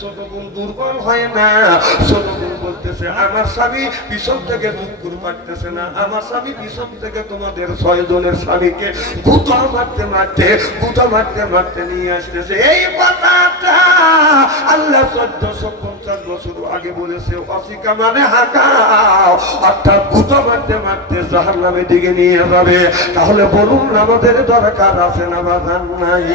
ছোট বোন দুর্বল হয় না। ছোট বোন বলতেছে আমার স্বামী পিছন থেকে দুঃখুর পারতেছে না, আমার স্বামী পিছন থেকে তোমাদের 6 জনের স্বামীকে গুঁতো মারতে মারতে নিয়ে আসতেছে। এই কথাটা আল্লাহ 1450 বছর আগে বলেছে, অসিকা মানে হাঁকাও, অর্থাৎ গুঁতো মারতে মারতে জাহান্নামের দিকে নিয়ে যাবে। তাহলে বলুন আমাদের দরকার আছে না বাজার নাই?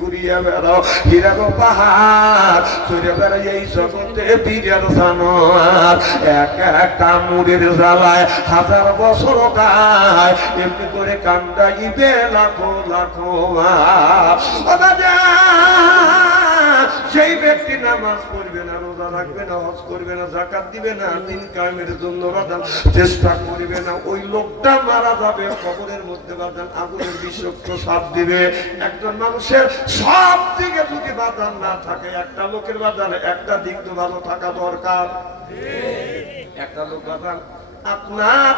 ঘুরিয়ে বেড়াও হিরানো পাহাড় চড়ে বেড়াই এই জগতে বীরের জানোয়ার, একটা মুড়ের জ্বালায় 1000 বছর গায়, এমনি করে কান্দাইবে লাখো লাখো। সেই ব্যক্তি নামাজ পড়বে না, রোজা রাখবে না, হজ করবে না, যাকাত দিবে না, দিন কায়েমের জন্য বাদান চেষ্টা করবে না, ওই লোকটা মারা যাবে কবরের মধ্যে। বাদান আগুনের বিষাক্ত সাপ দিবে। একজন মানুষের সব দিকে যদি বাদান না থাকে, একটা লোকের বাদান একটা দিক তো ভালো থাকা দরকার। একটা লোক বাদান আপনার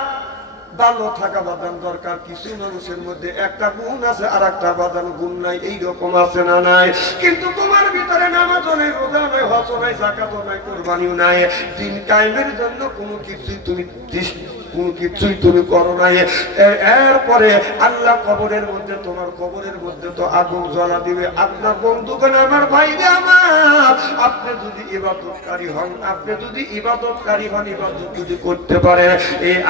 ভালো থাকা বাদান দরকার। কিছু মানুষের মধ্যে একটা গুণ আছে আর একটা বাদান গুণ নাই, এইরকম আছে না নাই? কিন্তু তোমার ভিতরে নামাজও নাই, রোজা নাই, হজও নাই, যাকাতও নাই, কুরবানিও নাই, দিন কায়েমের জন্য কোনো কিছুই তুমি করো নাই। এরপরে আল্লাহ কবরের মধ্যে, তোমার কবরের মধ্যে তো আগুন জ্বালা দিবে। আপনার বন্ধুগণ, আমার ভাইরে আমার, আপনি যদি ইবাদতকারী হন, ইবাদত যদি করতে পারেন,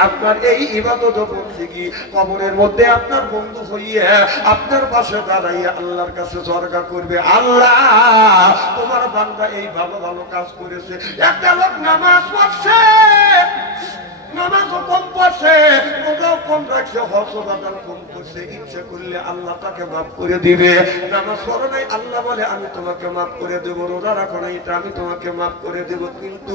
আপনার এই ইবাদত বন্দেগী কবরের মধ্যে আপনার বন্ধু হইয়া আপনার পাশে দাঁড়াইয়া আল্লাহর কাছে সরকার করবে, আল্লাহ তোমার বান্দা এই ভালো ভালো কাজ করেছে। একটা লোক নামাজ পড়ছে, নামাজও কম পড়ছে, রোজাও কম রাখছে, হজ বাদান কম করছে, ইচ্ছা করলে আল্লাহ তাকে মাফ করে দিবে। নামাজ পড়ো নাই, আল্লাহ বলে আমি তোমাকে মাফ করে দেবো। রোজা রাখো নাই, এটা আমি তোমাকে মাফ করে দেবো। কিন্তু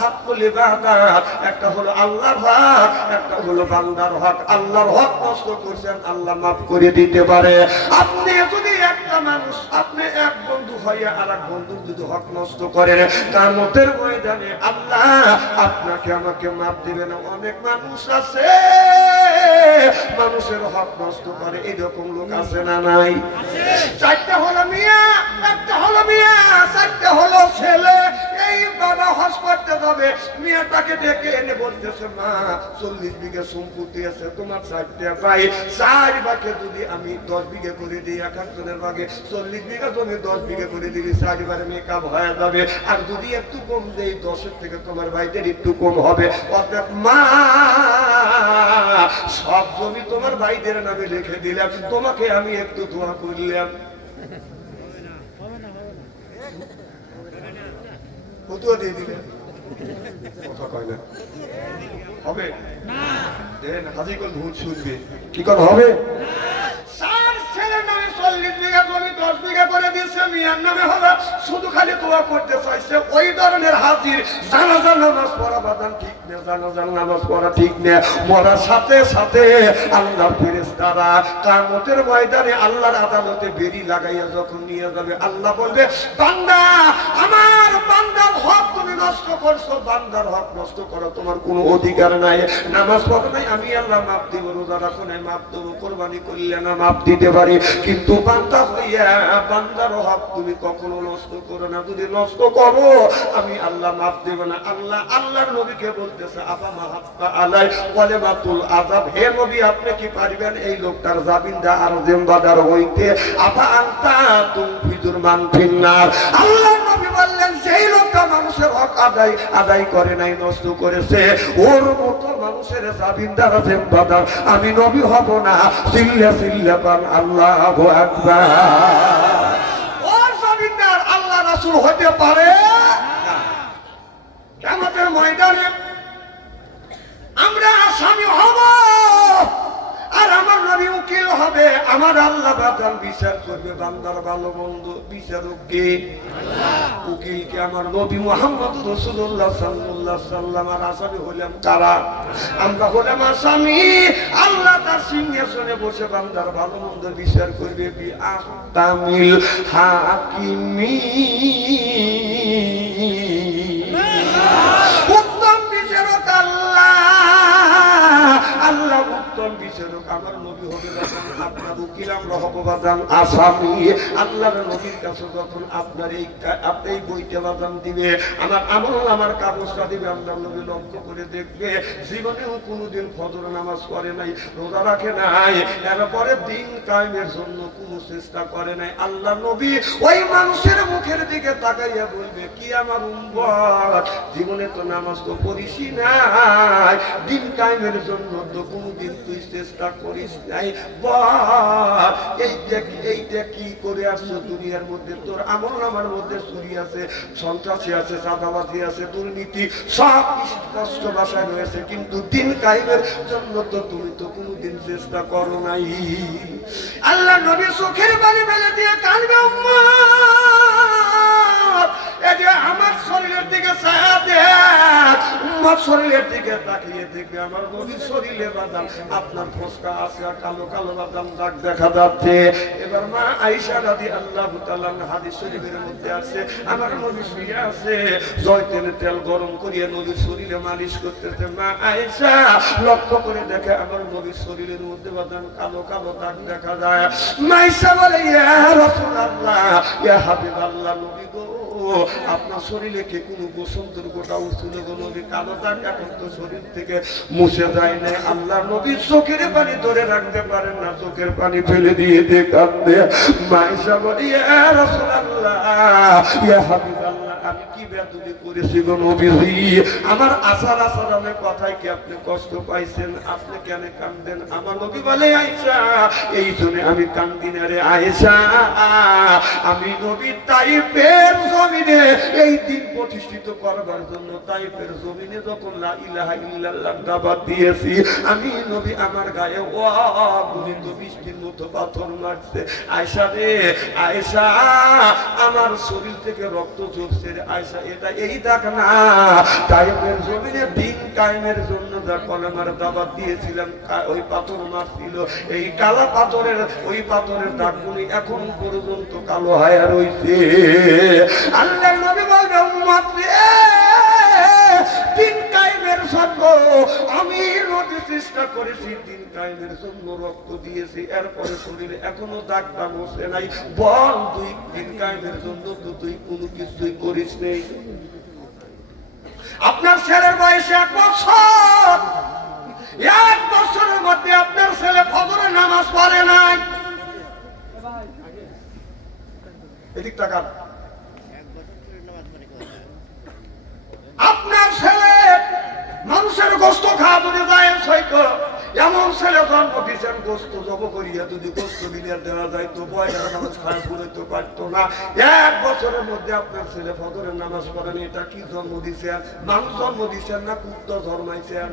হাক্কুল ইবাদাত, একটা হলো আল্লাহর হক, একটা হলো বান্দার হক। আল্লাহর হক নষ্ট করছেন, আল্লাহ মাফ করে দিতে পারে। আপনি যদি একটা মানুষ, আপনি এক বন্ধু হইয়া আর এক বন্ধুর যদি হক নষ্ট করেন, কিয়ামতের ময়দানে আল্লাহ আপনাকে আমাকে মাফ দিবে না। অনেক মানুষ আছে মানুষের হক নষ্ট করে, এরকম লোক আছে না নাই? চারটা হলো মিয়া, একটা হলো মিয়া, চারটা হলো ছেলে। এই বাবা হজ করতে যাবে, মিয়াটাকে ডেকে এনে বলতেছে, মা 40 বিঘা সম্পত্তি আছে, তোমার 4টা ভাই, 4 ভাগে যদি আমি 10 বিঘা করে দিই, এক একজনের ভাগে 40 বিঘা জমি 10 বিঘা করে দিলি 4 বারে মেকআপ হয়ে যাবে। আর যদি একটু কম দেই, 10-এর থেকে তোমার ভাইদের একটু কম হবে। অর্থাৎ মা সব জমি তোমার ভাইদের নামে লিখে দিলাম, তোমাকে আমি একটু দোয়া করলাম। ফতুয়া দিয়ে দিলেন, কথা কয় না হবে দেন হাজি কল ভূত শুনবে কি করে হবে? 4 ছেলের নামে 40 বিঘা জমি 10 বিঘা করে দিয়েছে, মিয়ার নামে হলো, শুধু খালি দোয়া করতে চাইছে। ওই ধরনের হাজির জানাজার নামাজ পড়া বাদান ঠিক না, জানাজার নামাজ পড়া ঠিক না। মরার সাথে সাথে আল্লাহর ফেরেশতারা কিয়ামতের ময়দানে আল্লাহর আদালতে বেরি লাগাইয়া যখন নিয়ে যাবে, আল্লাহ বলবে, বান্দা, আমার বান্দার হক তুমি নষ্ট করছো, বান্দার হক নষ্ট করো তোমার কোনো অধিকার নাই। নামাজ পড়ো নাই, আমি আল্লাহ মাফ দিব। রোজা রাখো নাই, মাফ দেবো। কোরবানি করলে না, মাফ দিতে পারি। কিন্তু বান্দা হইয়া বান্দার হক তুমি কখনো নষ্ট করো না। যদি নষ্ট করো, আমি আল্লাহ মাফ দেব না। আল্লাহর নবীকে বলতেছে, আবা মাহাব্বা আলাই বলে মাতুল আযাব, হে নবী আপনি কি পারবেন এই লোকটার জামিনদার আর জিম্মাদার হইতে? আবা আনতা তুমফিদুর মান ফিন্নার। আল্লাহর নবী বললেন, সেই লোকটা মানুষের হক আদায় করে নাই, নষ্ট করেছে, ওর মতো মানুষের জামিনদার জিম্মাদার আমি নবী হব না। সিল্লা সিল্লা পান আল্লাহু আকবার। ওর জামিনদার আল্লাহ রাসূল হতে পারে না। কিয়ামতের ময়দানে আমরা আসামি হব, আর আমার নবী উকিল হবে। আমার আল্লাহ বাদান বিচার করবে, বান্দার ভালো মন্দ বিচারক কে? আল্লাহ। উকিলকে আমার নবী মুহাম্মদ রাসূলুল্লাহ সাল্লাল্লাহু আলাইহি ওয়াসাল্লাম। আর আসামি হলাম কারা? আমরা হলাম আসামি। আল্লাহ তার সিংহাসনে বসে বান্দার ভালো মন্দ বিচার করবে। বি আহকামিল হাকিমি, উত্তম বিচারক আল্লাহ। আল্লাহ উত্তম বিচার মানুষের আমার নবী হবে যখন আপনার উকিল আমরা হব বাজান আসামি। আল্লাহর নবীর কাছে যখন আপনার এই বইটা বাজান দিবে, আমার আমল আমার কাগজটা দিবে, আল্লাহর নবী লক্ষ্য করে দেখবে জীবনেও কোনোদিন ফজর নামাজ পড়ে নাই, রোজা রাখে নাই, এরপরে দিন কায়েমের জন্য কোনো চেষ্টা করে নাই। আল্লাহ নবী ওই মানুষের মুখের দিকে তাকাইয়া বলবে, কি আমার উম্মত, জীবনে তো নামাজ তো পড়িসই নাই, দিন কায়েমের জন্য তো কোনোদিন তুই চেষ্টা করিস নাই, বল এইটা কি করে আসছো দুনিয়ার মধ্যে? তোর আমল আমার মধ্যে চুরি আছে, সন্ত্রাসী আছে, চাঁদাবাজি আছে, দুর্নীতি সব স্পষ্ট ভাষায় রয়েছে, কিন্তু দিন কায়েমের জন্য তো তুমি তো কোনোদিন চেষ্টা করো নাই। আল্লাহ নবী চোখের পানি ফেলে দিয়ে কাঁদবে, উম্মত এই যে আমার শরীরের দিকে ছায়া দেখ, উম্মত শরীরের দিকে তাকিয়ে দেখবে আমার নবীর শরীরে বাদাম আপনার ফসকা আছে, আর কালো কালো বাদাম দাগ দেখা যাচ্ছে। এবার মা আয়েশা রাদিয়াল্লাহু তাআলা হাদিস শরীফের মধ্যে আছে, আমার নবী শুয়ে আছে, জয়তুনের তেল গরম করিয়ে নবীর শরীরে মালিশ করতেছে। মা আয়েশা লক্ষ্য করে দেখে আমার নবীর শরীরের মধ্যে বাদাম কালো কালো দাগ দেখা যায়। মা আয়েশা বলে, ইয়া রাসূলুল্লাহ, ইয়া হাবিবাল্লাহ, নবী গো, আপনার শরীরে কি কোনো বসন্তের গোটা উঠছিল গো নবী? কালো দাগ এখন তো শরীর থেকে মুছে যায় না। আল্লাহ নবী চোখের পানি ধরে রাখতে পারেন না, চোখের পানি ফেলে দিয়ে কাঁদে। মা আয়েশা বলে, ইয়া রাসূলুল্লাহ, ইয়া হাবিবাল্লাহ, আমি কি বেয়াদবি করেছি গো নবীজি? আমার আচার আচরণের কথায় কি আপনি কষ্ট পাইছেন? আপনি কেন কাঁদেন? আমার নবী বলে, আয়েশা, এই জন্য আমি কান্দি না রে আয়েশা, আমি নবী তাইফের জমিনে এই দিন প্রতিষ্ঠিত করবার জন্য তাইফের জমিনে যখন লা ইলাহা ইল্লাল্লাহ দাওয়াত দিয়েছি, আমি নবী আমার গায়ে অগণিত বৃষ্টির মতো পাথর মারছে। আয়েশা রে আয়েশা, আমার শরীর থেকে রক্ত ঝরছে রে আয়েশা, এটা এই দাগ না, তাইফের জমিনে দিন কায়েমের জন্য যা কলেমার দাওয়াত দিয়েছিলাম ওই পাথর মারছিল, এই কালা পাথরের ওই পাথরের দাগগুলি এখন পর্যন্ত কালো হয়ে রয়েছে। আল্লাহর নবী বলবে, উম্মত রে, দিন কায়েমের জন্য আমি নবী চেষ্টা করেছি, দিন কায়েমের জন্য রক্ত দিয়েছি, এরপরে শরীরে এখনো দাগটা বসে নাই, বল তুই দিন কায়েমের জন্য তো তুই কোনো কিছুই করিস নেই। আপনার ছেলের বয়স 1 বছর, 1 বছরের মধ্যে আপনার ছেলে ফজরের নামাজ পড়ে নাই, এদিক টাকা। আপনার ছেলে মানুষের গোস্ত খাওয়া যদি যায় হয়তো, এমন ছেলে জন্ম দিচ্ছেন গোস্ত জব করিয়া যদি গোস্ত বিলিয়ার দেওয়া যায় তো বয়সের নামাজ খারাপ করতে পারতো না। 1 বছরের মধ্যে আপনার ছেলে ফজরের নামাজ পড়েন, এটা কি জন্ম দিচ্ছেন? মানুষ জন্ম দিচ্ছেন না কুত্তা জন্মাইছেন?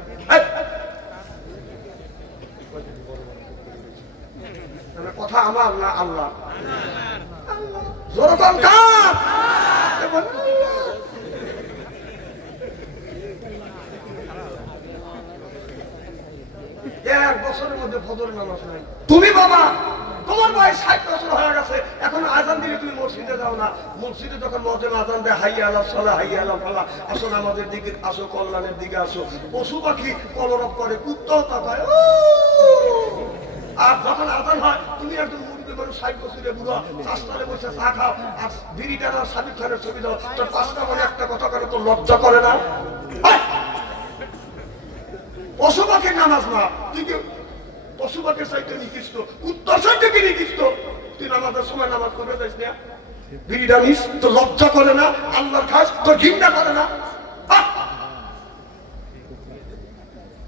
কথা আমার না আল্লাহ, জোরদার কাজ। 1 বছরের মধ্যে ফজরের নামাজ নাই। তুমি বাবা, তোমার বয়স 60 বছর হয়ে গেছে, এখন আজান দিলে তুমি মসজিদে যাও না, মসজিদে যখন মসজিদে আজান দেয়, হাইয়া আলা সালাহ, হাইয়া আলা ফালাহ, আসো নামাজের দিকে আসো, কল্যাণের দিকে আসো। পশু পাখি কলরব করে, কুত্তাও তাকায়। আর যখন আজান হয়, তুমি একজন মুরগি করে 60 বছরের বুড়া চাষতালে বসে চা খাও, আর বিড়িটা না সাবিক খানের ছবি দাও, তোর 5টা মানে একটা কথা করে তো লজ্জা করে না? পশু পাখির নামাজ না, তুই কি পশু পাখির চাইতে নিকৃষ্ট, উত্তর চাইতে কি নিকৃষ্ট? তুই নামাজের সময় নামাজ করবে যাইস না, বিড়িটা নিস, তো লজ্জা করে না? আল্লাহর খাস তো ঘৃণা করে না?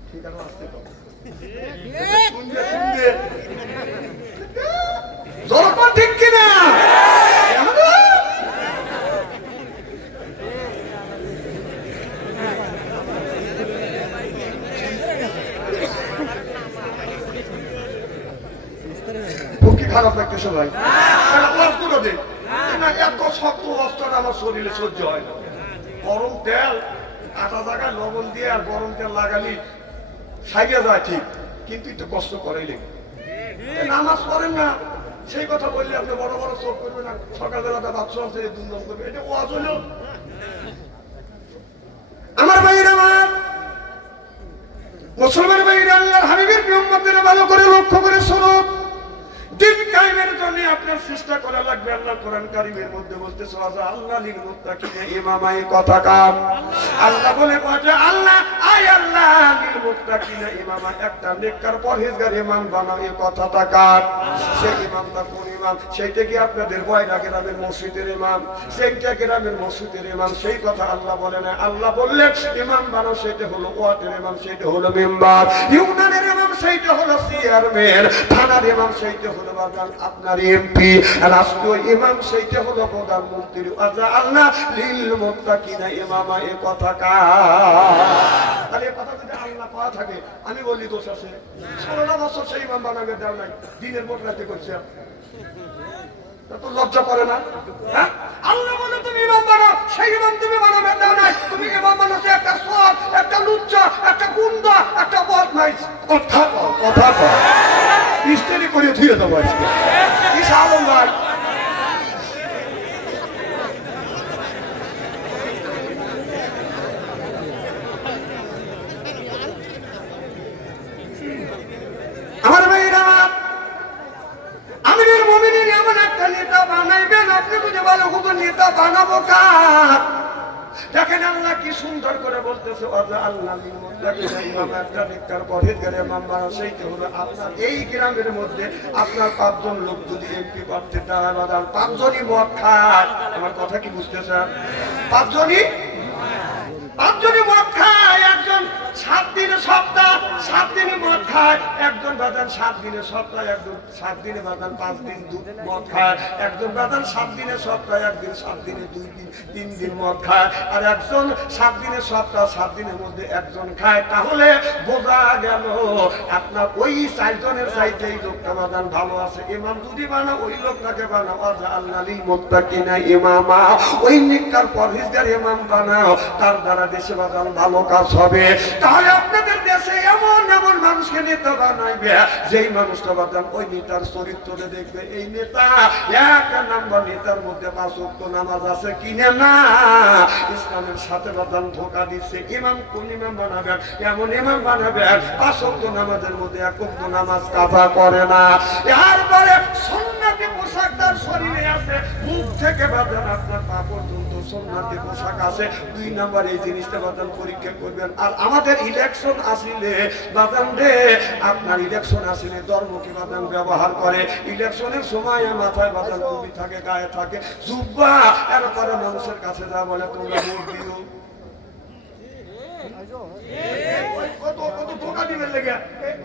ঠিক আছে, আসতে তো জনগণ ঠিক কিনা? খারাপ লাগতেছে ভাই, এত শক্ত অস্ত্র আমার শরীরে সহ্য হয় না। গরম তেল আটা জায়গায় লবণ দিয়ে আর গরম তেল লাগালি সাইয়া যায় ঠিক, কিন্তু একটু কষ্ট করাইলে নামাজ পড়েন না, সেই কথা বললে আপনি বড় বড় চোখ করবেন না, সকালবেলাটা বাথরুম আছে দুর্নাম করবে, এটা ওয়াজ হলো? আমার ভাইয়ের আমার মুসলমান ভাইরা, আল্লাহর হাবিবের উম্মতদের ভালো করে লক্ষ্য করে শুনুন। দিন কায়েমের জন্য আপনার চেষ্টা করা লাগবে। আল্লাহ কোরআন কারীমের মধ্যে বলতেছে, আল্লাহ লিল মুত্তাকিনা ইমামা। এই কথা কার? আল্লাহ বলে বলে আল্লাহ আয় আল্লাহ লিল মুত্তাকিনা ইমামা, একটা নেককার পরহেজগার ইমাম বানাও। এই কথাটা কার? সেই ইমামটা কোন ইমাম? সেইটা কি আপনাদের বয়রা গ্রামের মসজিদের ইমাম? সেইটা গ্রামের মসজিদের ইমাম? সেই কথা আল্লাহ বলে না। আল্লাহ বললেন ইমাম বানাও, সেটা হলো ওয়াটের ইমাম, সেটা হলো মেম্বার। ইউনিয়নের ইমাম সেইটা হলো চেয়ারম্যান। থানার ইমাম সেইটা হলো আপনার এমপি। রাষ্ট্রীয় ইমাম সেইটা হলো প্রধানমন্ত্রী। আল্লাহ লিল মুত্তাকিনা ইমামা। এই কথা কার? তাহলে এই কথা যদি আল্লাহ পাওয়া থাকে, আমি বলি দোষ আছে? 16 বছর সেই ইমাম বানাবে দেওয়া নাই, দিনের মোট রাতে করছে। তো লজ্জা করে না? হ্যাঁ, আল্লাহ বলে তুমি ইমাম বানাও, সেই ইমাম তুমি বানাবে দেওয়া নাই। তুমি ইমাম বানাচ্ছে একটা সৎ, একটা লুচ্চা, একটা গুন্ডা, একটা বদমাইশ। কথা কও, কথা কও। ইস্তেরি করে ধুয়ে দেবো আজকে। কি সালন ভাই, আমার ভাইরা, আমিরের মুমিনিন এমন একটা নেতা বানাইবেন, আপনি বুঝে ভালো খুব নেতা বানাবো কার? দেখেন আল্লাহ কি সুন্দর করে বলতেছে, আল্লাহ লিল মুত্তাকিনা ইমামা, একটা নেককার পরহেজগার ইমাম বানাও। সেইটা হলো আপনার এই গ্রামের মধ্যে আপনার 5 জন লোক যদি এমপি প্রার্থী দ্বারা বাদান, 5 জনই মদ খায়। আমার কথা কি বুঝতেছেন? 5 জনই মদ খায়। একজন 7 দিনে সপ্তাহ, 7 দিনে মদ খায়। একজন বাদান 7 দিনে সপ্তাহ, একজন 7 দিনে বাদান 5 দিন মদ খায়। একজন বাদান 7 দিনে সপ্তাহ, একদিন 7 দিনে 2 দিন 3 দিন মদ খায়। আর একজন 7 দিনে সপ্তাহ, 7 দিনের মধ্যে একজন খায়। তাহলে বোঝা গেল আপনার ওই 4 জনের চাইতে এই লোকটা বাদান ভালো আছে। ইমাম যদি বানাও, ওই লোকটাকে বানাও। আল্লাহ লিল মুত্তাকিনা ইমামা, ওই নেককার পরহেজগার ইমাম বানাও, তার দ্বারা দেশে বাদান ভালো কাজ হবে। তাহলে আপনাদের দেশে এমন এমন মানুষকে নেতা বানাইবে, যেই মানুষটা বাদান ওই নেতার চরিত্রে দেখবে এই নেতা 1 নাম্বার নেতার মধ্যে 5 ওয়াক্ত নামাজ আছে কিনে না, ইসলামের সাথে বাদান ধোঁকা দিচ্ছে। ইমাম কোন ইমাম বানাবেন? এমন ইমাম বানাবেন 5 ওয়াক্ত নামাজের মধ্যে 1 ওয়াক্ত নামাজ কাজা করে না। এরপরে সুন্নতি পোশাক তার শরীরে আছে, মুখ থেকে বাদান আপনার পা পর্যন্ত সুন্নতি পোশাক আছে। 2 নাম্বার এই জিনিসটা বাদান পরীক্ষা করবেন। আর আমাদের ইলেকশন আসিলে বাদান রে, আপনার ইলেকশন আসিলে ধর্মকে বাদান ব্যবহার করে। ইলেকশনের সময় মাথায় বাদান টুপি থাকে, গায়ে থাকে জুব্বা, এরপরে মানুষের কাছে যা বলে তোমরা ভোট দিও। কত ধোকা দিবেন লেগে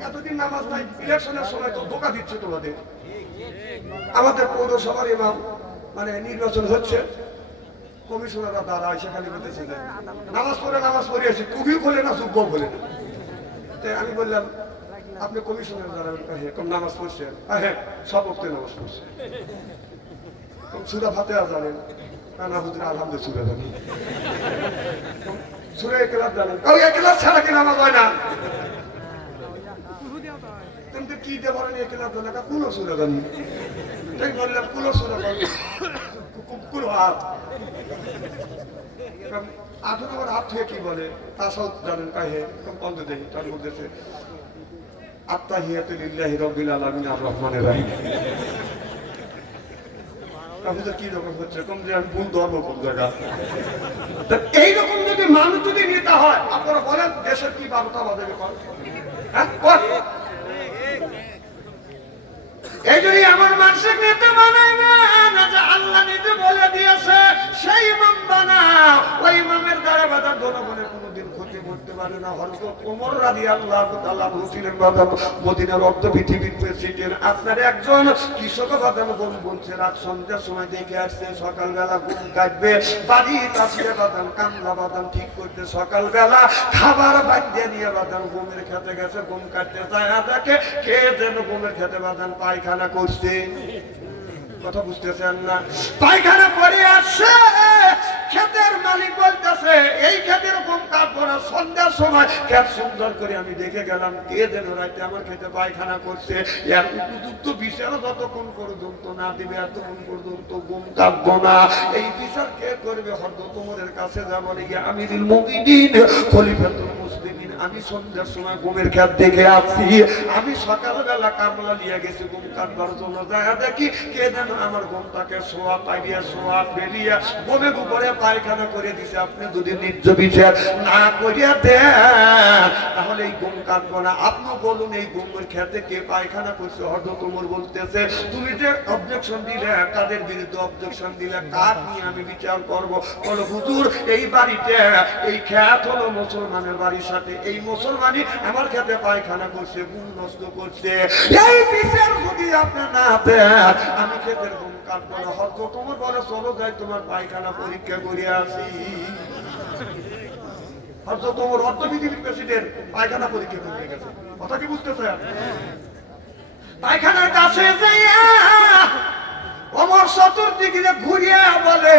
এতদিন নামাজ নাই, ইলেকশনের সময় তো ধোকা দিচ্ছে তোমাদের। আমাদের পৌরসভার ইমাম মানে নির্বাচন হচ্ছে, কমিশনাররা দাঁড়ায়, সেখানে বলতেছে নামাজ পড়ে আছে, টুপিও খোলে না, জুব্বাও খোলে না। আমি বললাম আপনি কমিশনার দাঁড়াবেন? হ্যাঁ। কম নামাজ পড়ছেন? হ্যাঁ, সব ওয়াক্তে নামাজ পড়ছে। কম সূরা ফাতিহা জানেন? না হুজুর আলহামদুলিল্লাহ সূরা জানি। সূরা ইখলাস জানেন? ওই ইখলাস ছাড়া কি নামাজ হয় না? তুমি কি দিয়ে বলেন ইখলাস জানেন? কোন সূরা জানি? তাই বললাম কোন সূরা জানি? কোন হাত 8 নম্বর হাত থেকে কি বলে? তাসাউদ জানেন? কাহে কম বন্ধ দেই, তার মধ্যে আত্তাহিয়াতু লিল্লাহি রাব্বিল আলামিন আর রহমানির রহিম। কি রকম হচ্ছে? কম যে আমি ভুল ধর্ম কোন জায়গা। এইরকম যদি মানুষ যদি নেতা হয়, আপনারা বলেন দেশের কি 12টা বাজে? এই জন্য আমার মানুষের নেতা বানাইবে না, যে আল্লাহ নিজে বলে দিয়েছে সেই ইমাম বানাও। ওই ইমামের দ্বারা বাদান জনগণের কোনোদিন ক্ষতি করতে পারে না। হযরত ওমর রাদিয়াল্লাহু তাআলা ছিলেন বাদান মদিনার অর্ধ পৃথিবীর প্রেসিডেন্ট। আপনার একজন কৃষক বাদান বলছে রাত সন্ধ্যার সময় দেখে আসছে সকালবেলা ঘুম কাটবে, বাড়িতে আসলে বাদান কামলা বাদান ঠিক করতে সকালবেলা খাবার বাঁধিয়ে নিয়ে বাদান ঘুমের খেতে গেছে, ঘুম কাটতে যায় দেখে কে যেন ঘুমের খেতে বাদান পায়খানা করছে। কথা বুঝতেছেন না? পায়খানা করে আসছে, ক্ষেতের মালিক বলতেছে এই ক্ষেতের কম কাটবো না। সন্ধ্যার সময় ক্ষেত সুন্দর করে আমি দেখে গেলাম, কে যেন রাতে আমার খেতে পায়খানা করছে। এর উপযুক্ত বিচার যতক্ষণ পর্যন্ত না দিবে এতক্ষণ পর্যন্ত ঘুম কাটবো না। এই বিচার কে করবে? হযরত ওমরের কাছে যাবো, আমিরুল মুমিনিন খলিফাতুল মুসলিমিন আমি সন্ধ্যার সময় গমের ক্ষেত দেখে আসছি, আমি সকালবেলা কামলা নিয়ে গেছি গম কাটবার জন্য, যায় দেখি কে যেন আমার গমটাকে সোয়া পাইয়া সোয়া ফেলিয়া গমের উপরে পায়খানা করে দিছে। আপনি যদি নিজ বিচার না করিয়া দেন তাহলে এই গম কাটবো না। আপনি বলুন এই গমের ক্ষেতে কে পায়খানা করছে? হযরত ওমর বলতেছে তুমি যে অবজেকশন দিলে, কাদের বিরুদ্ধে অবজেকশন দিলে, কার নিয়ে আমি বিচার করবো? বলো হুজুর এই বাড়িতে এই ক্ষেত হলো মুসলমানের বাড়ির সাথে, এই মুসলমানই আমার ক্ষেতে পায়খানা করছে, গুণ নষ্ট করছে, এই বিচার যদি আপনি না দেন আমি ক্ষেতের গম কাটবো না। হয়তো তোমার বলে চলো যাই তোমার পায়খানা পরীক্ষা করে আসি। হয়তো তোমার অর্থনীতির প্রেসিডেন্ট পায়খানা পরীক্ষা করে গেছে, কথা কি বুঝতেছে? পায়খানার কাছে যাইয়া ওমর চতুর্দিকে ঘুরিয়া বলে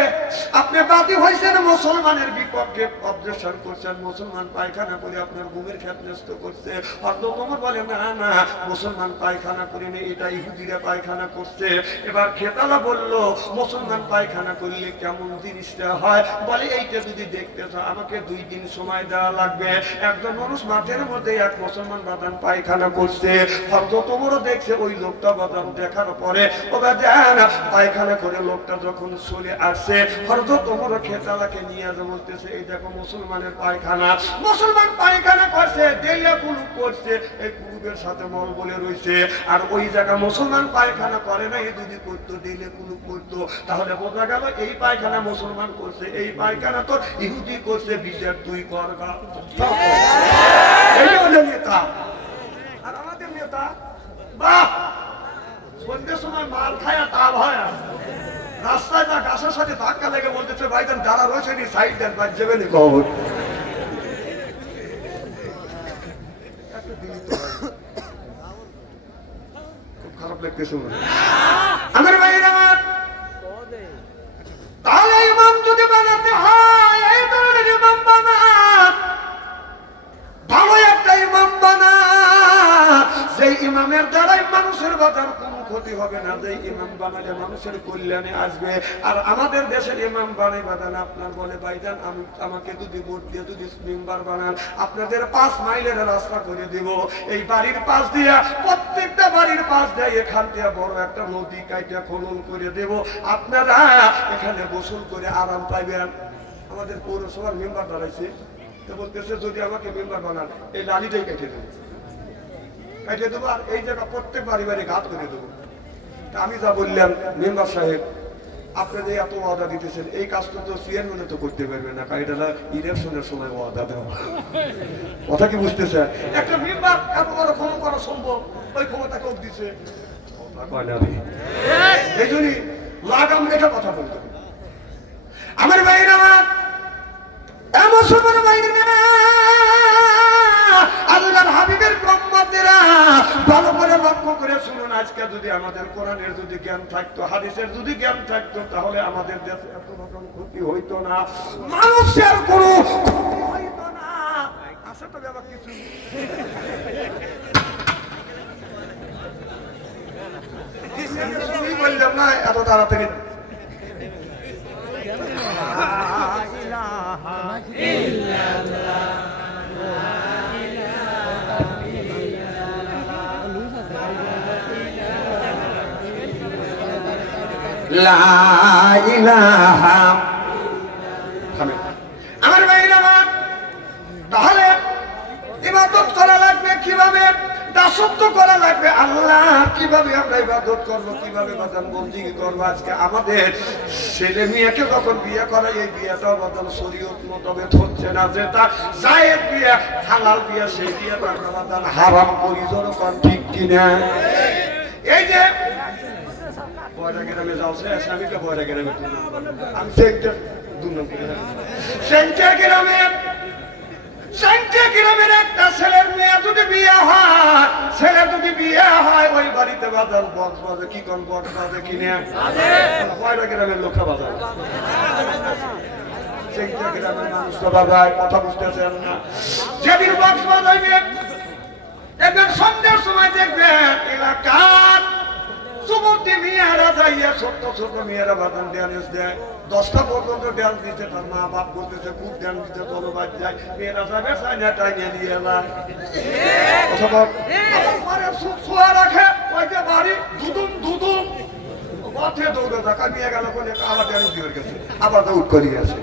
আপনি বাদী হয়েছেন মুসলমানের বিপক্ষে, অবজেকশন করছেন, মুসলমান পায়খানা করে আপনার গমের ক্ষেত নষ্ট করছে। হযরত ওমর বলে না না মুসলমান পায়খানা করেনি, এটা ইহুদিরা পায়খানা করছে। এবার খেতালা বলল মুসলমান পায়খানা করলে কেমন জিনিসটা হয়? বলে এইটা যদি দেখতে চাও আমাকে 2 দিন সময় দেওয়া লাগবে। একজন মানুষ মাঠের মধ্যে এক মুসলমান বাদান পায়খানা করছে, হযরত ওমরও দেখছে ওই লোকটা বাদান দেখার পরে ওরা দেন পায়খানা করে লোকটা যখন চলে আসছে হযরত ওমর খেতালাকে নিয়ে বলতেছে এই দেখো মুসলমানের পায়খানা, মুসলমান পায়খানা করছে, ডেলিয়া কুলুপ করছে, এই কুলুপের সাথে মল বলে রয়েছে। আর ওই জায়গা মুসলমান পায়খানা করে না, এই যদি করতো ডেলিয়া কুলুপ করতো তাহলে বোঝা গেল এই পায়খানা মুসলমান করছে, এই পায়খানা তো ইহুদি করছে, বিচার তুই করগা। এই হলো নেতা। আর আমাদের নেতা বাহ সন্ধ্যের সময় মাল খায় তাল হয়, রাস্তায় যা গাছের সাথে ধাক্কা লেগে বলতেছে ভাইজান যারা রয়েছে নি সাইড দেন বাদ যাবে নি খবর। খুব খারাপ লাগতেছে আমার ভাইরা। তাহলে ইমাম যদি বানাতে হয় এই ধরনের ইমাম বানা, ভালো একটা ইমাম বানা, সেই ইমামের দ্বারাই মানুষের বাজার কোনো ক্ষতি হবে না, যে ইমাম বানালে মানুষের কল্যাণে আসবে। আর আমাদের দেশের ইমাম বানাই বাদান আপনার বলে ভাইজান আমাকে যদি ভোট দিয়ে যদি মেম্বার বানান আপনাদের 5 মাইলের রাস্তা করে দিব, এই বাড়ির পাশ দিয়া প্রত্যেকটা বাড়ির পাশ দিয়ে এখান থেকে বড় একটা নদী কাইটা খনন করে দেব, আপনারা এখানে গোসল করে আরাম পাইবেন। আমাদের পৌরসভার মেম্বার দাঁড়াইছে, বলতেছে যদি আমাকে মেম্বার বানান এই লালিটাই কেটে দেবো, কেটে দেবো, আর এই জায়গা প্রত্যেক বাড়ি বাড়ি ঘাত করে দেবো। আমি যা বললাম মেম্বার সাহেব আপনাদের এত ওয়াদা দিতেছেন এই কাজটা তো চেয়ারম্যানে তো করতে পারবে না, কারণ এটা ইলেকশনের সময় ওয়াদা দেওয়া, কথা কি বুঝতেছে? একটা মেম্বার এত বড় ক্ষমতা করা সম্ভব, ওই ক্ষমতা কেউ দিচ্ছে এই জন্যই লাগাম রেখে কথা বলতে হবে। আমার ভাইরা আমার এমন সময় বাইরে আল্লাহর হাবিবের উম্মতেরা ভালো করে লক্ষ্য করে শুনুন। আজকে যদি আমাদের কোরআনের যদি জ্ঞান থাকতো, হাদিসের যদি জ্ঞান থাকতো, তাহলে আমাদের দেশে এত রকম ক্ষতি হইতো না, মানুষের কোনো ক্ষতি হইতো না। আসে তো বাবা কিছু বললাম না এত তাড়াতাড়ি। আমার ভাইরা তাহলে ইবাদত করা লাগবে কিভাবে, দাসত্ব করা লাগবে আল্লাহ কিভাবে আমরা ইবাদত করবো, কিভাবে বাদান বন্দি করবো। আজকে আমাদের ছেলে মেয়েকে যখন বিয়ে করা এই বিয়েটা বাদান শরীয়ত মোতাবেক হচ্ছে না, যেটা জায়েজ বিয়ে হালাল বিয়ে সেই বিয়েটা বাদান হারাম করি, যখন ঠিক কিনা। এই যে বয়রা গ্রামে যাচ্ছে স্বামীকে বয়রা গ্রামে আমি সেন্টার 2 নম্বর সেন্টার গ্রামের একটা ছেলের মেয়ে যদি বিয়ে হয়, ছেলে যদি বিয়ে হয় ওই বাড়িতে বাজার বক্স বাজে, কি কোন বক্স বাজে কিনে বয়রা গ্রামের লোকটা বাজার, সেন্টার গ্রামের মানুষটা বাজায়, কথা বুঝতেছেন না। যেদিন বক্স বাজাইবে একদিন সন্ধ্যার সময় দেখবেন এলাকার যুবতী মেয়েরা যাইয়া ছোট্ট ছোট মেয়েরা বাদান ড্যান্স দেয় 10টা পর্যন্ত ড্যান্স দিতে তার মা বাপ করতেছে খুব ড্যান্স দিতে চলো বাদ যায় মেয়েরা যাবে চাইনা টাইনে নিয়ে যায় অথবা ছোঁয়া রাখে ওই যে বাড়ি দুদুম দুদুম পথে দৌড়ে থাকা নিয়ে গেল কোন আবার ড্যান্স দিয়ে গেছে আবার দৌড় করিয়ে আসে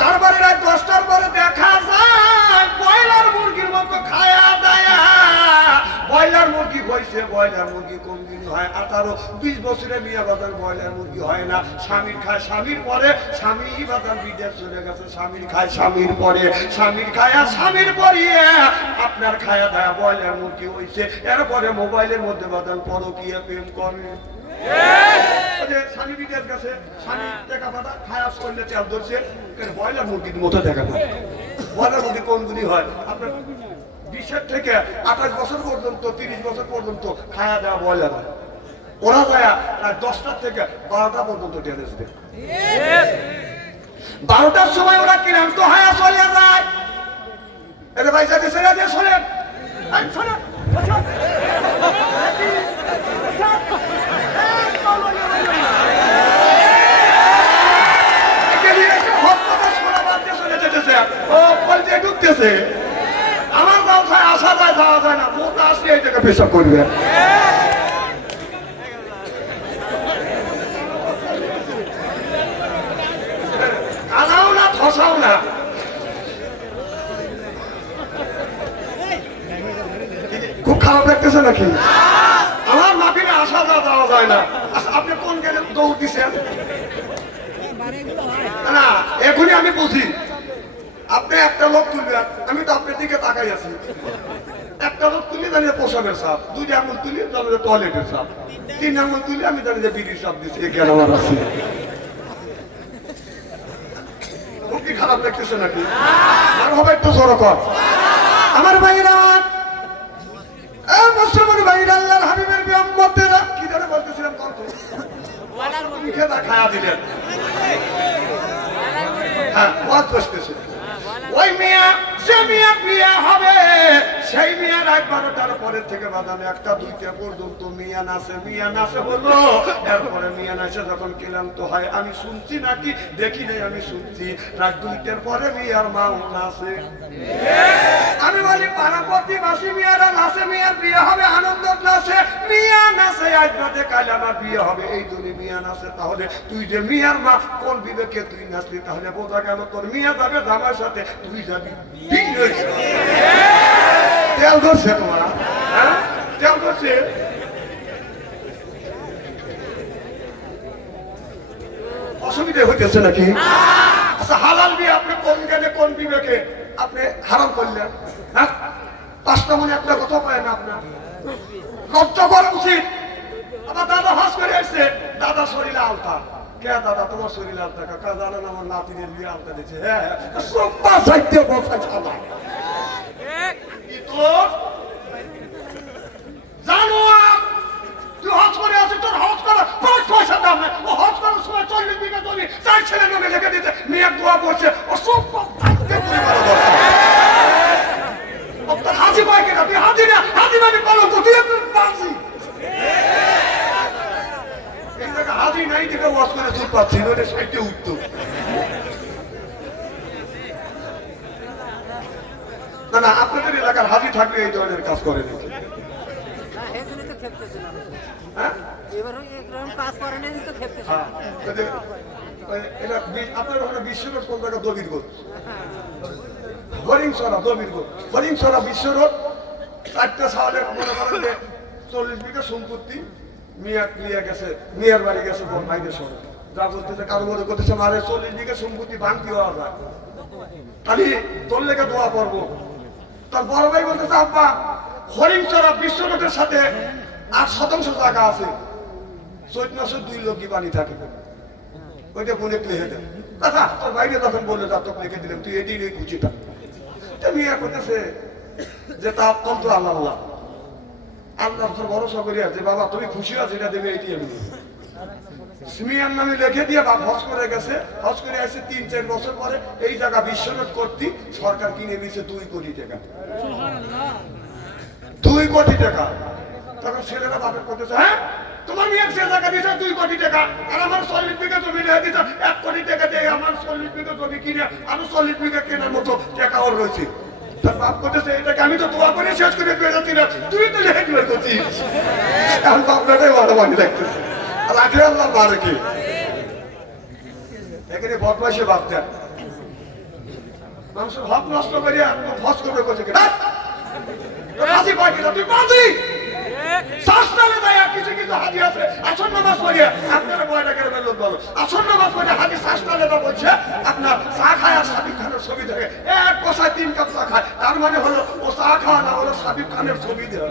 তারপরে রাত 10টার পরে দেখা যায় ব্রয়লার মুরগির মতো খায়া দায়া ব্রয়লার মুরগি হয়েছে ব্রয়লার মুরগি কোন দিন হয় 18-20 বছরে মেয়ে বাজার ব্রয়লার মুরগি হয় না স্বামীর খায় স্বামীর পরে স্বামী বাজার বিদেশ চলে গেছে স্বামীর খায় স্বামীর পরে স্বামীর খায়া স্বামীর পরিয়ে আপনার খায়া দায়া ব্রয়লার মুরগি হয়েছে এরপরে মোবাইলের মধ্যে বাজার পরকীয়া প্রেম করে স্বামী বিদেশ গেছে স্বামী টাকা পাতা খায়া করলে তেল ধরছে ব্রয়লার মুরগির মতো দেখা না ব্রয়লার মুরগি কোনগুলি হয় আপনার 20 থেকে 28 বছর পর্যন্ত 30 বছর পর্যন্ত খায়া দেওয়া ব্রয়লার হয় ওরা যায় প্রায় 10টা থেকে 12টা পর্যন্ত ড্যান্স দেয় 12টার সময় ওরা ক্লান্ত হয়ে চলে যায় এটা ভাই যাতে ছেড়ে দিয়ে শোনেন ঢুকতেছে আমার ব্যবসায় আসা যায় যাওয়া যায় না মোটা আসলে এই জায়গায় পেশাব করবে কানাও না ধসাও না খুব খারাপ লাগতেছে নাকি আমার মাটিতে আসা যাওয়া যায় না আপনি কোন গেলে দৌড় দিচ্ছেন না এখনই আমি বুঝি আপনি একটা লোক তুলবেন আমি তো আপনার দিকে তাকাই আছি একটা লোক তুলি জানি পোশাকের সাপ 2 আঙুল তুলি জানি টয়লেটের সাপ 3 আঙুল তুলি আমি জানি যে বিড়ির সাপ দিচ্ছি জ্ঞান আমার আছে খুব কি খারাপ লাগতেছে নাকি আর হবে একটু জোরে কর আমার ভাইরা মুসলমান ভাইরা আল্লাহর হাবিবের উম্মতেরা কি ধরে বলতেছিলাম কত মুখে দা খায়া দিলেন হ্যাঁ ওয়াজ করতেছে ওই মিয়া যে মিয়া বিয়ে হবে সেই মিয়া রাত 12টার পরের থেকে বাজানো 1টা 2টা পর্যন্ত মিয়া নাচে হলো এরপরে মিয়া নাচে যখন ক্লান্ত হয় আমি শুনছি নাকি দেখি নাই আমি শুনছি রাত 2টার পরে মিয়ার মা নাচে আমি বলি পারাপতি বাসী মিয়ারা নাচে মিয়ার বিয়ে হবে আনন্দ নাচে মিয়া নাচে আজ রাতে কাল আমার বিয়ে হবে এই দুনি মিয়া নাচে তাহলে তুই যে মিয়ার মা কোন বিবেকে তুই নাচলি তাহলে বোঝা গেল তোর মিয়া যাবে জামার সাথে তুই যাবি তেল ধরছে তোমার হ্যাঁ তেল ধরছে অসুবিধা হইতেছে নাকি আচ্ছা হালাল বিয়ে আপনি কোন জ্ঞানে কোন বিবেকে আপনি হারাম করলেন হ্যাঁ 5টা মনে একটা কথা পায় না আপনার লজ্জা করা উচিত আমার দাদা হাস করে আসছে দাদা শরীরে আলতা কে দাদা তোমার শরীরে আলতা কাকা জানেন আমার নাতিনের বিয়ে আলতা দিচ্ছে হ্যাঁ সোমবার সাইতে বসা ছাড়া জানো তুই হজ করে আছিস তোর হজ করা 5 পয়সা দাম নাই ও হজ করার সময় 40 বিঘা জমি 4 ছেলে নামে লিখে দিতে মেয়ে দোয়া করছে ও সোমবার থাকতে পরিবার দরকার হাজি পায় কেনা তুই হাজি না হাজি মানে কলম তো তুই একটু পাচ্ছি এই জায়গা হাজি নাই থেকে ওয়াজ করে চুপ পাচ্ছি ওটা সাইডে উঠতো না না আপনাদের এলাকার হাজি থাকলে এই ধরনের কাজ করে নাকি আপনার ওখানে বিশ্বরোড কোন জায়গা দবিরগঞ্জ হরিংসরা দবিরগঞ্জ হরিংসরা বিশ্বরোড 4টা সালে মনে করেন যে 40 বিঘা সম্পত্তি মিয়া গেছে মিয়ার বাড়ি গেছে বাইরে সরে যা বলতেছে কারো মনে করতেছে মারে 40 বিঘা সম্পত্তি ভাঙতি হওয়া যায় খালি তোর লেগে দোয়া করবো তার বড় ভাই বলতেছে আব্বা হরিংচরা বিশ্বরোডের সাথে 8% জায়গা আছে 14 মাসে 2 লোক কি পানি থাকে ওইটা বলে লিখে দেন দাদা তোর বাইরে তখন বলে যা তোকে লিখে দিলাম তুই এটি নিয়ে খুঁজিটা মিয়া করতেছে যে তা কম তো আল্লাহ আল্লাহ আল্লাহ ভরসা করিয়া যে বাবা তুমি খুশি আছো এটা দেবে এটি আমি মিয়ার নামে লিখে দিয়ে বাপ হজ করে গেছে হজ করে আসে 3-4 বছর পরে এই জায়গা বিশ্বরোড করতে সরকার কিনে দিয়েছে 2 কোটি টাকা 2 কোটি টাকা তখন ছেলেরা বাপের করতেছে হ্যাঁ তোমার মেয়ে যে টাকা দিয়েছে 2 কোটি টাকা, আর আমার 40 বিঘা জমি নিয়ে দিয়েছে 1 কোটি টাকা দিয়ে, আমার 40 বিঘা জমি কিনে আরো 40 বিঘা কেনার মতো টাকা ওর রয়েছে। তার বাপ করতেছে এটাকে আমি তো দোয়া করে শেষ করে পেয়েছি না, তুই তো লেখা করে করছিস। এখন তো আপনারাই মানামানি লাগতেছে, আর আগে আল্লাহ মারে কি এখানে বদমাইশে বাপ দেন, মানুষের হক নষ্ট করিয়া ফস করে করছে হাসি পাই কিনা তুই বাঁধি শাস্তালে যায়। কিছু কিছু হাজি আছে আসন নামাজ পড়িয়া, আপনারা বয়টা কেন লোক বলো আসন নামাজ পড়িয়া হাজি শাস্তালে বলছে আপনার চা খায় আর সাবিক খানের ছবি দেখে 1 পয়সায় 3 কাপ চা খায়, তার মানে হলো ও চা খাওয়া না হলো সাবিক খানের ছবি দেওয়া।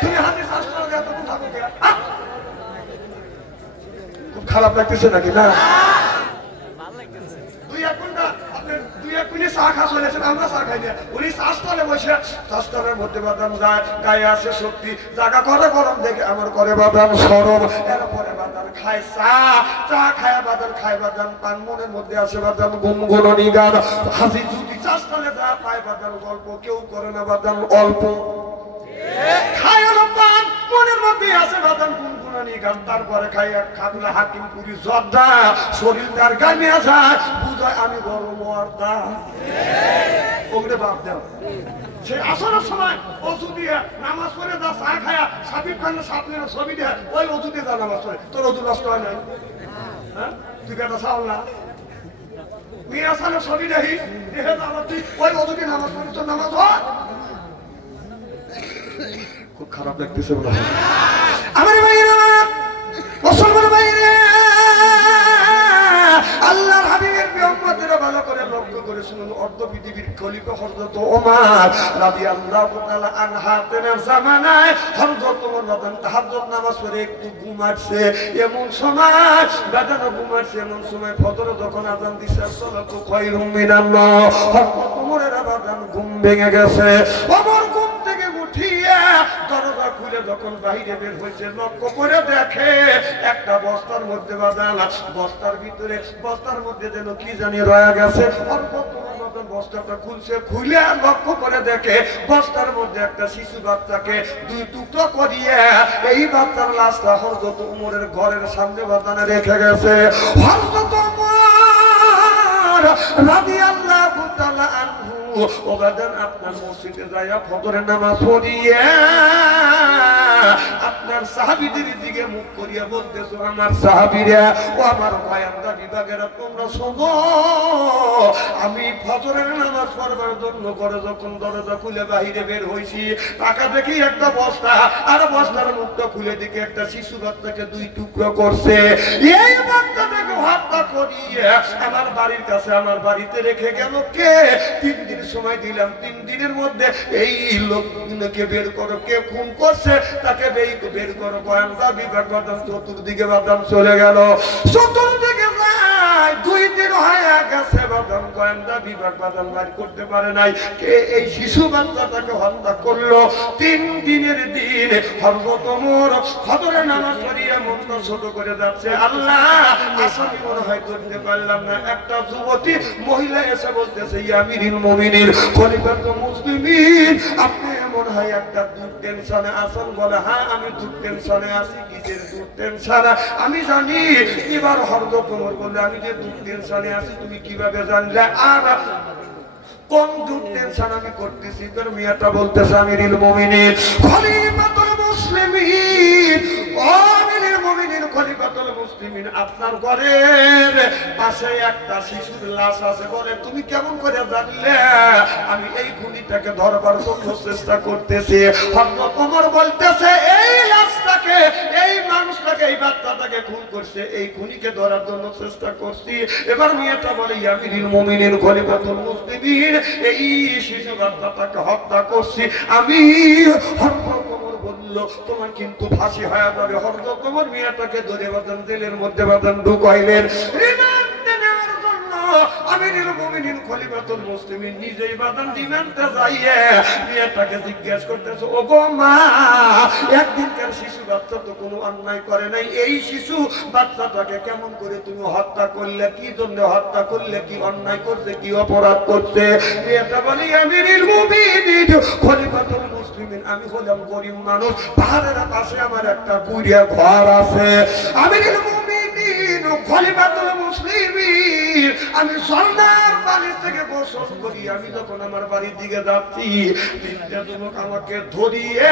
তুমি হাজি শাস্তালে এত কথা বলতে খুব খারাপ লাগতেছে নাকি না? চা খা চলেছেন, আমরা চা খাই না, উনি শাস্তালে বসে শাস্তালের মধ্যে বাদাম যায়, গায়ে আসে শক্তি, জায়গা করে গরম দেখে আমার করে বাদাম সরম, এরপরে বাদাম খায় চা খায় বাদাম খায় বাদাম পান, মনের মধ্যে আসে বাদাম গুনগুননি গান। হাসি যদি শাস্তালে যা পায় বাদাম গল্প, কেউ করে না বাদাম অল্প, খায় হলো পান, মনের মধ্যে আসে বাদাম গুনগুননি গান, তারপরে খাই এক খাদুলা হাকিম পুরি জর্দা, শরীর তার গামিয়া যায়, বুঝায় আমি বড় মর্দা। ওগুলো বাপ দেও, সেই আসরের সময় অজু দিয়ে নামাজ পড়ে যা চা খায়া সাবিব খানের সামনে ছবি দেয়, ওই অজু দিয়ে যা নামাজ পড়ে, তোর অজু নষ্ট হয় নাই? হ্যাঁ তুই কেটা চাও না মেয়ে আসানের ছবি দেখি দেখে যাবার তুই ওই অজু দিয়ে নামাজ পড়ি, তোর নামাজ হয়? খুব খারাপ লাগতেছে বলে আমার ভাইরা মুসলমান ভাইরা, আল্লাহর হাবিবের উম্মতেরা ভালো করে লক্ষ্য করে শুনুন। অর্ধ পৃথিবীর খলিফা হযরত ওমর রাদিয়াল্লাহু তাআলা আনহাতের জামানায় হযরত ওমর তাহাজ্জুদ নামাজ পড়ে একটু ঘুমাচ্ছে, এমন সময় বাজানো ঘুমাচ্ছে, এমন সময় ফজর যখন আযান দিছে সালাতু খায়রুম মিনাল্লাহ, হযরত ওমরের আযান ঘুম ভেঙে গেছে। ওমর ঘুম থেকে উঠিয়া দরজা খুলে যখন বাইরে বের হয়েছে, লক্ষ্য করে দেখে একটা বস্তার মধ্যে বাঁধানো, বস্তার ভিতরে বস্তার মধ্যে যেন কি জানি রয়ে গেছে। বস্তাটা খুলছে, খুলে লক্ষ্য করে দেখে বস্তার মধ্যে একটা শিশু বাচ্চাকে 2 টুকরো করিয়ে এই বাচ্চার লাশটা হযরত ওমরের ঘরের সামনে বাঁধানো রেখে গেছে। হযরত ওমর রাদিয়াল্লাহু তাআলা আনহু ওবাদান আপনার মসজিদে যাইয়া ফজরের নামাজ পড়িয়ে আপনার সাহাবীদের দিকে মুখ করিয়া বলতেছো, আমার সাহাবীরা ও আমার ভাইয়ান্দা বিভাগেরা তোমরা শোনো, আমি ফজরের নামাজ পড়বার জন্য করে যখন দরজা খুলে বাহিরে বের হইছি, টাকা দেখি একটা বস্তা, আর বস্তার মুখটা খুলে দেখি একটা শিশু বাচ্চাকে 2 টুকরো করছে। এই বাচ্চাটাকে হত্যা করিয়ে আমার বাড়ির কাছে আমার বাড়িতে রেখে গেল কে? 3 দিন সময় দিলাম, 3 দিনের মধ্যে এই লোককে বের করো, কে খুন করছে তাকে বের করো। গোয়েন্দা বিভাগ বাদাম চতুর্দিকে বাদাম চলে গেল, চতুর্দিকে যায় 2 দিন হয়ে গেছে বাদাম, গোয়েন্দা বিভাগ বাদাম বাইর করতে পারে নাই কে এই শিশু বাচ্চাটাকে হত্যা করলো। 3 দিনের দিন হযরত ওমর ফজরের নামাজ পড়িয়া মনটা ছোট করে যাচ্ছে, আল্লাহ আসামি মনে হয় ধরতে পারলাম না। একটা যুবতী মহিলা এসে বলতেছে, ইয়া আমিরুল মুমিনিন খলিফাতুল মুসলিমিন, আপনি মনে হয় একটা দুধ টেনশনে আছেন। বলে, হ্যাঁ আমি দুধ টেনশনে আছি। কিসের দুধ টেনশন? আমি জানি। এবার হযরত ওমর বলে, আমি যে দুধ টেনশনে আছি তুমি কিভাবে জানলে? আর কোন দুধ টেনশন আমি করতেছি? তোর মিয়াটা বলতেছে, আমিরুল মুমিনিন খলিফাতুল মুসলিমিন, ও আমিরুল মুমিনিন খলিফাতুল মুসলিমিন, আপনার ঘরের পাশে একটা শিশুর লাশ আছে। বলে, তুমি কেমন করে জানলে? আমি এই খুনিটাকে ধরবার জন্য চেষ্টা করতেছি। হযরত ওমর বলতেছে, এই লাশটাকে, এই মানুষটাকে, এই বাচ্চাটাকে খুন করছে, এই খুনিকে ধরার জন্য চেষ্টা করছি। এবার মেয়েটা বলে, ইয়া আমিরুল মুমিনিন খলিফাতুল মুসলিমিন, এই শিশু বাচ্চাটাকে হত্যা করছি আমি। হযরত ওমর বলল, তোমার কিন্তু ফাঁসি হয়ে যাবে। হযরত ওমর মেয়েটাকে ধরে বাদাম জেলের মধ্যে বাদাম ঢুকাইলেন রিমান্ডে নেওয়ার জন্য। আমিরুল মুমিনিন খলিফা খলিফাতুল মুসলিমিন নিজেই বাদান দিনান্তে যাইয়ে মেয়েটাকে জিজ্ঞেস করতেছে, ও গো মা, একদিনকার শিশু বাচ্চা তো কোনো অন্যায় করে নাই, এই শিশু বাচ্চাটাকে কেমন করে তুমি হত্যা করলে? কি জন্য হত্যা করলে? কি অন্যায় করছে? কি অপরাধ করছে? মেয়েটা বলে, আমিরুল মুমিনিন খলিফাতুল মুসলিমিন, আমি হলাম গরিব মানুষ, পাহাড়ের পাশে আমার একটা কুড়িয়া ঘর আছে। আমিরুল মুমিনিন খলিফাতুল মুসলিমিন, আমি ঝর্ণার পানি থেকে গোসল করি, আমি যখন আমার বাড়ির দিকে যাচ্ছি, তিনটা যুবক আমাকে ধরিয়ে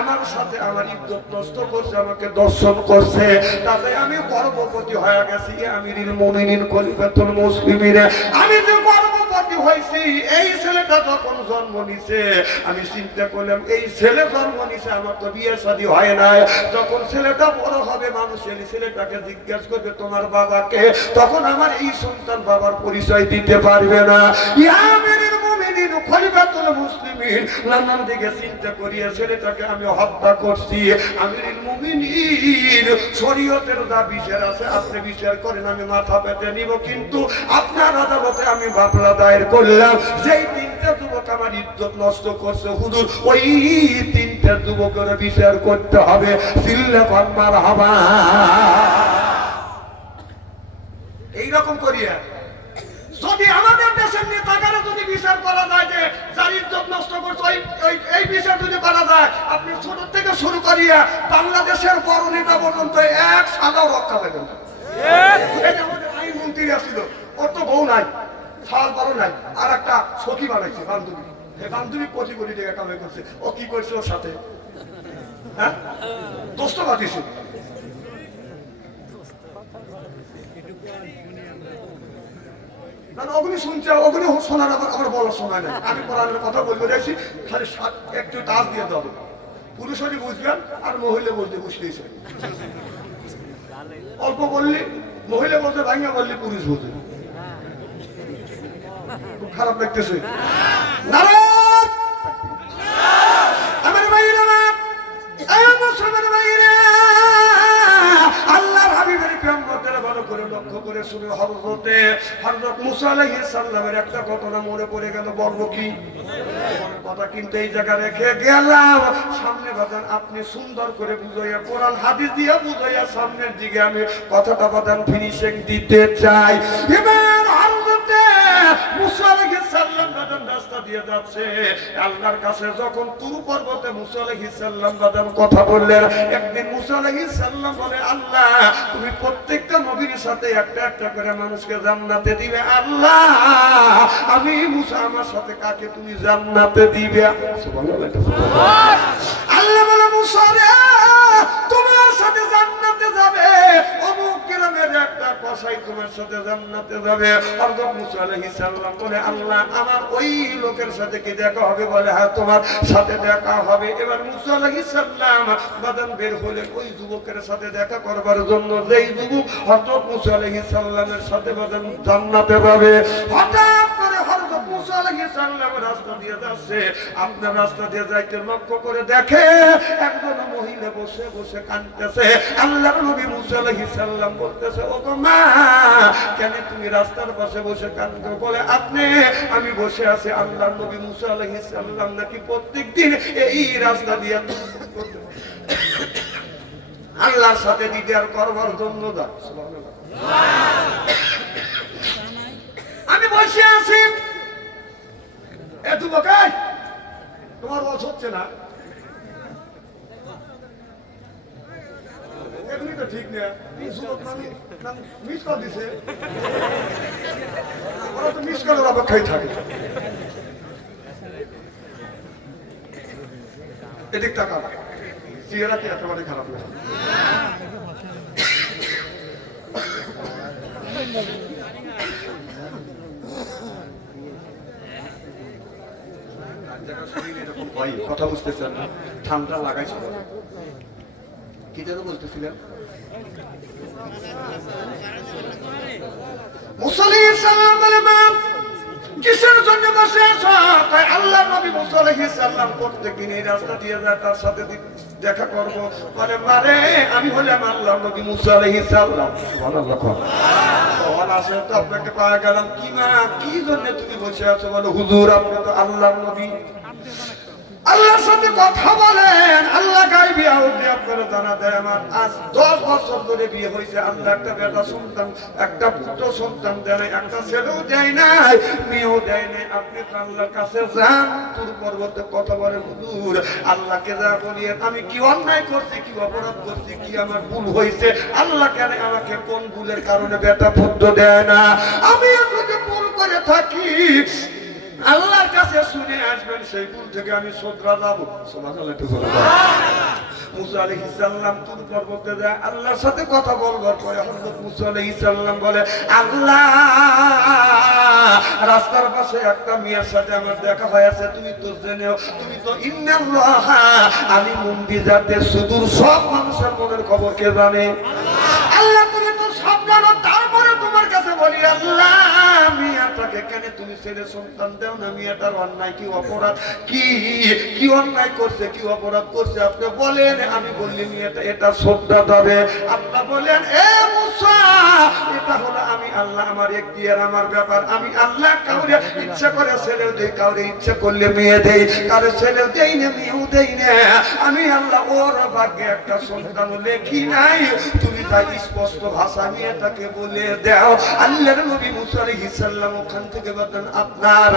আমার সাথে আমার ইজ্জত নষ্ট করছে, আমাকে দর্শন করছে, তাতে আমি গর্ভবতী হয়ে গেছি। আমিরুল মুমিনিন খলিফাতুল মুসলিমিন, আমি যে গর্ভবতী হয়েছি, এই ছেলেটা যখন জন্ম নিছে আমি চিন্তা করলাম, এই ছেলে জন্ম নিছে, আমার তো বিয়ে শাদী হয় নাই, যখন ছেলেটা বড় হবে মানুষ এই ছেলেটাকে জিজ্ঞাসা করবে তোমার বাবাকে, তখন আমার এই সন্তান বাবার পরিচয় দিতে পারবে না। আমিরুল মুমিনিন খলিফাতুল মুসলিমিন নানান দিকে চিন্তা করিয়া ছেলেটাকে আমি হত্যা করছি। আমিরুল মুমিনিন, শরীয়তের যা বিচার আছে আপনি বিচার করেন, আমি মাথা পেতে নিব, কিন্তু আপনার আদালতে আমি মামলা দায়ের করলাম, যেই তিনটা যুবক আমার ইজ্জত নষ্ট করছে হুজুর, ওই তিনটা যুবকের বিচার করতে হবে। সিল্লাফান মারহাবা। এইরকম করিয়া যদি আমাদের দেশের নেতারা যদি বিচার করা যায় যে যার ইজ্জত নষ্ট করছে, এই বিচার যদি করা যায়, আপনি ছোট থেকে শুরু করিয়া বাংলাদেশের বড় নেতা পর্যন্ত এক সাদাও রক্ষা পাবেন না। আমাদের আইন মন্ত্রী আসছিল, ওর তো বউ নাই, ছাল বড় নাই, আর একটা সখী বানাইছে বান্ধবী, বান্ধবী কোটি কোটি টাকা কামাই করছে, ও কি করছে ওর সাথে? হ্যাঁ, দোস্ত বাঁধিয়েছে। অগ্নি শুনছে, অগ্নি শোনার আমার বলার সময় নাই, আমি কোরআনের কথা বলবো দেখছি, খালি একটু তাজ দিয়ে দেবো, পুরুষ হলে বুঝবেন আর মহিলা বলতে বুঝতেছে, অল্প বললি মহিলা বলতে, ভাঙা বললি পুরুষ বলতে, খুব খারাপ লাগতেছে। আমার ভাইরা, আমার ভাইরা, আল্লাহর হাবিবের প্রেমবতের ভালো করে লক্ষ্য করে শুনে হযরত মুসা আলাইহিস সালামের একটা ঘটনা মনে পড়ে গেল। বলবো কি কথা, কিন্তু এই জায়গা রেখে গেলাম সামনে বাদান, আপনি সুন্দর করে বুঝাইয়া কোরআন হাদিস দিয়ে বুঝাইয়া সামনের দিকে আমি কথাটা বাদান ফিনিশিং দিতে চাই। এবার হযরত মুসা আলাইহিস সালাম বাদান রাস্তা দিয়ে যাচ্ছে, আল্লাহর কাছে যখন তুর পর্বতে মুসা আলাইহিস সালাম বাদান কথা বললেন, একদিন মুসা আলাইহিস সালাম বলে, আল্লাহ তুমি প্রত্যেকটা নবীর সাথে একটা একটা করে মানুষকে জান্নাতে দিবে, আল্লাহ আমি মুসা আমার সাথে কাকে তুমি জান্নাতে দিবে? আল্লাহ বলে, মুসা রে তোমার সাথে জান্নাতে যাবে অমুক গ্রামের একটা কসাই, তোমার সাথে জান্নাতে যাবে। হযরত মুসা আলাইহিস সালাম বলে, আল্লাহ আমার ওই লোকের সাথে কি দেখা হবে? বলে, হ্যাঁ তোমার সাথে দেখা হবে। এবার মুসা আলাইহিস সালাম বাদান বের হলেন ওই যুবকের সাথে দেখা করবার জন্য, যেই যুবক হযরত মুসা আলাইহিস সালামের সাথে বাদান জান্নাতে যাবে। হঠাৎ করে হযরত মুসা আলাইহিস সালাম রাস্তা দিয়ে যাচ্ছে, আপনার রাস্তা দিয়ে যাইতে লক্ষ্য করে দেখে একজন মহিলা বসে বসে কাঁদতেছে। আল্লাহর নবী মুসা আলাইহিস সালাম বলতেছে, ও গো মা, কেন তুমি রাস্তার পাশে বসে কাঁদছো? বলে, আপনি আমি বসে আছি, আল্লাহর নবী মুসা আলাইহিস সালাম নাকি প্রত্যেকদিন এই রাস্তা দিয়ে আল্লাহর সাথে দিদার করবার জন্য যায়। আমি বসে আছি, এত বকাই তোমার বস হচ্ছে না, এগুলি তো ঠিক না, মিস কল দিছে, ওরা তো মিস কলের অপেক্ষায় থাকে। এদিক টাকা চেহারাতে একেবারে খারাপ লাগে। কথা বুঝতেছেন না, ঠান্ডা লাগাইছিল, কি যেন বলতেছিলেন? মুসা আলাইহিস সালাম বলে, মা কিসের জন্য বসে আছো? আল্লাহর নবী মুসা আলাইহিস সালাম প্রত্যেকদিন এই রাস্তা দিয়ে যায়, তার সাথে দেখা করব। বলে মারে আমি হলাম আল্লাহ নবী মুসা আলাইহিস সালাম। সুবহানাল্লাহ। তখন আসে তো আপনাকে পাওয়া গেলাম, কি মা কি জন্য তুমি বসে আছো? বলো হুজুর আপনি তো আল্লাহর নবী, আল্লাহর সাথে কথা বলেন, আল্লাহ গায়বী আউলিয়াত করে জানা দেয়। আমার আজ 10 বছর ধরে বিয়ে হয়েছে, আল্লাহ একটা বেটা সন্তান একটা পুত্র সন্তান দেয় নাই, একটা ছেলেও দেয় নাই, মেয়েও দেয় নাই। আপনি তো আল্লাহর কাছে যান, তুর পর্বতে কথা বলেন হুজুর আল্লাহকে যা বলি আমি কি অন্যায় করছি, কি অপরাধ করছি, কি আমার ভুল হয়েছে, আল্লাহ কেন আমাকে কোন ভুলের কারণে বেটা পুত্র দেয় না? আমি যদি ভুল করে থাকি আল্লাহর কাছে শুনে আসবেন, সেই ভুল থেকে আমি শোধরা যাবো। সুবহানাল্লাহ। মুসা আলাইহিস সালাম তুর পর্বতে যায়, আল্লাহর সাথে কথা বলবার পরে হযরত মুসা আলাইহিস সালাম বলে, আল্লাহ রাস্তার পাশে একটা মেয়ের সাথে আমার দেখা হয়েছে, তুমি তো জেনেও, তুমি তো ইন্নাল্লাহা আলিমুম বিযাতিস সুদূর, সব মানুষের মনের খবর কে জানে? আল্লাহ। তুমি তো সব জানো, তারপরে তোমার কাছে বলি আল্লাহ মেয়েটাকে কেন তুমি ছেলে সন্তান দেও না? মেয়েটার অন্যায় কি অপরাধ, কি অন্যায় করছে, কি অপরাধ করছে আপনি বলেন। আমি বললি মেয়েটা এটা শ্রদ্ধা দেবে। আল্লাহ বলেন এ মুসা এটা হলো আমি আল্লাহ আমার এখতিয়ার, আমার ব্যাপার। আমি আল্লাহ কাউরে ইচ্ছা করে ছেলে দেই, কাউরে ইচ্ছা করলে মেয়ে দেই, কারো ছেলে দেই না মেয়েও দেই না। আমি আল্লাহ ওর ভাগ্যে একটা সন্তান লেখি নাই। তুমি তাই স্পষ্ট ভাষা মেয়েটাকে বলে দাও। আল্লাহর নবী মুসা আলাইহিস সালাম ওখান থেকে বলেন আপনার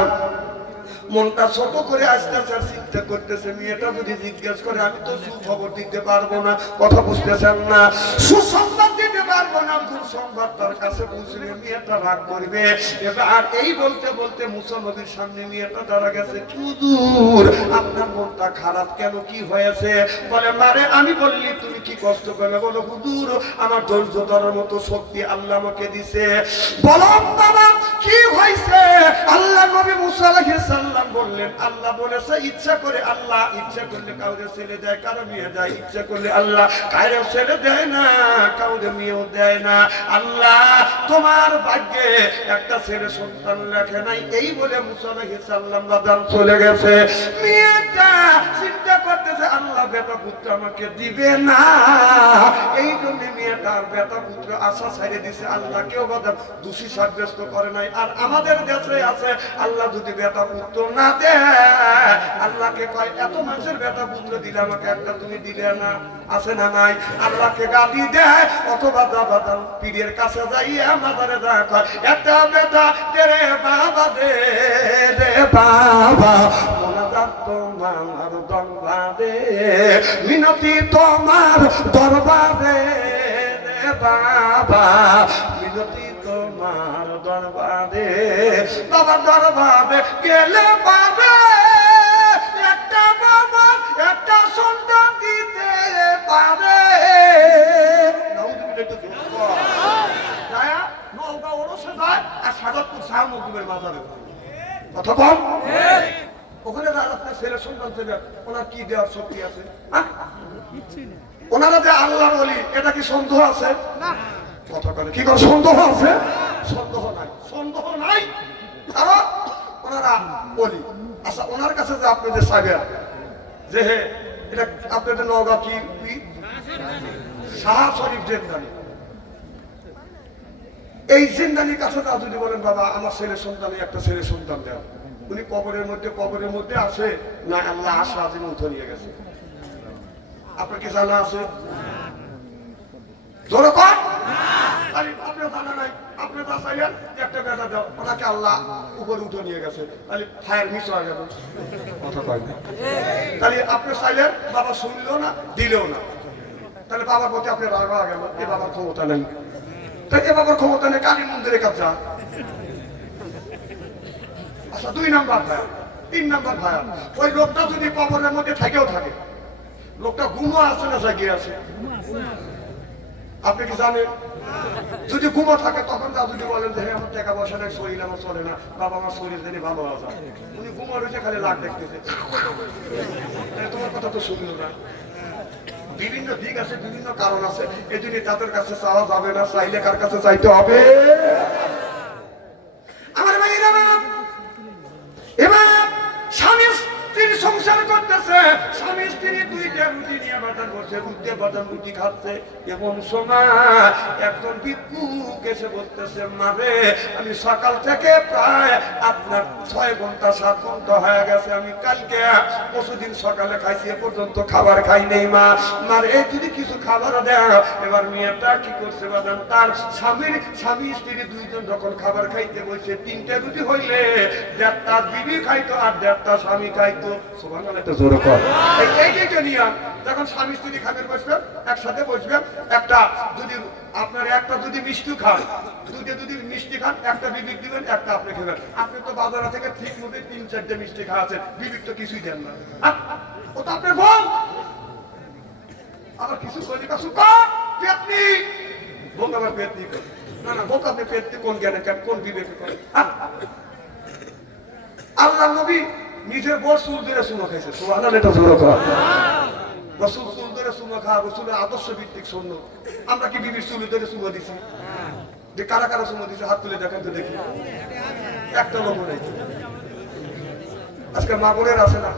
মনটা ছোট করে আস্তে আস্তে চিন্তা করতেছে, মেয়েটা যদি জিজ্ঞেস করে আমি তো সুখবর দিতে পারবো না, কথা বুঝতেছেন না, সুসংবাদ দিতে পারবো না, দুঃসংবাদ তার কাছে পৌঁছলে মেয়েটা রাগ করবে। আর এই বলতে বলতে মুসা নবীর সামনে মেয়েটা দাঁড়া গেছে। হুজুর আপনার মনটা খারাপ কেন, কি হয়েছে? বলে মারে আমি বললি তুমি কি কষ্ট করবে? বলো হুজুর আমার ধৈর্য ধরার মতো শক্তি আল্লাহ আমাকে দিছে। বলো বাবা কি হয়েছে? আল্লাহ নবী মুসা আলাইহিস সালাম বললেন আল্লাহ বলেছে ইচ্ছা করে আল্লাহ ইচ্ছা করলে কাউরে ছেলে দেয়, কারো মেয়ে দেয়, ইচ্ছা করলে আল্লাহ কারো ছেলে দেয় না, কাউরে মেয়েও দেয় না। আল্লাহ তোমার ভাগ্যে একটা ছেলে সন্তান লেখে নাই। এই বলে মুসা আলাইহিস সালাম বাদান চলে গেছে। মেয়েটা চিন্তা করতেছে আল্লাহ বেটা পুত্র আমাকে দিবে না, এই জন্য মেয়েটার বেটা পুত্র আশা ছেড়ে দিছে। আল্লাহ কেউ বাদান দোষী সাব্যস্ত করে নাই। আর আমাদের দেশে আছে আল্লাহ যদি বেটা পুত্র না দেয়, আল্লাহকে কয় এত মানুষের বেটা পুত্র দিলে আমাকে একটা তুমি দিলে না, আছে না নাই? আল্লাহকে গালি দেয়। অথবা দাবাদান পীরের কাছে যাইয়া মাজারে যা কয় একটা বেটা দে রে বাবা, দে রে বাবা, মোনাজাত তোমার দরবারে, মিনতি তোমার দরবারে রে বাবা, মিনতি তোমার দরবারে, বাবার দরবারে গেলে পাবে একটা বাবা একটা সন্তান দিতে পারে। নৌকা ওরসে যায় আর সাগরপুর শাহ মকদুমের মাজারে কথা কম। ওখানে আপনার ছেলে সন্তান ছেলে ওনার কি দেওয়ার শক্তি আছে? ওনারা যে আল্লাহর ওলি, এটা কি সন্দেহ আছে? কথা বলে কি করে সন্দেহ আছে? সন্দেহ নাই, সন্দেহ নাই। কারণ ওনারা বলি আচ্ছা ওনার কাছে যে আপনি যে সাবেন যে হে এটা আপনাদের নওগাঁ কি শাহ শরীফ জেন্দানি, এই জিন্দানির কাছে তা যদি বলেন বাবা আমার ছেলে সন্তানে একটা ছেলে সন্তান দেন, উনি কবরের মধ্যে আছে না আল্লাহ আশা আজিম উঠে নিয়ে গেছে? আপনার কি জানা আছে? জোরে কর। আপনার জানা নাই, আপনি তা চাইলেন একটা বেটা দাও, ওনাকে আল্লাহ উপরে উঠে নিয়ে গেছে, তাহলে ফায়ার মিস হয়ে গেল। কথা কয় না। তাহলে আপনি চাইলেন বাবা শুনলেও না দিলেও না, তাহলে বাবার প্রতি আপনি রাগ হয়ে গেল, এ বাবার ক্ষমতা নেই। তাই এ বাবার ক্ষমতা নেই, কালী মন্দিরে কাজ যা। আচ্ছা 2 নাম্বার ভাইয়া, 3 নাম্বার ভাইয়া, ওই লোকটা যদি কবরের মধ্যে থেকেও থাকে, লোকটা ঘুমো আছে না জাগিয়ে আছে? আপনি কি জানেন? যদি ঘুমো থাকে তখন তা যদি বলেন যে আমার টাকা পয়সা নেই, শরীর আমার চলে না, বাবা আমার শরীর দিনে ভালো আছে, উনি ঘুমো রয়েছে খালি লাখ দেখতেছে, তোমার কথা তো শুনলো না। বিভিন্ন দিক আছে, বিভিন্ন কারণ আছে, এই জন্য তাদের কাছে চাওয়া যাবে না, চাইলে কার কাছে চাইতে হবে? আমার ভাইয়েরা এবার স্বামী স্ত্রী সংসার করতেছে, স্বামী স্ত্রী 2টা রুটি নিয়ে আবার বাজার বসে উঠতে বাজার রুটি খাচ্ছে, এমন সময় একজন ভিক্ষুক এসে বলতেছে, মারে আমি সকাল থেকে প্রায় আপনার 6 ঘন্টা 7 ঘন্টা হয়ে গেছে, আমি কালকে পরশুদিন সকালে খাইছি, এ পর্যন্ত খাবার খাই নেই মা, মার এই যদি কিছু খাবার দেয়। এবার মেয়েটা কি করছে বাজান, তার স্বামী স্ত্রী দুইজন যখন খাবার খাইতে বলছে, 3টে রুটি হইলে 1.5টা বিবি খাইতো আর 1.5টা স্বামী খাইতো। সুবহানাল্লাহ, একটা জোরে কর। এইটা নিয়ে যখন স্বামী স্ত্রী খাবার বসবেন, একসাথে বসবেন, একটা যদি মিষ্টি খান, দুইটা যদি মিষ্টি খান, একটা বিবিক দিবেন, একটা আপনি খাবেন। আপনি তো বাজার থেকে ঠিক মতো 3-4টে মিষ্টি খাওয়াচ্ছেন, বিবিক তো কিছুই দেন না, ও তো আপনার বউ। আবার কিছু বলি কাছু পেতনি, বউ আবার পেতনি করে না, না বউ আপনি পেতনি কোন জ্ঞানে কোন বিবেকে করে? আল্লাহ নবী নিজের বউ চুল ধরে সুমা খাইছে। সুবহানাল্লাহ, এটা জোরে কর। রাসূল চুল ধরে সুমা খাওয়া রাসূলের আদর্শ ভিত্তিক সুন্নাত। আমরা কি বিবির চুল ধরে সুমা দিছি? যে কারা কারা সুমা দিছে হাত তুলে দেখান তো দেখি, একটা লোক নাই। আজকে মা বোনের আছে না,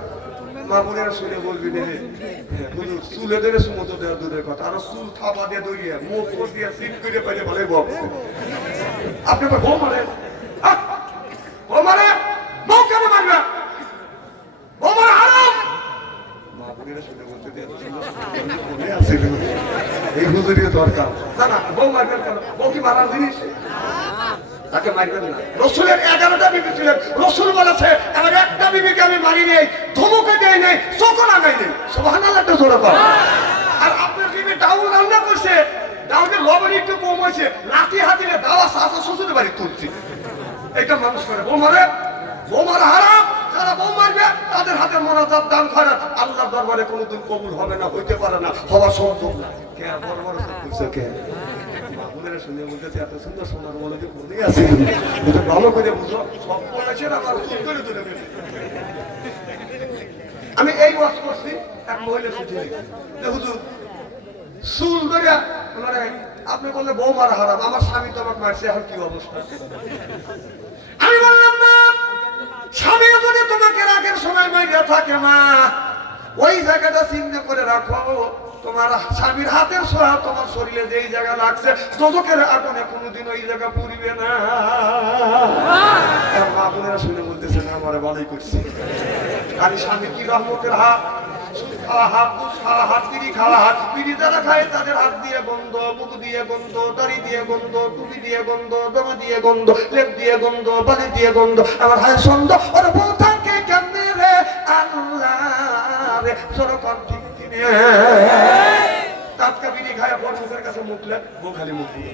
মা বোনেরা শুনে বলবি রে হুজুর চুলে ধরে সুমো তো দেওয়া দূরের কথা, আরো চুল থাপা দিয়ে দৌড়িয়ে মুখ দিয়ে সিট করে পাইলে ভালো বল। আপনি বউ মারে, বউ মারে, বউ কেন মারবে? বউ মারা হারাম। মা বোনেরা শুনে বলতে এই হুজুরিও দরকার না, না বউ মারবেন কেন? বউ কি মারার জিনিস? তাকে মারবেন না। রাসূলের 11টা বিবি ছিলেন, রাসূল বলেছে আমার একটা বিবিকে আমি মারি নেই, ধমকে দেই নেই, চোখও লাগাই নেই। সুবহানাল্লাহ, একটা জোরে কর। আর আপনার বিবি ডাউল রান্না করছে, ডাউলের লবণ একটু কম হয়েছে, লাঠি হাতিলে দাওয়া শাশু শ্বশুরের বাড়ি তুলছে। এটা মানুষ করে? বউ মারে, বউ মারা হারাম। যারা বউ মারবে তাদের হাতে মোনাজাত দান করে আল্লাহর দরবারে কোনোদিন কবুল হবে না, হইতে পারে না, হওয়া সম্ভব না। কে বড় বড় সব করছে কে? মাহবুবের শুনে বলতেছে এত সুন্দর সোনার মলকে মনে আছে, এটা ভালো করে বুঝো, সব বলেছেন আমার চুপ করে তুলে গেছে। আমি এই ওয়াজ করছি, এক মহিলা চিঠি লিখছে, হুজুর চুল ধরে মানে আপনি বললে বউ মারা হারাম, আমার স্বামী তো আমাকে মারছে, এখন কি অবস্থা? আমি বললাম না, স্বামী যদি তোমাকে রাগের সময় মাইরা থাকে মা, ওই জায়গাটা চিন্তা করে রাখো, তোমার স্বামীর হাতের ছোঁয়া তোমার শরীরে যেই জায়গা লাগছে দোজখের আগুনে কোনোদিন ওই জায়গা পুড়িবে না। মা বোনেরা শুনে বলতেছে না, আমারে ভালোই করছে। আর স্বামী কি রহমতের হাত, খাওয়া হাত, খাওয়া হাত, বিড়ি খাওয়া হাত, বিড়ি যারা খায় তাদের হাত দিয়ে গন্ধ, মুখ দিয়ে গন্ধ, দাড়ি দিয়ে গন্ধ, টুপি দিয়ে গন্ধ, জামা দিয়ে গন্ধ, লেপ দিয়ে গন্ধ, বালি দিয়ে গন্ধ, আমার হায় সন্দ ওর বউ থাকে কেমনে রে আল্লাহ রে, সরকার ঠিক কিনে টাটকা বিড়ি খায় বর মুখের কাছে মুখলে, বউ খালি মুখ দিয়ে।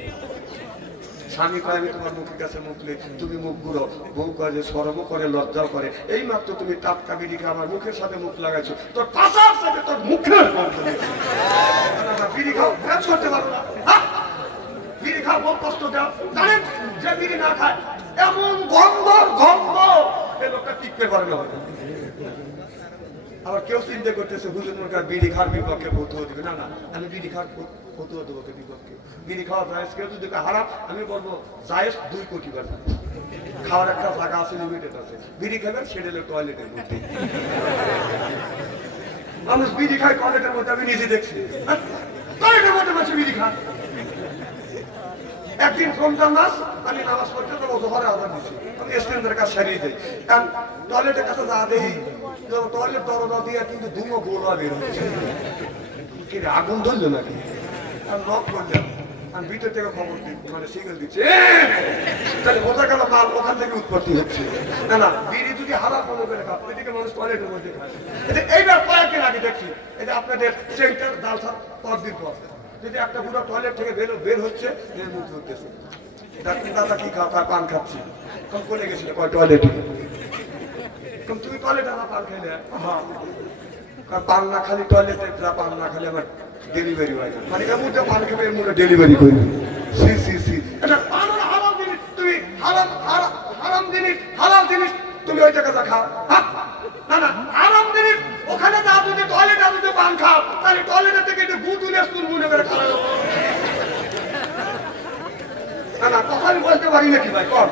স্বামী কয় আমি তোমার মুখের কাছে মুখলে, তুমি মুখ ঘুরো, বউ কয় যে শরমও করে লজ্জাও করে, এই মাত্র তুমি টাটকা বিড়ি খেয়ে আমার মুখের সাথে মুখ লাগাইছো, তোর কাঁচার সাথে তোর মুখের বিড়ি খাও, কাজ করতে পারো না, বিড়ি খাও, বউ কষ্ট দাও। জানেন যে বিড়ি না খায় এমন গন্ধ গন্ধ, এই লোকটা টিকতে পারে না। আবার কেউ চিন্তা করতেছে হুজুর মুরগার বিড়ি খাওয়ার বিপক্ষে ফতুয়া দিবে, না না আমি বিড়ি খাওয়ার ফতুয়া দেবো বিপক্ষে। বিড়ি খাওয়া জায়েজ, কেউ যদি হারাম আমি বলবো জায়েজ 2 কোটি বার। খাওয়ার একটা জায়গা আছে, লিমিটেড আছে, বিড়ি খাবেন সেটা হলো টয়লেটের মধ্যে। মানুষ বিড়ি খায় টয়লেটের মধ্যে, আমি নিজে দেখছি টয়লেটের মধ্যে মানুষ বিড়ি খায়। একদিন রমজান মাস আমি নামাজ পড়তে যাবো, জোহরে আযান দিছি, আমি স্ট্যান্ডের কাছে সারিয়ে দেই, কারণ টয়লেটের কাছে যা দেই টয়লেট দরজা দিয়ে কিন্তু ধুমো গোলা বের হচ্ছে, কি আগুন ধরলো নাকি? আর লক করলাম, আমি ভিতর থেকে খবর দিই, মানে সিগন্যাল দিচ্ছে, তাহলে বোঝা গেল মাল ওখান থেকে উৎপত্তি হচ্ছে। না না, বিড়ি যদি হারাম মনে করে খায়, এদিকে মানুষ টয়লেটের মধ্যে খায়। এইবার কয়েকদিন আগে দেখছি, এটা আপনাদের সেন্টার জালসা তদবির পর যদি একটা পুরো টয়লেট থেকে বের হচ্ছে, মুখ ধরতেছে, দাদা কি খাওয়া, পান খাচ্ছি, কম করে গেছিল কয় টয়লেটে, তুমি টয়লেটে না পান খাইলে, হ্যাঁ পান না খালি টয়লেটে, পান না খালি আমার ডেলিভারি হয় না, মানে এমন পান খেবে এমন ডেলিভারি করবে। সি সি সি, এটা হারাম জিনিস, তুমি হারাম জিনিস, হালাল জিনিস তুমি ওই জায়গাটা খাও। না না, হারাম জিনিস ওখানে যা, যদি টয়লেটে যদি পান খাও, তাহলে টয়লেটের থেকে একটু গু তুলে স্কুল মনে করে খাওয়া। না না, কথা আমি বলতে পারি নাকি ভাই, কর।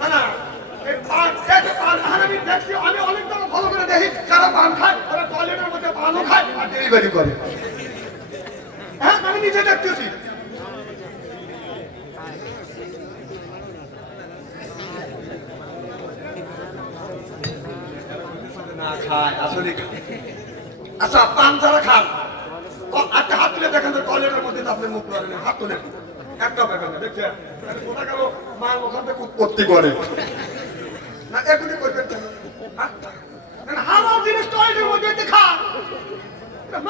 না না, এই পান পান আমি দেখছি, আমি অনেক ভালো করে দেখি যারা পান খায় ওরা টয়লেটে বাড়ি করে। হ্যাঁ আমি নিজে দেখতেছি। না খায় আসলে। আচ্ছা পান যারা খান একটা হাত তুলে দেখেন টয়লেটের মধ্যে আপনি মুখ করেন, হাত তুলে একটা ব্যাপার না দেখছেন কোথা গেল মা ওখান থেকে উৎপত্তি করে না এখনই করবেন না হালাল জিনিস টয়লেটের মধ্যে খান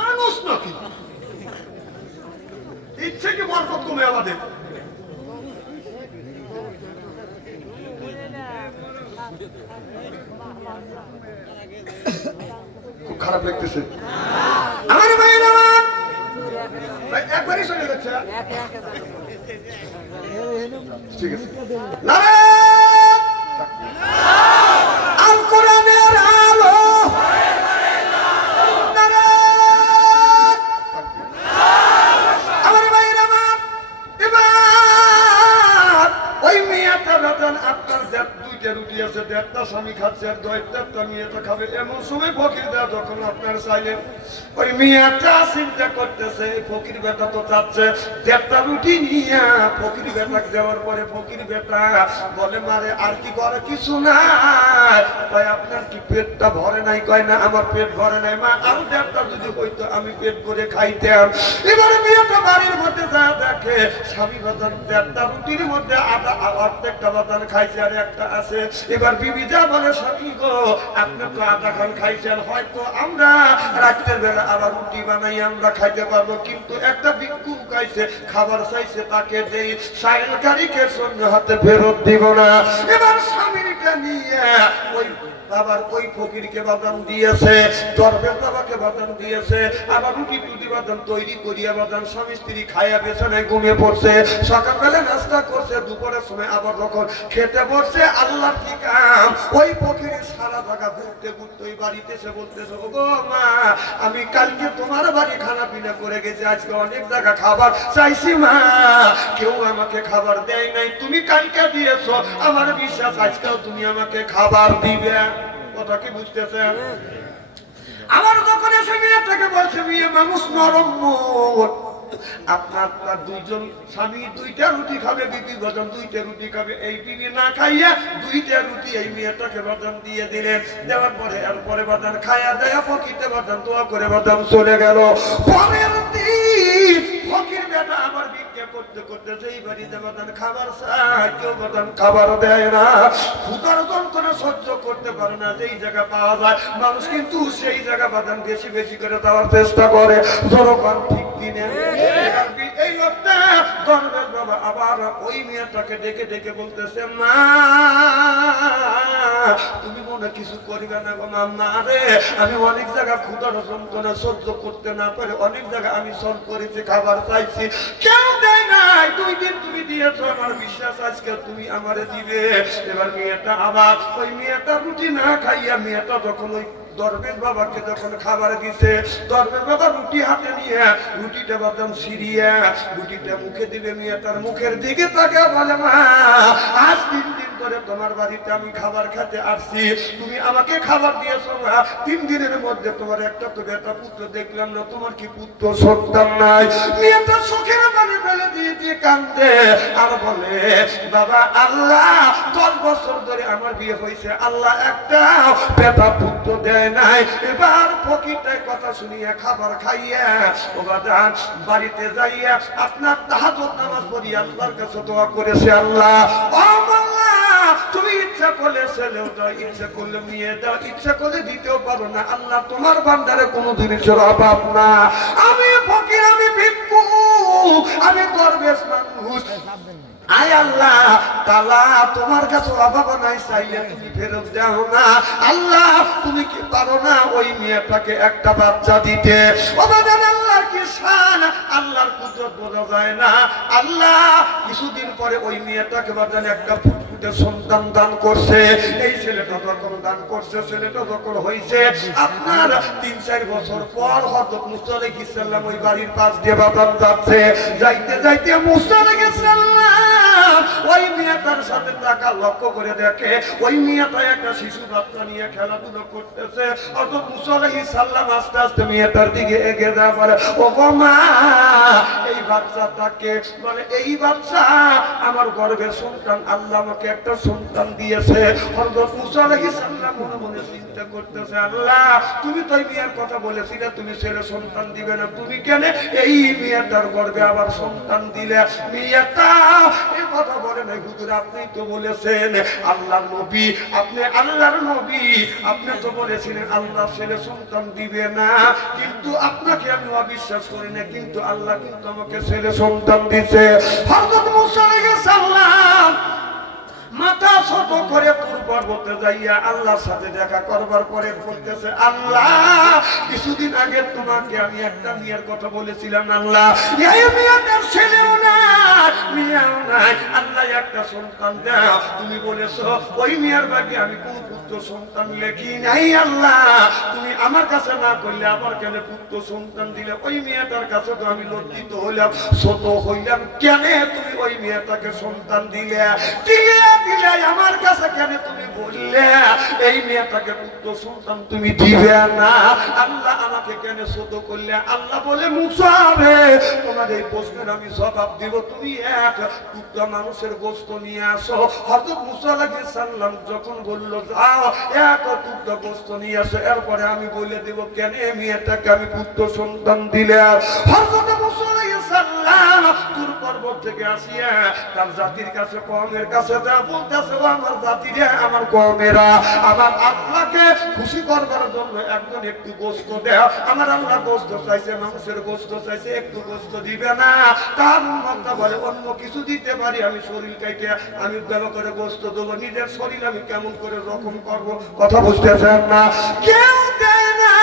মানুষ নাকি ইচ্ছে কি বরকত কমে আমাদের খুব খারাপ লাগতেছে আমার ভাইয়ের আমার একবারই চলে যাচ্ছে ঠিক আছে আল কোরআনের আলো আমার ভাইয়ের আমার এবার ওই মেয়েটা বেতন আপনার দুইটা রুটি আছে দেড়টা স্বামী খাচ্ছে আর দেড়টা মেয়েটা খাবে এমন সময় ফকির দেয় যখন আপনার চাইলেন ওই মেয়েটা চিন্তা করতেছে ফকির বেটা তো চাচ্ছে দেড়টা রুটি নিয়ে ফকির বেটা দেওয়ার পরে ফকির বেটা বলে মারে আর কি করে কিছু না তাই আপনার কি পেটটা ভরে নাই কয় না আমার পেট ভরে নাই মা আরো দেড়টা যদি হইতো আমি পেট ভরে খাইতাম এবারে মেয়েটা বাড়ির মধ্যে যা দেখে স্বামী বাজান দেড়টা রুটির মধ্যে আধা অর্ধেকটা বাজান খাইছে আর একটা আছে এবার বিবি যা বলে স্বামী গো আপনি তো আধা খান খাইছেন হয়তো আমরা রাত্রের বেলা আবার রুটি বানাই আমরা খাইতে পারবো কিন্তু একটা ভিক্ষুক খাইছে খাবার চাইছে তাকে দেই সাইলকারীকে সঙ্গে হাতে ফেরত দিব না এবার স্বামীকে নিয়ে ওই আবার ওই ফকিরকে বাদাম দিয়েছে দরবেশ বাবাকে বাদাম দিয়েছে আবার রুটি টুটি বাদাম তৈরি করিয়া বাদাম স্বামী স্ত্রী খাইয়া বেছানায় ঘুমিয়ে পড়ছে সকালবেলা নাস্তা করছে দুপুরের সময় আবার যখন খেতে বসছে আল্লাহ কি কাম ওই ফকিরের সারা জায়গা ঘুরতে ঘুরতে ওই বাড়িতে এসে বলতেছে ও গো মা আমি কালকে তোমার বাড়ি খানা পিনা করে গেছি আজকে অনেক জায়গা খাবার চাইছি মা কেউ আমাকে খাবার দেয় নাই তুমি কালকে দিয়েছো আমার বিশ্বাস আজকেও তুমি আমাকে খাবার দিবে কথা কি বুঝতেছেন আমার যখন এসে মেয়েটাকে বলছে মেয়ে মানুষ নরম মন আপনার দুইজন স্বামী দুইটা রুটি খাবে বিবি বাদাম দুইটা রুটি খাবে এই বিবি না খাইয়া দুইটা রুটি এই মেয়েটাকে বাদাম দিয়ে দিলেন দেওয়ার পরে এরপরে বাদাম খাইয়া দেয়া ফকিরতে বাদাম দোয়া করে বাদাম চলে গেল পরের দিন ফকির বেটা আবার ভিক্ষা করতে করতে সেই বাড়িতে বাদাম খাবার চায় কেউ বাদাম খাবার দেয় না ক্ষুধার যন্ত্রণা সহ্য করতে পারে না যেই জায়গা পাওয়া যায় মানুষ কিন্তু সেই জায়গা বাদাম বেশি বেশি করে দেওয়ার চেষ্টা করে জনগণ ঠিক কিনে এই লোকটা দরবেশ বাবা আবার ওই মেয়েটাকে ডেকে ডেকে বলতেছে মা তুমি মনে কিছু করিবে না গো মা রে আমি অনেক জায়গা ক্ষুধার যন্ত্রণা সহ্য করতে না পারে অনেক জায়গা আমি সব করেছি খাবার চাইছি কেউ দেয় নাই 2 দিন তুমি দিয়েছো আমার বিশ্বাস আজকে তুমি আমারে দিবে এবার মেয়েটা আবার ওই মেয়েটা রুটি না খাইয়া মেয়েটা যখন ওই দরবেশ বাবাকে যখন খাবার দিছে দরবেশ বাবা রুটি হাতে নিয়ে রুটিটা বাদাম ছিড়িয়ে রুটিটা মুখে দিবে মেয়েটার মুখের দিকে তাকে বলে মা আজ 3 দিন ধরে তোমার বাড়িতে আমি খাবার খেতে আসছি তুমি আমাকে খাবার দিয়েছো মা 3 দিনের মধ্যে তোমার একটা তো বেটা পুত্র দেখলাম না তোমার কি পুত্র সন্তান নাই মেয়েটা চোখের পানি ফেলে দিয়ে কান্দে আর বলে বাবা আল্লাহ 10 বছর ধরে আমার বিয়ে হয়েছে আল্লাহ একটা বেটা পুত্র দেয় নাই এবার ফকিরটার কথা শুনিয়া খাবার খাইয়া ও বাজান বাড়িতে যাইয়া আপনার তাহাজ্জুদ নামাজ পড়িয়া আল্লাহর কাছে দোয়া করেছে আল্লাহ ও আল্লাহ তুমি ইচ্ছা করলে ছেলেও দাও ইচ্ছা করলে মেয়ে দাও ইচ্ছা করলে দিতেও পারো না আল্লাহ তোমার ভান্ডারে কোনো জিনিসের অভাব না আমি ফকির আমি ভিক্ষুক আমি দরবেশ মানুষ আয় আল্লাহ তাআলা তোমার কাছে অভাব নাই চাইলে তুমি ফেরত দাও না আল্লাহ তুমি কি পারো না ওই মেয়েটাকে একটা বাচ্চা দিতে ওবাদান আল্লাহ কি শান আল্লাহর কুদরত বোঝা যায় না আল্লাহ কিছুদিন পরে ওই মেয়েটাকে বাদান একটা ফুটফুটে সন্তান দান করছে এই ছেলেটা যখন দান করছে ছেলেটা যখন হইছে আপনার 3-4 বছর পর হযরত মুসা আলাইহিস সালাম ওই বাড়ির পাশ দিয়ে বাদান যাচ্ছে যাইতে যাইতে মুসা আলাইহিস সালাম ওই মেয়েটার সাথে টাকা লক্ষ্য করে দেখে ওই মেয়েটা একটা শিশু বাচ্চা নিয়ে খেলাধুলা করতেছে। হযরত মুসা আলাইহিস সালাম আস্তে আস্তে মেয়েটার দিকে এগিয়ে যায়, বলে ও গো মা, এই বাচ্চাটাকে, বলে এই বাচ্চা আমার গর্ভের সন্তান, আল্লাহ আমাকে একটা সন্তান দিয়েছে। হযরত মুসা আলাইহিস সালাম মনে মনে চিন্তা করতেছে, আল্লাহ তুমি তো এই মেয়ের কথা বলেছিলে তুমি ছেলে সন্তান দিবে না, তুমি কেন এই মেয়েটার গর্ভে আবার সন্তান দিলে? মেয়েটা এই কথা বলে নাই, হুজুর আপনি তো বলেছেন আল্লাহর নবী, আপনি আল্লাহর নবী, আপনি তো বলেছিলেন আল্লাহ ছেলে সন্তান দিবে না, কিন্তু আপনাকে আমি অবিশ্বাস করি না, কিন্তু আল্লাহ কিন্তু আমাকে ছেলে সন্তান দিছে। হযরত মুসা আলাইহিস সালাম মাথা ছোট করে তুর পর্বতে যাইয়া আল্লাহর সাথে দেখা করবার পরে বলতেছে, আল্লাহ কিছুদিন আগে তোমাকে আমি একটা মেয়ের কথা বলেছিলাম, আল্লাহ এই মেয়েটার ছেলেও নাই মেয়েও নাই, আল্লাহ একটা সন্তান দাও, তুমি বলেছো ওই মেয়ের ভাগ্যে আমি কোন পুত্র সন্তান লেখি নাই, আল্লাহ তুমি আমার কাছে না করলে আবার কেন পুত্র সন্তান দিলে? ওই মেয়েটার কাছে তো আমি লজ্জিত হইলাম, ছোট হইলাম, কেন তুমি ওই মেয়েটাকে সন্তান দিলে? দিলে আমার কাছে কেন তুমি বললে এই মেয়েটাকে পুত্র সন্তান তুমি দিবে না? আল্লাহ আমাকে কেন ছোট করলে? আল্লাহ বলে মুসা রে, তোমার এই প্রশ্নের আমি জবাব দিব, তুমি এক টুকরা মানুষের গোশত নিয়ে আসো। হযরত মুসা আলাইহিস সালাম যখন বলল যাও এক টুকরা গোশত নিয়ে আসো, এরপরে আমি বলে দেব কেন মেয়েটাকে আমি পুত্র সন্তান দিলে। হযরত মুসা আলাইহিস সালাম তুর পর্বত থেকে আসিয়া তার জাতির কাছে, কওমের কাছে যা বলতেছে, আমার জাতিরা আমার কওমেরা আমার আল্লাহকে খুশি করবার জন্য একজন একটু গোশত দেয়, আমার আল্লাহ গোশত চাইছে, মানুষের গোশত চাইছে, একটু গোশত দিবে না? তার উম্মতটা বলে অন্য কিছু দিতে পারি, আমি শরীর কাইটে আমি ব্যবহার করে গোশত দেবো, নিজের শরীর আমি কেমন করে রকম করব? কথা বুঝতেছেন না? কেউ দেয় না,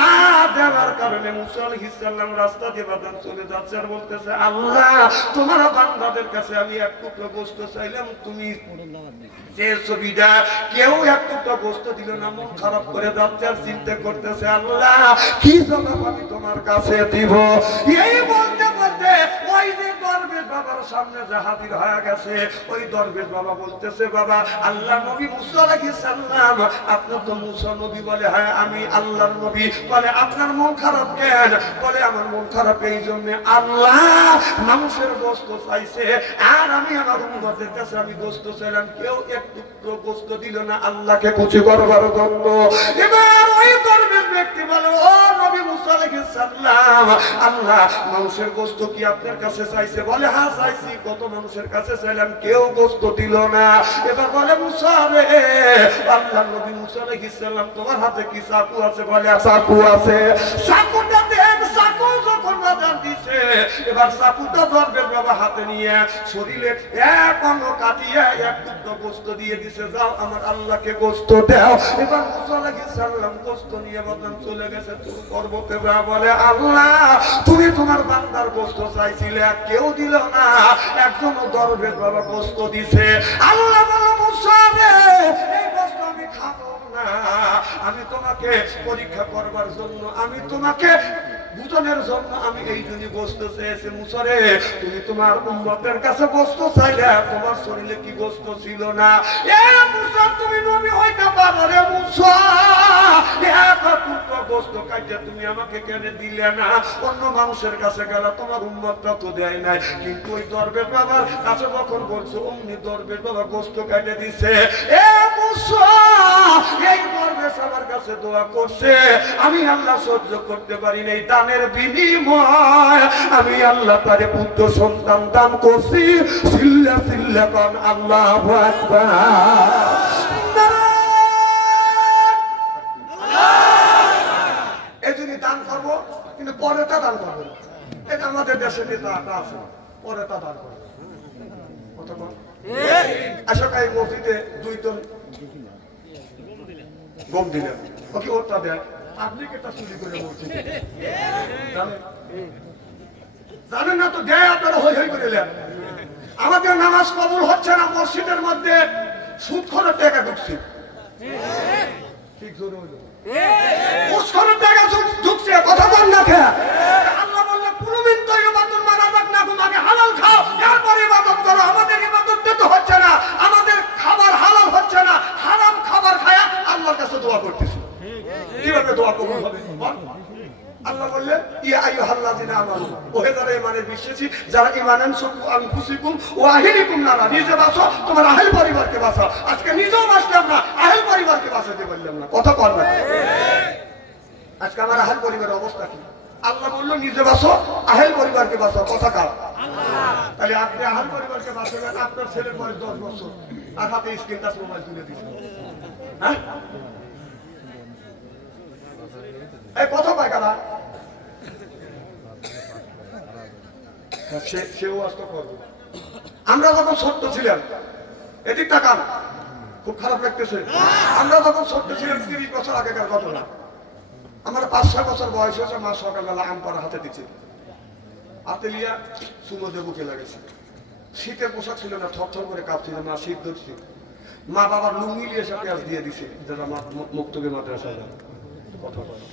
না দেওয়ার কারণে মুসা আলাইহিস সালাম রাস্তা দিয়ে বাদান চলে যাচ্ছে আর বলতেছে, আল্লাহ তোমার বান্দাদের কাছে আমি এক টুকরো গোশত চাইলাম, তুমি যে ছবিটা কেউ এক টুকরো গোশত দিল না, মন খারাপ করে যাচ্ছে আর চিন্তা করতেছে, আল্লাহ কি জবাব আমি তোমার কাছে দিব? এই বলতে বলতে ওই যে দরবেশ বাবার সামনে যে হাজির হয়ে গেছে, ওই দরবেশ বাবা বলতেছে, বাবা আল্লাহ নবী মুসা আলাইহিস সালাম, আপনি তো মুসা নবী? বলে হ্যাঁ আমি আল্লাহর নবী। বলে আপনার মন খারাপ কেন? বলে আমার মন খারাপ এই জন্য, আল্লাহ মানুষের গোশত চাইছে আর আমি আমার উম্মতের কাছে আমি গোশত চাইলাম, কেউ এক টুকরো গোশত দিল না আল্লাহকে খুশি করবার জন্য। এবার ওই দরবেশ ব্যক্তি বলে, ও নবী মুসা আলাইহিস সালাম, আল্লাহ মানুষের গোশত কি আপনার কাছে চাইছে? বলে হ্যাঁ চাইছি, কত মানুষের কাছে চাইলাম, কেউ গোশত দিল না। এবার বলে মুসা রে, আল্লাহ নবী মুসা আলাইহিস সালাম তোমার হাতে কি চাকু আছে? বলে চাকু আছে। চাকুটা দেন। চাকু যখন বাজার দিছে, এবার চাকুটা দরবেশ বাবা হাতে নিয়ে শরীরে এক অঙ্গ কাটিয়ে এক টুকরো গোশত দিয়ে দিছে, যাও আমার আল্লাহকে গোশত দাও। এবার মুসা আলাইহিস সালাম গোশত নিয়ে বাদান চলে গেছে তুর পর্বতে, যা বলে আল্লাহ তুমি তোমার বান্দার গোশত চাইছিলে, কেউ দিল না, একজন দরবেশ বাবা গোশত দিছে। আল্লাহ বলে মুসা রে, এই গোশত আমি খাবো না, আমি তোমাকে পরীক্ষা করবার জন্য, আমি তোমাকে বুঝনের জন্য আমি এই জন্য গোশত চেয়েছি। মুসা রে, তুমি তোমার উম্মতের কাছে গোশত চাইলে, তোমার শরীরে কি গোশত ছিল না? এ মুসা তুমি নবী হইতে পারো রে মুসা, এক টুকরো গোশত কাটে তুমি আমাকে কেন দিলে না? অন্য মানুষের কাছে গেলে তোমার উম্মতটা তো দেয় নাই, কিন্তু ওই দরবেশ বাবার কাছে যখন বলছো অমনি দরবেশ বাবা গোশত কাটে দিছে। এ মুসা, এই দরবেশ আমার কাছে দোয়া করছে, আমি আল্লাহ সহ্য করতে পারি নাই, দানের বিনিময় আমি আল্লাহ তারে পুত্র সন্তান দান করছি। সিল্লা সিল্লা কোন আল্লাহু আকবার। এই জন্য দান করবো, কিন্তু পরেটা দান করবো না। এটা আমাদের দেশে নেতা আছে, পরেটা দান করবো। আশা এই মসজিদে 2 টন গম দিলেন, ওকে ওটা দেয়, আপনি কেটা চুরি করে মসজিদে জানেন না তো, দেয় আপনারা হই হই করে নেন। আমাদের নামাজ কবুল হচ্ছে না, মসজিদের মধ্যে সুদখোরের টাকা ঢুকছে, ঠিক জোরে হইল, সুদখোরের টাকা ঢুকছে, কথা বল না কে? আল্লাহ বললে কুলুমিন তাইয়্যিবাতুন মা রাযাকনাকুম, আগে হালাল খাও, এরপর ইবাদত করো। আমাদের ইবাদত তো হচ্ছে না, দোয়া কবুল হবে। আল্লাহ বললেন ইয়া আইয়ুহাল্লাযিনা আমানু, ওহে যারা ঈমানে বিশ্বাসী, যারা ঈমান আনসুকু আনফুসিকুম ওয়া আহলিকুম নারা, নিজে বাঁচো তোমার আহল পরিবারকে বাঁচাও। আজকে নিজেও বাঁচলাম না, আহল পরিবারকে বাঁচাতে পারলাম না, কথা কর না। আজকে আমার আহল পরিবারের অবস্থা কি? আল্লাহ বললো নিজে বাঁচো, আহল পরিবারকে বাঁচাও, কথা কার? তাহলে আপনি আহল পরিবারকে বাঁচাবেন, আপনার ছেলের বয়স 10 বছর আর হাতে স্ক্রিন টাচ মোবাইল তুলে দিচ্ছেন, হ্যাঁ এই কথা পায় কারা? সেও আস্ত করবে। আমরা যখন ছোট্ট ছিলাম, এদিক তাকান, খুব খারাপ লাগতেছে, আমরা যখন ছোট্ট ছিলাম 30 বছর আগেকার ঘটনা, আমার 5-6 বছর বয়স হয়েছে, মা সকালবেলা আম পাড়া হাতে দিচ্ছে, হাতে লিয়া সুমদে বুকে লাগেছে, শীতের পোশাক ছিল না, থরথর করে কাঁপছিল, মা শীত ধরছে, মা বাবার লুঙ্গি নিয়ে এসে পেঁয়াজ দিয়ে দিছে, যারা মুক্তবী মাদ্রাসা কথা বলে।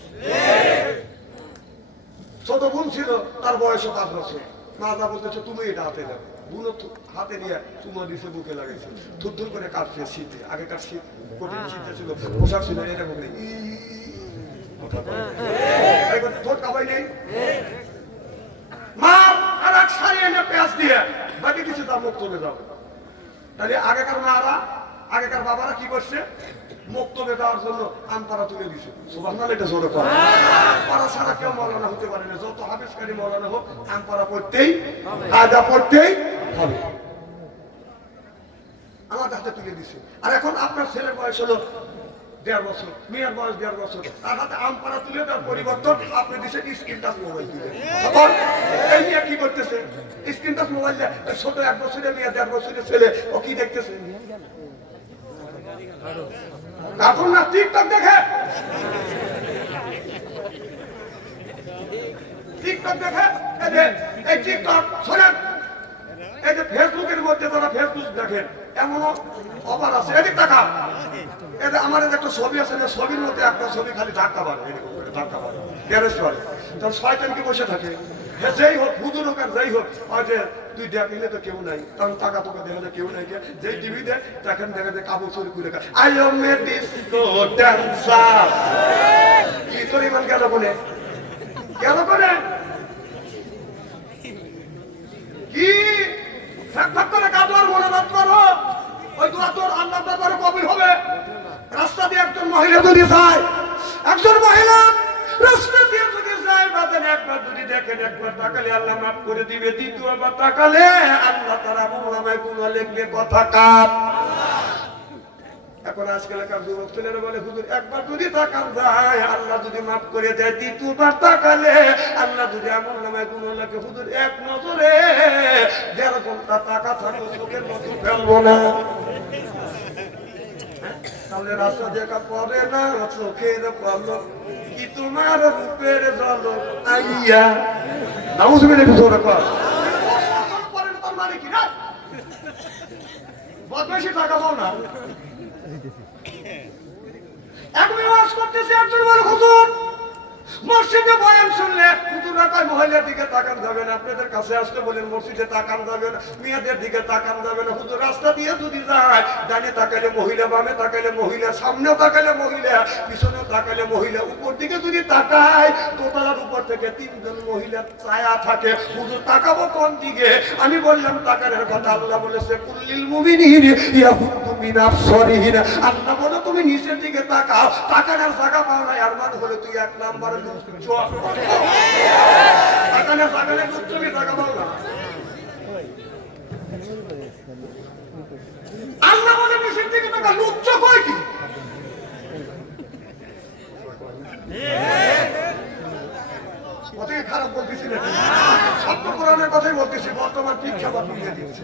ছোট বোন ছিল, তার বয়স 5 বছর, মা যা বলতেছে তুমি এটা হাতে দাও, বুনো হাতে নিয়ে চুমা দিছে, বুকে লাগাইছে, থুর করে কাঁপছে শীতে। আগেকার শীত কঠিন শীতে ছিল, পোশাক ছিল এরকম ঠোঁট কাবাই নেই, মা আর এক শাড়ি এনে পেঁয়াজ দিয়ে বাকি কিছু তা মুখ চলে যাবে। তাহলে আগেকার মারা, আগেকার বাবারা কি করছে? মুক্তবে দেওয়ার জন্য আমপাড়া তুলে দিছে। সুবহানাল্লাহ, এটা জোরে করে। পাড়া ছাড়া কেউ মৌলানা হতে পারে না, যত হাফেজকারী মৌলানা হোক আমপাড়া পড়তেই কায়দা পড়তেই হবে। আমার হাতে তুলে দিছে। আর এখন আপনার ছেলের বয়স হলো 1.5 বছর, মেয়ের বয়স 1.5 বছর, তার হাতে আমপাড়া তুলে দেওয়ার পরিবর্তন আপনি দিচ্ছেন স্ক্রিন টাচ মোবাইল তুলে। এই নিয়ে কি করতেছে? স্ক্রিন টাচ মোবাইল ছোট 1 বছরের মেয়ে, 1.5 বছরের ছেলে, ও কি দেখতেছে? কার্টুন না টিকটক দেখে, টিকটক দেখে। এই টিকটক শোনেন, এই যে ফেসবুকের মধ্যে যারা ফেসবুক দেখেন, এমনও অফার আছে, এদিক টাকা এটা আমার একটা ছবি আছে, ছবির মধ্যে একটা ছবি খালি ধাক্কা মারে, এরকম করে ধাক্কা মারে, গ্যারেজ করে, তখন শয়তান কি বসে থাকে, যেই হোক হুজুর হোক আর যাই হোক, যে তুই দেখিলে তো কেউ নাই, কারণ টাকা তোকে দেখা যায় কেউ নাই, যেই টিভি দেয় তখন দেখা যায় কাপড় চুরি করে I M A disco dancer. কি তোর ইমান গেল কোনে, গেল কোনে? কি ফ্যাক করে কাপড় মনোবাদ করো, ওই দোয়া তোর আল্লাহ দরবারে কবুল হবে। রাস্তা দিয়ে একজন মহিলা যদি যায়, একজন মহিলা রাস্তা দিয়ে যদি যায়, বাদেন একবার যদি দেখেন, একবার তাকালে আল্লাহ মাফ করে দিবে, দ্বিতীয়বার তাকালে আল্লাহ তার আমলনামায় গুনাহ লিখবে, কথা কাট। এখন আজকালকার যুবক ছেলেরা বলে হুজুর একবার যদি তাকান যায় আল্লাহ যদি মাফ করে দেয়, দ্বিতীয়বার তাকালে আল্লাহ যদি আমলনামায় গুনাহ লিখে। হুজুর এক নজরে 1.5 ঘন্টা তাকা থাকো, চোখের মতো ফেলবো না, তাহলে রাস্তা দেখা পড়ে না, চোখের পলক কি তোমার রূপের ঝলক আইয়া। নাউজুবিল্লাহ, একটু জোরে কর। পড়েন তোর মানে কি না? বদমাইশি টাকা পাও না। এক ওয়াজ করতেছে, একজন বলে হুজুর মসজিদে বয়ান শুনলে হুজুররা কয় মহিলার দিকে তাকান যাবে না, আপনাদের কাছে আসলে বলেন মসজিদে তাকান যাবে না, মেয়েদের দিকে তাকান যাবে না। হুজুর রাস্তা দিয়ে যদি যায়, ডানে তাকালে মহিলা, বামে তাকালে মহিলা, সামনে তাকালে মহিলা, পিছনে তাকালে মহিলা, উপর দিকে যদি তাকায় দোতলার উপর থেকে 3 জন মহিলা ছায়া থাকে। হুজুর তাকাবো কোন দিকে? আমি বললাম তাকানোর কথা আল্লাহ বলেছে কুল্লিল মুমিনিন ইয়াহুদ্দু মিন আবসারিহিম। আল্লাহ বলে তুমি নিচের দিকে তাকাও, তাকানোর জায়গা পাও না, এর মানে হলো তুই 1 নম্বরে আল্লাহ বলে নিচের দিকে তাকা, লুচ্চ কয় কি? খারাপ বলতেছি না, সত্য কোরআনের কথাই বলতেছি। বর্তমান প্রেক্ষাপট নিয়ে দিচ্ছে।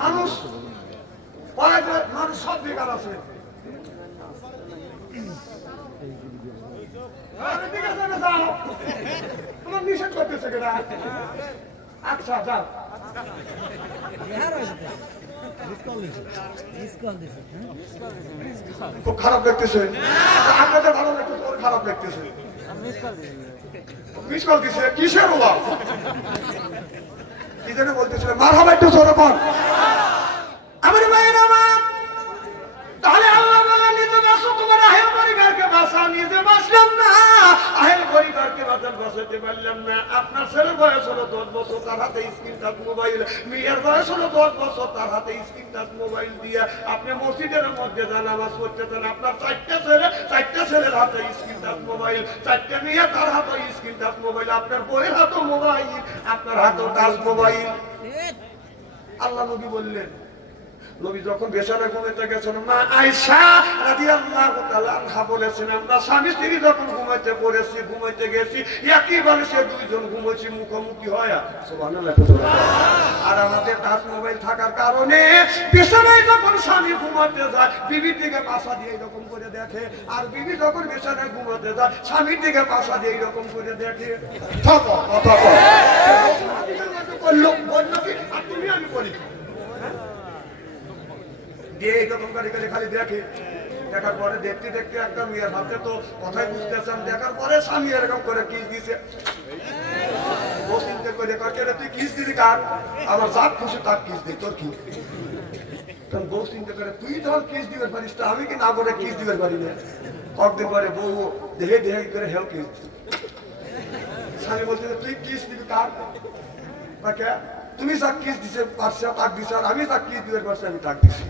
মানুষ মানুষ সব বেকার আছে, তোমার নিষেধ করতেছে কেনা। আচ্ছা যাও, খুব খারাপ লাগতেছে, আপনাদের ভালো লাগতেছে, ওর খারাপ লাগতেছে। মিস কল দিছে কিসের অভাব? কি যেন বলতেছিল, মারহাবা একটু জোরে কর। আমার ভাইয়ের আমার, তাহলে আল্লাহ বলে হলো 10 বছর, তার হাতে স্ক্রিন টাচ মোবাইল। মেয়ের বয়স হলো 10 বছর, তার হাতে স্ক্রিন টাচ মোবাইল দিয়ে আপনি মসজিদের মধ্যে যা নামাজ পড়তেছেন, আপনার 4টে ছেলের হাতে স্ক্রিন টাচ মোবাইল, 4টে মেয়ে তার হাতে স্ক্রিন টাচ মোবাইল, আপনার বইয়ের হাতে মোবাইল, আপনার হাতেও টাচ মোবাইল। আল্লাহ নবী বললেন, নবী যখন বিছানায় ঘুমাইতে গেছেন, মা আয়েশা রাদিয়াল্লাহু তাআলা আনহা বলেছেন, আমরা স্বামী স্ত্রী যখন ঘুমাইতে গেছি একই বালিশে দুইজন ঘুমাইছি মুখোমুখি হয়া। সুবহানাল্লাহ। আর আমাদের টাচ মোবাইল থাকার কারণে বিছানায় যখন স্বামী ঘুমাতে যায় বিবির দিকে পাশা দিয়ে এরকম করে দেখে, আর বিবি যখন বিছানায় ঘুমাতে যায় স্বামীর দিকে পাশা দিয়ে এরকম করে দেখে। থাকো কথা বললো কি আর তুমি আমি বলি দিয়ে এরকম করে খালি দেখে। দেখার পরে দেখতে দেখতে একটা মেয়ের হাতে তো কথাই বুঝতেছেন, দেখার পরে স্বামী এরকম করে কিস দিছে। ও চিন্তা করে তুই কিস দিলি কার? আমার যাক খুশি তার কিস দিই, তোর কি? কারণ বউ চিন্তা করে তুই যখন কিস দিবে পারিস তা আমি কি না করে কিস দিবে পারি না। কয়েকদিন পরে বউ দেহে দেহে করে হেউ কিস। স্বামী বলছে তুই কিস দিবি কার? তাকে তুমি যাক কিস দিছে পারছে তাক দিছে, আর আমি যাক কিস দিবে পারছি আমি তাক দিছি।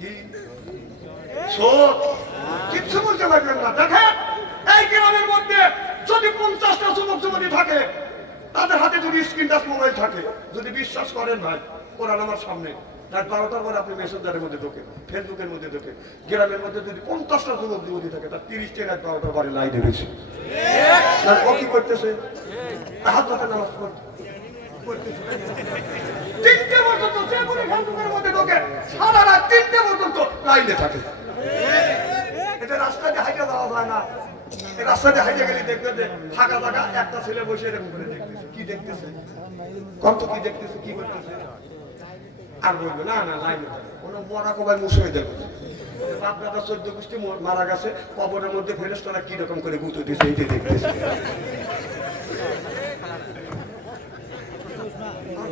কি কিচ্ছু বলতে পারবেন না। দেখেন এই গ্রামের মধ্যে যদি 50টা যুবক যুবতী থাকে, তাদের হাতে যদি স্ক্রিন টাচ মোবাইল থাকে, যদি বিশ্বাস করেন ভাই, কোরআন আমার সামনে, রাত 12টার পরে আপনি মেসেঞ্জারের মধ্যে ঢোকেন, ফেসবুকের মধ্যে ঢোকেন, গ্রামের মধ্যে যদি 50টা যুবক যুবতী থাকে, তার 30টা রাত 12টার পরে লাইনে রয়েছে। ও কি করতেছে? হাত হাতে নামাজ পড়তেছে। 3টে পর্যন্ত যে কোনো ফেসবুকের মধ্যে ঢোকে, সারা রাত 3টে পর্যন্ত লাইনে থাকে। এটা রাস্তাতে হাইটে দেওয়া যায় না। এই রাস্তাতে হাইটে গেলে দেখবে যে ফাঁকা জায়গা একটা ছেলে বসে এরকম করে দেখতেছে। কি দেখতেছে? কত কি দেখতেছে, কি করতেছে? আর বলবে না না লাইনে কোনো মরা কবাই মুছে হয়ে যাবে। বাপ দাদা 14 গোষ্ঠী মারা গেছে, কবরের মধ্যে ফেরেশতারা কি রকম করে গুঁতো দিচ্ছে এইটাই দেখতেছে।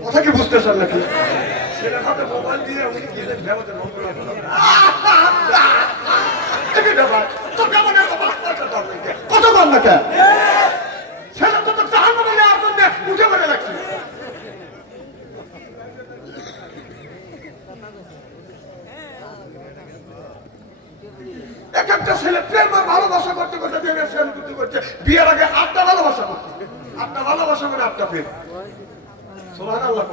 কথা কি বুঝতেছেন নাকি? ছেলের হাতে মোবাইল দিয়ে উনি কি দেখবেন? কত কম না কে ছেলে তো জাহান্নামে নেওয়ার জন্য উঠে পড়ে লাগছে। এক একটা ছেলে প্রেম আর ভালোবাসা করতে করতে করতে বিয়ের আগে 8টা ভালোবাসা করতে, 8টা ভালোবাসা মানে 8টা প্রেম। সুবহানাল্লাহ।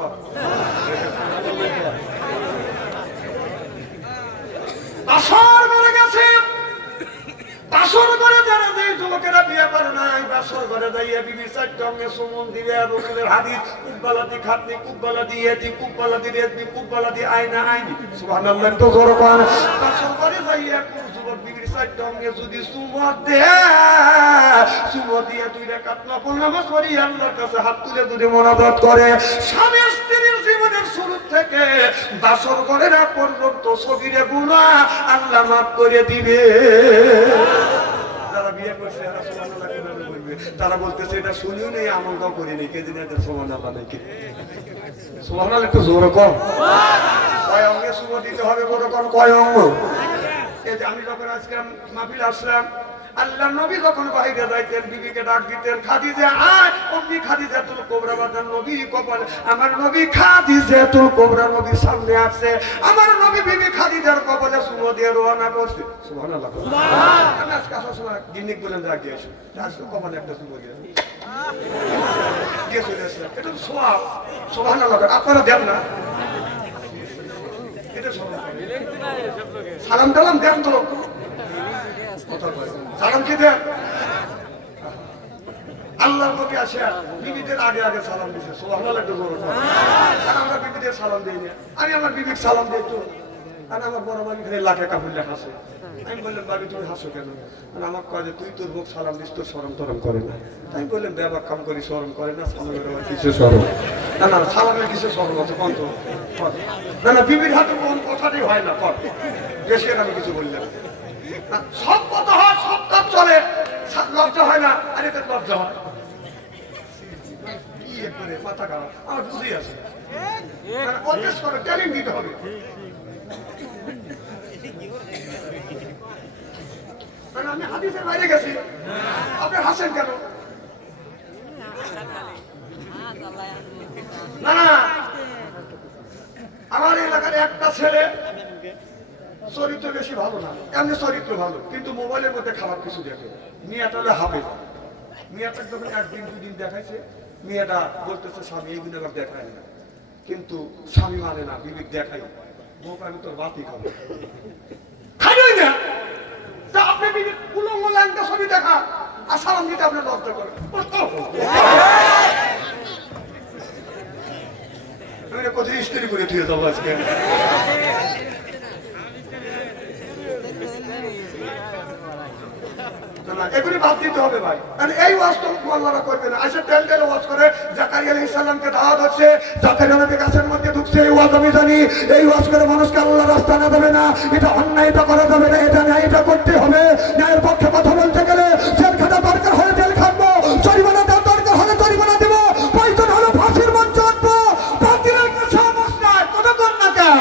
বাসর করে গেছে, বাসর করে যারা যে যুবকেরা বিয়ে করে নাই, বাসর করে যাইয়া বিবির 4 অঙ্গে সুমন দিবে। রসুলের হাদিস, কুব্বালাতি খাতনি, কুব্বালাতি ইয়েতি, কুব্বালাতি রেদমি, কুব্বালাতি আয়না আইনি। সুবহানাল্লাহ। তো জোরে কোন বাসর করে যাইয়া কোন যুবক বিবির 4 অঙ্গে যদি সুমত দেয়, সুমত দিয়ে 2 রাকাত নফল নামাজ পড়ি আল্লাহর কাছে হাত তুলে যদি মোনাজাত করে, স্বামী স্ত্রীর জীবনের শুরু থেকে বাসর করে না পর্যন্ত সগীরে গুনাহ আল্লাহ মাফ করে দিবে। যারা বিয়ে করছে এরা সুবহানাল্লাহ কিভাবে বলবে? তারা বলতেছে এটা শুনিও নেই, আমলটাও করিনি, কে দিন এদের সুবহানাল্লাহ নাকি? সুবহানাল্লাহ একটু জোরে কর। কয় অঙ্গে সুমত দিতে হবে বড় কোন কয় অঙ্গ? এই যে আমি যখন আজকে মাহফিল আসলাম, আল্লাহ নবী যখন বাইরে যাইতেন বিবিকে ডাক দিতেন, খাদিজা আয়, অমনি খাদিজাতুল কুবরা বাজার নবী কপাল, আমার নবী খাদিজাতুল কুবরা নবীর সামনে আসছে, আমার নবী বিবি খাদিজার কপালে চুমো দিয়ে রওনা করছে। সুবহানাল্লাহ। আমি আজকে আসার সময় গিন্নিক বলেন ডাক দিয়ে আসো, আজকে কপালে একটা চুমো দিয়ে চলে আসলাম। এটা তো সওয়াব। সুবহানাল্লাহ। আপনারা দেন না? এটা সওয়াব। সালাম টালাম দেন তো, সালাম কি দেন? আল্লাহর নবী আসে বিবিদের আগে আগে সালাম দিয়েছে। সুবহানাল্লাহ। আমরা বিবিদের সালাম দিই না। আমি আমার বিবির সালাম দিই তো, আর আমার বড় ভাবি খালি লাখে কাপড়লে হাসে। আমি বললাম ভাবি তুমি হাসো কেন? আর আমার কয় যে তুই তোর মুখ সালাম দিস, তোর শরম টরম করে না। তাই বললাম ব্যাপার কাম করি শরম করে না, সালামের আমার কিছু শরম না। না সালামের কিছু শরম আছে কত? না না বিবির হাতে কোন কথাটাই হয় না, কর বেশি আমি কিছু বললাম। সব কথা হয়, সব কাজ চলে, লজ্জা হয় না। আর এটা লজ্জা হয় কি করে? মাথা খারাপ আমার বুঝেই আছে। অভ্যাস করে ট্রেনিং দিতে হবে। আমি হাদিসের বাইরে গেছি, আপনি হাসেন কেন? না না, আমার এলাকার একটা ছেলে চরিত্র বেশি ভালো না, এমনি চরিত্র ভালো, কিন্তু মোবাইলের মধ্যে খারাপ কিছু দেখে। মেয়েটা হলে হাফেজ, মেয়েটা যখন একদিন দুদিন দেখাইছে, মেয়েটা বলতেছে স্বামী এইগুলো আবার দেখায় না, কিন্তু স্বামী মানে না, বিবেক দেখাই, বউকে আমি তোর বাতি খাবো খাইই না। তা আপনি বিবেক উলঙ্গ ল্যাংটা ছবি দেখা আর সালাম দিতে আপনি লজ্জা করেন। আমি কোথায় স্ত্রী করে দিয়ে যাবো আজকে। এগুলি বাদ দিতে হবে ভাই, কারণ এই ওয়াজ তো আল্লাহরা করবে না। আচ্ছা তেল তেল ওয়াজ করে জাকারিয়া আলাইহিস সালামকে দাওয়াত হচ্ছে, জাকারিয়া নবী গাছের মধ্যে ঢুকছে, এই ওয়াজ আমি জানি। এই ওয়াজ করে মানুষকে আল্লাহর রাস্তা না দেবে না, এটা অন্যায়, এটা করা যাবে না, এটা ন্যায়, এটা করতে হবে। ন্যায়ের পক্ষে কথা বলতে গেলে জেল খাটা দরকার হলে জেল খাটবো, জরিমানা দেওয়ার দরকার হলে জরিমানা দেবো, প্রয়োজন হলো ফাঁসির মঞ্চ উঠবো। বাতিলের কাছে অবস্থায় কথা বল না কেন?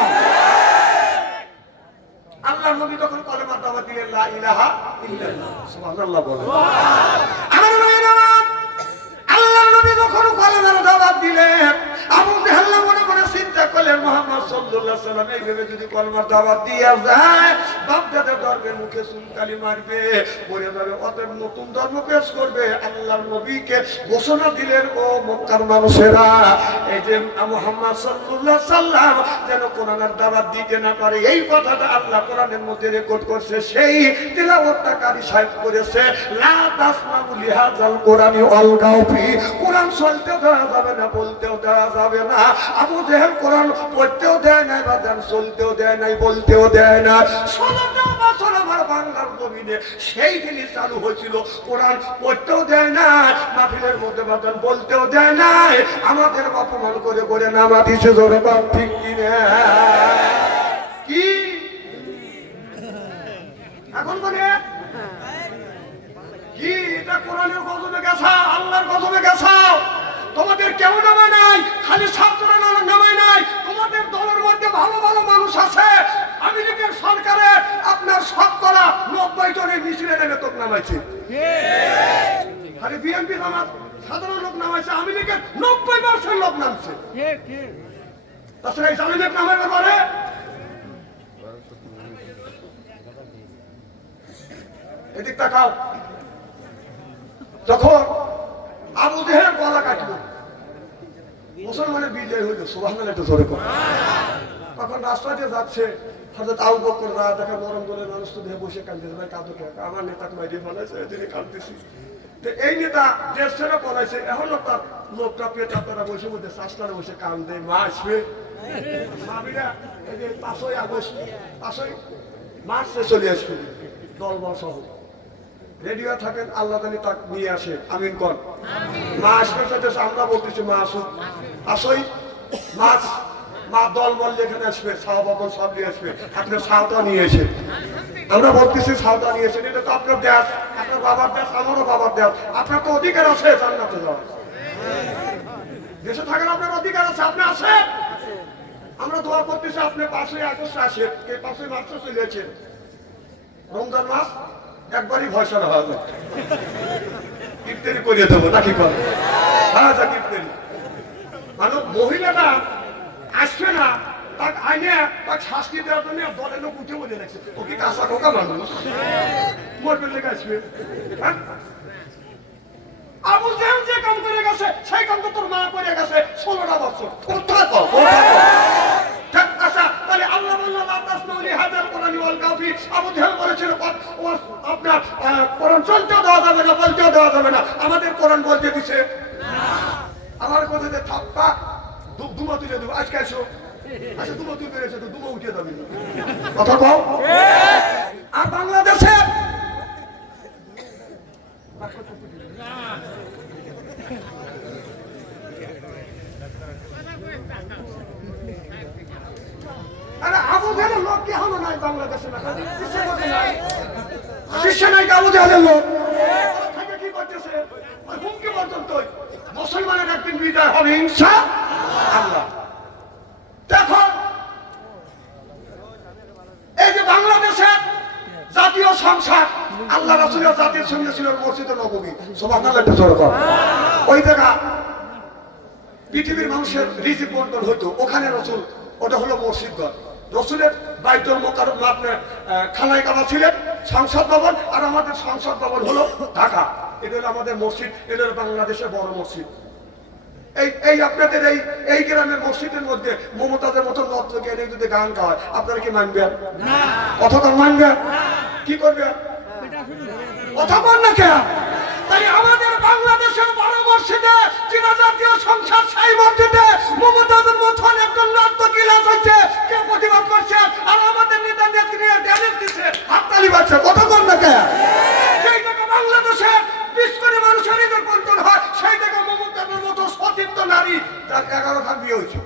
আল্লাহর নবী তখন কলেমা দাওয়াত দিলেন, লা ইলাহা ইল্লাল্লাহ, সুবহানাল্লাহ বলেন। আমার ভাইরা, আল্লাহর নবী যখন কলেমার দাওয়াত দিলেন, আবু জাহেল মনে মনে চিন্তা করলেন, মুহাম্মদ সাল্লাল্লাহু আলাইহি ওয়াসাল্লাম এইভাবে যদি কলেমার দাওয়াত দিয়ে যায়, বাগদাদের দরবের মুখে চুনকালি মারবে, পড়ে যাবে, অতএব নতুন ধর্ম পেশ করবে। আল্লাহর নবীকে ঘোষণা দিলেন, ও মক্কার মানুষেরা, এই যে মুহাম্মদ সাল্লাল্লাহু আলাইহি ওয়াসাল্লাম যেন কোরআনের দাওয়াত দিতে না পারে, এই কথাটা আল্লাহ কোরআনের মধ্যে রেকর্ড করছে, সেই তিলাওয়াতটা কারি সাহেব করেছে। লা তাসমাউ লিহাযাল কোরআনি আলগাউ ফি, কোরআন চলতেও দেওয়া যাবে না, বলতেও দেওয়া যাবে না। আবু জাহেল কোরআন পড়তেও দেয় নাই, বাজান চলতেও দেয় নাই, বলতেও দেয় না। 16 বছর আমার বাংলার জমিনে সেই জিনিস চালু হয়েছিল, কোরআন পড়তেও দেয় না, মাহফিলের মধ্যে বাজান বলতেও দেয় নাই, আমাদের অপমান করে করে নামা দিছে। জোরে বাপ ঠিক কিনা? কি এখন বলে কি এটা কোরআনের গজবে গেছা, আল্লাহর গজবে গেছা? তোমাদের কেউ নামায় নাই, খালি ছাত্ররা নামায় নাই, তোমাদের দলের মধ্যে ভালো ভালো মানুষ আছে। আমেরিকার সরকারে আপনার 90 জনের মিছিলে নেমে তোক নামাইছে, খালি বিএনপি জামাত সাধারণ লোক নামাইছে, আমেরিকার 90% লোক নামছে। তাছাড়া এই জালিমের নামাইবার পরে এদিক তাকাও, যখন আবু জাহেল গলা কাটল, মুসলমানের বিজয় হইল, সুবহানাল্লাহ একটু জোরে কর। তখন রাস্তা দিয়ে যাচ্ছে হযরত আবু বকর রাত দেখা নরম করে মানুষ তো দেহে বসে কাঁদতেছে, ভাই কাঁদো কে? আমার নেতাকে মাইরে ফেলাইছে, এদিকে কাঁদতেছি। তো এই নেতা দেশ ছেড়ে পলাইছে, এখন লোকটা পেটা তারা বসে বলতে শাস্তারে বসে কান্দে, মা আসবে, মামিরা এই যে 5ই আগস্ট 5ই মার্চে চলে আসবে দলবল সহ। রেডিও থাকেন, আল্লাহ জানি তাকে নিয়ে আসে, আমিন কর। মা আসবে চাইতেছে, আমরা বলতেছি মা আসুক। 5ই মার্চ মা দল বল যেখানে আসবে, সাহাবাগণ সব নিয়ে আসবে, আপনার সাহাটা নিয়ে এসে, আমরা বলতেছি সাহাটা নিয়ে এসে। এটা তো আপনার দেশ, আপনার বাবার দেশ, আমারও বাবার দেশ, আপনার তো অধিকার আছে জান্নাতে যাওয়ার, দেশে থাকার আপনার অধিকার আছে, আপনি আসেন। আমরা দোয়া করতেছি আপনি 5ই আগস্ট আসেন, 5ই মার্চে চলে আসেন। রমজান মাস একবারই ভয় সারা হওয়া যায়, ইফতারি করিয়ে দেবো নাকি কর? হ্যাঁ যা ইফতারি। মানুষ মহিলাটা আসবে না, তাকে আইনে তাকে শাস্তি দেওয়ার জন্য দলের লোক উঠে বলে রাখছে, ও কি কাঁচা ঢোকা মানুষ, মরবে লেগে আসবে। আবু জাহেল যে কাম করে গেছে সেই কাম তো তোর মা করে গেছে 16টা বছর। আচ্ছা তাহলে আল্লাহ বলল লা তাসমাউ লিহাযাল কোরআনি আলগাউ ফি, আবু জাহেল বলেছিল আপনার কোরআন চলতেও দেওয়া যাবে না, বলতেও দেওয়া যাবে না, আমাদের কোরআন বলতে দিছে না। আমার কথা যে থাপ্পা দুমা তুলে দেবো, আজকে আসো, আচ্ছা দুমা তুই পেরেছে তো দুমা উঠিয়ে যাবে কথা কও। আর বাংলাদেশে আবু জাহেলের লোক কি হলো নাই বাংলাদেশে? না শিষ্য নাই আবু জাহেলের লোক কি করতেছে? হুমকি পর্যন্ত মুসলমানের একদিন বিজয় হবে ইনশাআল্লাহ। দেখো এই যে বাংলাদেশে জাতীয় সংসদ, আল্লাহ রাসূলের জাতির সঙ্গে ছিল মসজিদে নববী, সুবহানাল্লাহ একটু জোরে কর। ওই জায়গা পৃথিবীর মানুষের রিজিক বন্টন হইতো, ওখানে রসুল, ওটা হলো মসজিদঘর। রসুলের বাইতুল মুকাররম আপনার খানায় কাবা ছিলেন, সংসদ ভবন, আর আমাদের সংসদ ভবন হলো ঢাকা। এটা হলো আমাদের মসজিদ, এটা হলো বাংলাদেশের বড় মসজিদ। এই আপনাদের এই গ্রামের মসজিদের মধ্যে মমতাজের মতো নর্তকী এনে যদি গান গায়, আপনারা কি মানবেন? অথবা মানবেন? কি করবেন? কথা বল না কেন? তাই আমাদের বাংলাদেশের বড় মসজিদে, চীনা জাতীয় সংসদ সেই মসজিদে মমতাজের মতন একজন নর্তকী লাশ হচ্ছে, কে প্রতিবাদ করছে? আর আমাদের নেতা নেত্রীরা ড্যান্স দিচ্ছে, হাততালি বাজছে। কথা বল না কেন? সেই টাকা বাংলাদেশে 20 কোটি মানুষের ঈদের বন্টন হয়, সেই টাকা মমতাজের মতো সতীর্থ নারী, যার 11টা বিয়ে হয়েছে।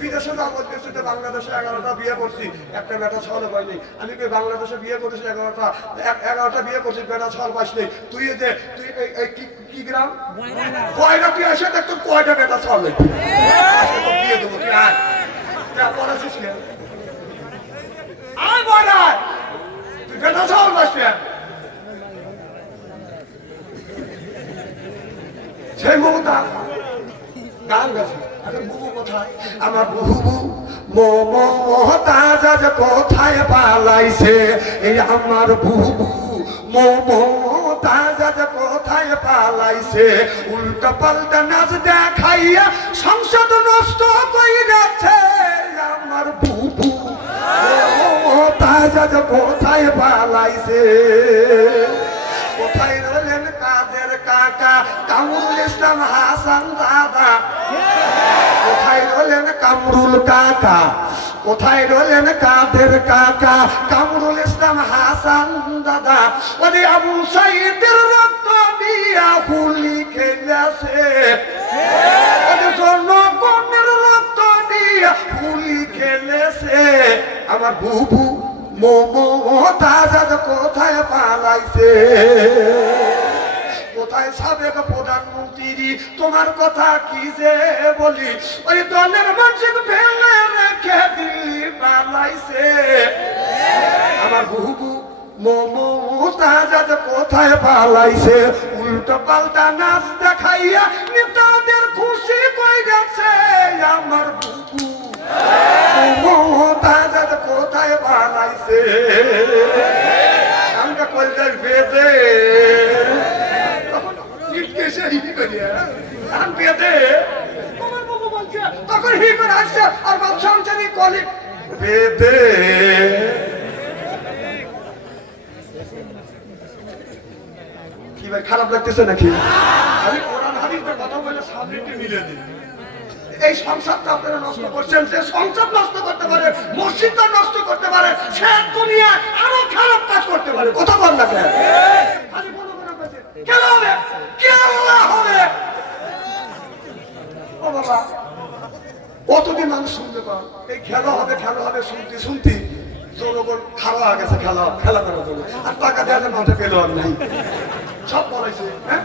বিদেশে না বলতেছি যে বাংলাদেশে 11টা বিয়ে করছি, একটা বেটা ছাওয়াল পাইনি। আমি বাংলাদেশে বিয়ে করেছি 11টা বিয়ে করছি, বেটা ছাওয়াল পাইস নেই। তুই কি গ্রাম কয়টা, তুই এসে দেখতো কয়টা বেটা ছাওয়াল নেই বিয়ে দেবো। তুই আয় পড়াছিস কে? আয় বড়ায়, তুই বেটা ছাওয়াল পাইস না। সেই মমতা গান গাছে, বুবু কোথায় আমার বুবু, মমতাজ কোথায় পালাইছে? এই আমার বুবু মমতাজ কোথায় পালাইছে? উল্টা পাল্টা নাচ দেখাইয়া সংসদ নষ্ট কইরাছে। আমার বুবু মমতাজ কোথায় পালাইছে? কোথায় রইলেন কাদের কাকা কামরুল ইসলাম হাসান দাদা? কোথায় রইলেন কামরুল কাকা? কোথায় রইলেন কাদের কাকা কামরুল ইসলাম হাসান দাদা? ওরে আবু সাইদের রক্ত দিয়া হুলি খেলেছে, ওরে জনগণের রক্ত দিয়া হুলি খেলেছে। আমার বুবু মমতাজ কোথায় পালাইছে? কোথায় সাবেক প্রধানমন্ত্রী? তোমার কথা কি যে বলি, ওই দলের মানুষ ফেলে রেখে দিল্লি পালাইছে। আমার বুবু মমতাজ কোথায় পালাইছে? উল্টো পাল্টা নাচ দেখাইয়া নেতাদের খুশি কইরাছে। আমার বুবু মমতাজ কোথায় পালাইছে? আমরা কলজার বেদে তখন হি করে আসছে, আর বাদশাহ কলি বেদে। কি ভাই খারাপ লাগতেছে নাকি? আমি কোরআন হাদিসের কথা বলে সাবজেক্টে মিলে দিই। এই সংসারটা আপনারা নষ্ট করছেন। যে সংসার নষ্ট করতে পারে, মসজিদটা নষ্ট করতে পারে, সে দুনিয়া আরো খারাপ কাজ করতে পারে। কথা বল না কেন? কেন হবে? কেন হবে? ও বাবা, কতদিন মানুষ শুনতে পান এই খেলা হবে খেলা হবে, শুনতে শুনতে জনগণ খাওয়া হয়ে গেছে খেলা করার জন্য। আর টাকা দেওয়া মাঠে পেল আর নাই, সব বলাইছে। হ্যাঁ,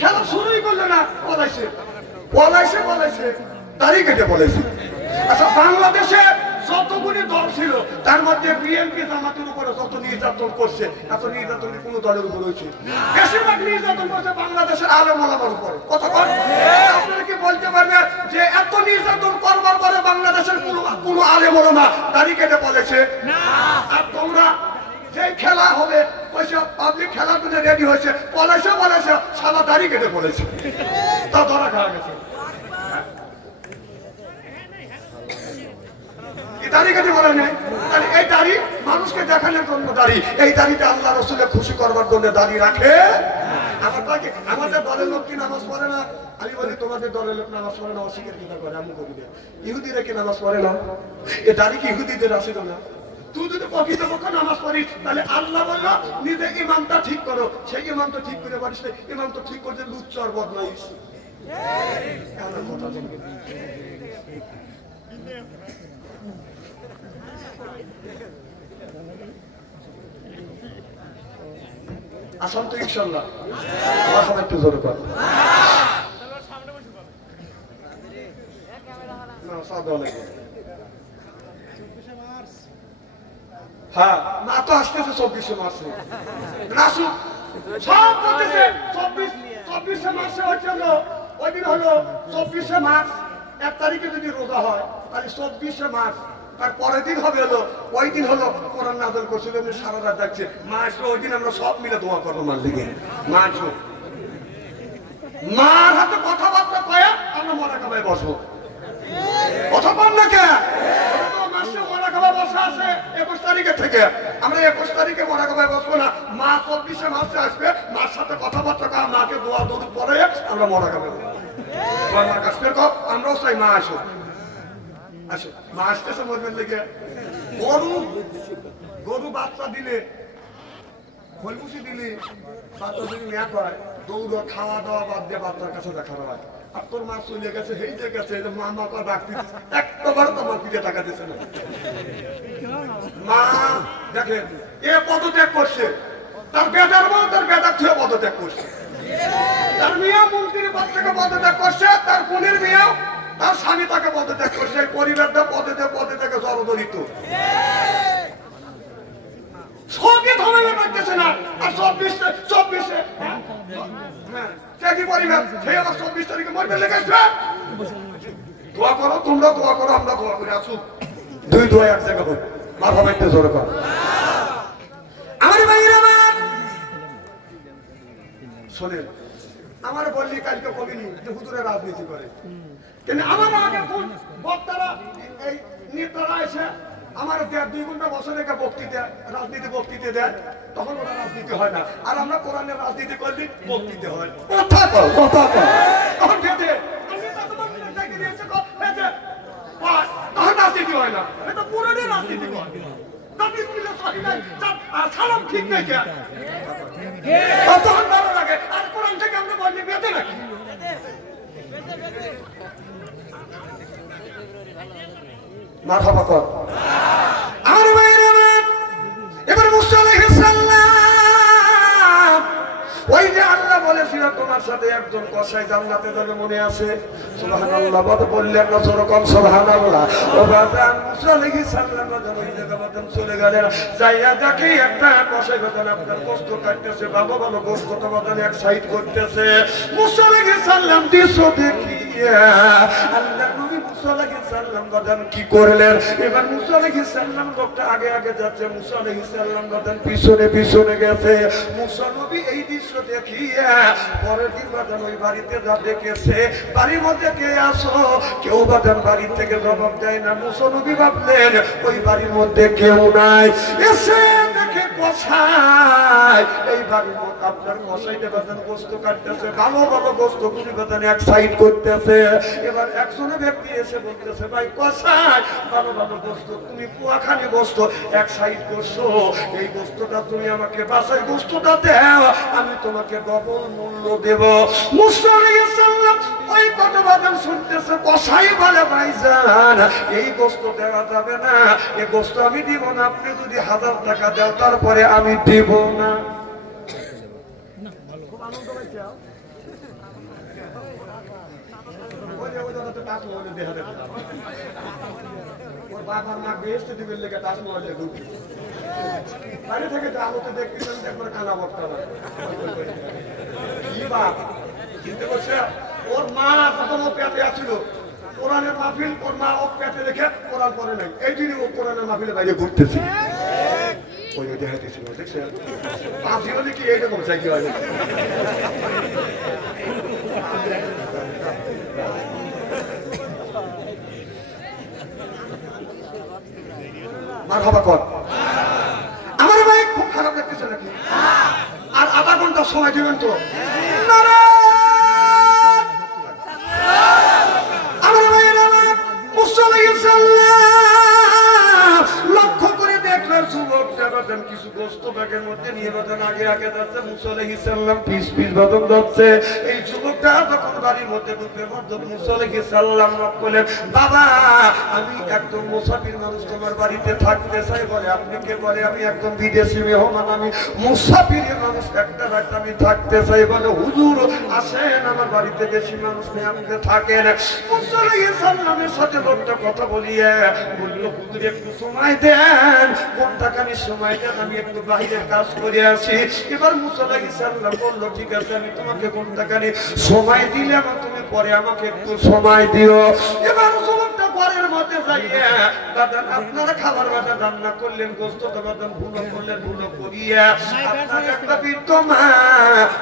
খেলা শুরুই করলে না, বলাইছে বলাইছে বলাইছে, দাঁড়িয়ে কেটে বলেছে। আচ্ছা, বাংলাদেশে যতগুলি দল ছিল তার মধ্যে বিএনপি জামাতের উপরে যত নির্যাতন করছে, এত নির্যাতন কোন দলের উপর হয়েছে? বেশিরভাগ নির্যাতন করছে বাংলাদেশের আলেম ওলামার উপরে। কথা বল, আপনারা কি বলতে পারবেন যে এত নির্যাতন করবার পরে বাংলাদেশের কোন আলেম ওলামা দাঁড়িয়ে কেটে বলেছে? আর তোমরা যে খেলা হবে পাবলিক খেলার জন্য রেডি হয়েছে, বলেছে সারা দাঁড়িয়ে কেটে বলেছে, তা ধরা খাওয়া গেছে। দাড়ি কেটে বলে নেই, এই দাড়ি মানুষকে দেখানোর জন্য দাড়ি, এই দাড়িটা আল্লাহ রসুলের খুশি করবার জন্য দাড়ি রাখে। আমাদের দলের লোক কি নামাজ পড়ে না? আমি বলি তোমাদের দলের লোক নামাজ পড়ে না, অস্বীকার কি করে? আমি করি না। ইহুদিরা কি নামাজ পড়ে না? এই দাড়ি কি ইহুদিদের আসে না? তুই যদি প্রকৃতপক্ষে নামাজ পড়িস, তাহলে আল্লাহ বলল নিজে ইমামটা ঠিক করো। সেই ইমামটা ঠিক করে পারিস না, ইমাম তো ঠিক করছে লুচ্চর বদমাইশ। কথা আসাম তো ইনশাল্লাহ একটু জোরে কর। হ্যাঁ, না তো আসতেছে 24শে মার্চে, সব বলতেছে 24শে মার্চে হচ্ছে ওই দিন হলো 24শে মার্চ, 1 তারিখে যদি রোজা হয় তাহলে 24শে মার্চ, তার পরের দিন হবে হলো ওই দিন হলো কোরআন নাযিল করছিল, এমনি সারা রাত যাচ্ছে মা আসবে। ওই দিন আমরা সব মিলে দোয়া করবো মার দিকে, মা আসবো, মার হাতে কথাবার্তা কয়ে আমরা মোনাকাবায় বসবো। কথা পান না কে? মাসে মোনাকাবায় বসা আছে 21 তারিখে থেকে। আমরা 21 তারিখে মোনাকাবায় বসবো না, মা 24শে মার্চে আসবে, মার সাথে কথাবার্তা কয়ে মাকে দোয়া দরুদ পড়ে আমরা মোনাকাবায় বসবো। মার কাছে আমরাও চাই মা আসো, আসো মা আসতেছে বলবেন লেগে। গরু বাচ্চা দিলে, খোলকুচি দিলে বাচ্চা যদি মেয়া হয়, দৌড় খাওয়া দাওয়া বাদ দিয়ে বাচ্চার কাছে দেখানো হয়। আর তোর মা চলে গেছে, হেঁটে গেছে, মা মাথা ডাকতে একটাবার তোমার পিঠে টাকা দিচ্ছে না। মা দেখেন এ পদত্যাগ করছে, তার বেটার বউ তার বেটার থেকে পদত্যাগ করছে, তার মেয়ে মন্ত্রীর পদ থেকে পদত্যাগ করছে, তার বোনের মেয়েও তার স্বামী তাকে পদত্যাগ করছে। এই পরিবারটা পদে থেকে জড়জড়িত, সবই থামাইতে পারতেছে না। আর 24শে কি পরিবার সেই আবার 24 তারিখে মরবে লেগেছে। দোয়া করো, তোমরা দোয়া করো, আমরা দোয়া করি, আসুন দুই দোয়া এক জায়গা হোক, মাথা মারতে জোরে কর। আমার ভাইরা শোনেন, আমার বললি কালকে কবিনি যে হুজুরে রাজনীতি করে, কিন্তু আমার আগে কোন বক্তারা এই নেতারা এসে আমার 2 ঘন্টা বছর রেখে রাজনীতি বক্তৃতা দেয়, তখন ওরা রাজনীতি হয় না। আর আমরা কোরআনের রাজনীতি করলে বক্তৃতা হয়। তখন রাজনীতি হয় না, এটা পুরোটাই রাজনীতি হয়। সালাম ঠিক নেই তখন ভালো লাগে। আর কোরআন থেকে আমরা বললি বেঁধে নাকি মারহাবা কর। আর এবার মুসা আলাইহিস সালাম, ওই যে আল্লাহ বলেছিল তোমার সাথে একজন কসাই জান্নাতে যাবে, মনে আছে? সুবহানাল্লাহ বললেন না যেরকম সুবহানাল্লাহ। ও বাজান মুসা আলাইহিস সালাম ওই জায়গা বাজান চলে গেলেন, যাইয়া দেখি একটা কসাই বাজান আপনার গোশত কাটতেছে, ভালো ভালো গোশত বাজান এক সাইড করতেছে। মুসা আলাইহিস সালাম দৃশ্য দেখিয়া আল্লাহ নবী মুসা আলাইহিস সালাম বাজান কি করলেন? এবার মুসা আলাইহিস সালাম লোকটা আগে আগে যাচ্ছে, মুসা আলাইহিস সালাম বাজান পিছনে পিছনে গেছে। মুসা নবী এই দৃশ্য দেখিয়া পরের দিন বাজান ওই বাড়িতে যা দেখেছে, বাড়ির মধ্যে কে আসো, কেউ বাজান বাড়ির থেকে জবাব দেয় না। মুসা নবী ভাবলেন ওই বাড়ির মধ্যে কেউ নাই, এসে দেখে কসাই এই বাড়ির মধ্যে আপনার কসাইতে বাজান গোশত কাটতেছে, ভালো ভালো গোশত গুলি বাজান এক সাইড করতেছে। এবার একজনে ব্যক্তি এসে বলতেছে, ভাই কসাই ভালো ভালো গোশত তুমি কুয়াখানি গোশত এক সাইড করছো, এই গোশতটা তুমি আমাকে বাসাই গোশতটা দাও, আমি তোমাকে ডবল মূল্য দেব। মুসা আলাইহিস সালাম ওই কথা বাজান শুনতেছে, কসাই বলে ভাইজান এই গোশত দেওয়া যাবে না, এই গোশত আমি দিব না, আপনি যদি 1000 টাকা দাও তারপরে আমি দিব না। খুব আনন্দ পাইছে। ওর বাবার মা বেহেশতে দিবেন লেগে তাজমহলে ঢুকছে, বাইরে থেকে আলোতে দেখতেছেন একবার কানা বক্তা কি বাপ চিন্তা করছে। ওর মা যখন ও পেটে আছিল কোরআনের মাহফিল, ওর মা ও পেটে রেখে কোরআন পড়ে নাই, এই জন্য ও কোরআনের মাহফিলে বাইরে ঘুরতেছে। ওই দেখাইতেছিল দেখছেন পাঁচি হলে কি এইরকম চাই কি হয়। আমার ভাই খুব খারাপ লাগতেছে নাকি? আর আধা ঘন্টা সময় দেবেন তো? আমার ভাই মুসা আলাইহিস সালাম লক্ষ্য করে দেখলেন যুবকটা বাজান কিছু গোশত ব্যাগের মধ্যে নিয়ে বাজান আগে আগে যাচ্ছে, মুসা আলাইহিস সালাম পিস পিস বাজান যাচ্ছে। এই যুবকটা যখন বাড়ির মধ্যে ঢুকবে মুসা আলাইহিস সালাম বললেন, বাবা আমি একদম মুসাফির মানুষ, তোমার বাড়িতে থাকতে চাই। বলে আপনি কে? বলে আমি একদম বিদেশি মেহমান, আমি মুসাফিরের মানুষ, একটা রাত আমি থাকতে চাই। বলে হুজুর আসেন আমার বাড়িতে, বেশি মানুষ নেই, আমাকে থাকেন। মুসা আলাইহিস সালামের সাথে লোকটা কথা বলিয়ে বলল, হুজুর একটু সময় দেন। কোনটাখানি সময় দেন, আমি একটু বাইরের কাজ করে আসি। এবার মুসা আলাইহিস সালাম বলল, ঠিক আছে আমি তোমাকে কোনটাখানি সময় দিলে ছেলে আমার তুমি পরে আমাকে একটু সময় দিও। এবার যুবকটা ঘরের মধ্যে যাইয়া বাদান আপনারা খাবার বাদা রান্না করলেন, গোস্ত বাদান ভুনো করলেন, ভুনো করিয়া আপনার একটা বৃদ্ধ মা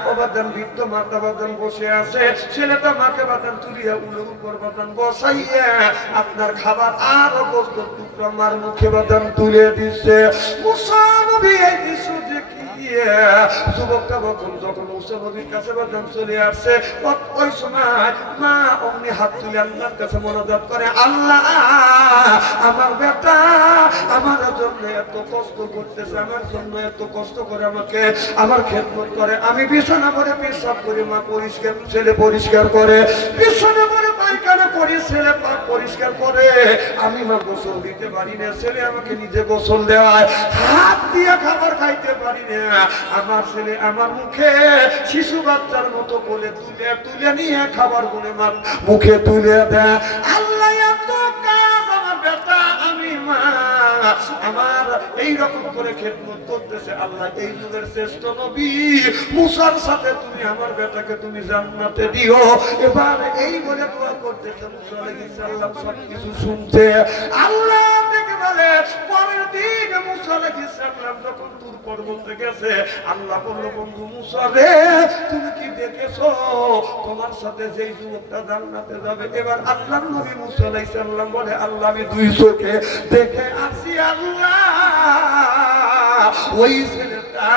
ও বাদান বৃদ্ধ মাতা বাদান বসে আছে। ছেলেটা মাকে বাদান তুলিয়া উলের উপর বাদান বসাইয়া আপনার খাবার আর গোস্ত টুকরা মার মুখে বাদান তুলে দিচ্ছে। মুসা নবী এই দৃশ্য দেখিয়ে যুবকটা বাদান যখন মুসা নবীর কাছে বাদান চলে আসছে, ওই সময় মা অমনি হাত তুলে আল্লাহর কাছে মোনাজাত করে, আল্লাহ আমার বেটা আমার জন্য এত কষ্ট করতেছে, আমার জন্য এত কষ্ট করে আমাকে আমার খেদমত করে, আমি বিছানা করে পেশাব করি, মা পরিষ্কার ছেলে পরিষ্কার করে, বিছানা করে পায়খানা করি, ছেলে পরিষ্কার করে, আমি মা গোসল দিতে পারি না, ছেলে আমাকে নিজে গোসল দেওয়ায়, হাত দিয়ে খাবার খাইতে পারি না, আমার ছেলে আমার মুখে শিশু বাচ্চার মতো কোলে তুলে তুলে নিয়ে খাবার গুনে মা মুখে তুলে দেয়। আল্লাহ এত কাজ আমার বেটা আমি মা আমার এইরকম করে খেদমত করতেছে। আল্লাহ এই যুগের শ্রেষ্ঠ নবী মুসার সাথে তুমি আমার বেটাকে তুমি জান্নাতে দিও। এবার এই বলে দোয়া করতেছে, মুসা আলাইহিস সালাম সবকিছু শুনছে। আল্লাহ দেখে বলে পরের দিন মুসা আলাইহিস সালাম যখন তুর পর্বতে গেছে, আল্লাহ বলল, বন্ধু মুসা রে তুমি কি দেখেছো তোমার সাথে যেই যুবকটা জান্নাতে যাবে? এবার আল্লাহর নবী মুসা আলাইহিস সালাম বলে, আল্লাহ আমি দুই চোখে দেখে আসি আল্লাহ ওই ছেলেটা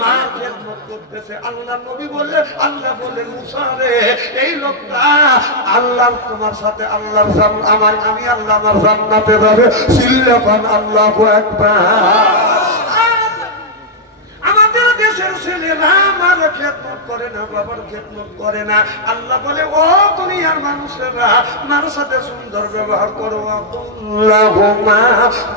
মার খেদমত করতেছে। আল্লাহ নবী বলে, আল্লাহ বলে মুসা রে এই লোকটা আল্লাহ তোমার সাথে আল্লাহর আমার আমি আল্লাহ আমার জান্নাতে যাবে। সিল্লাবান আল্লাহু আকবার। ছেলেরা আমার খেদমত করে না, বাবার খেদমত করে না। আল্লাহ বলে, ও দুনিয়ার মানুষেরা মার সাথে সুন্দর ব্যবহার করো। আল্লাহুম্মা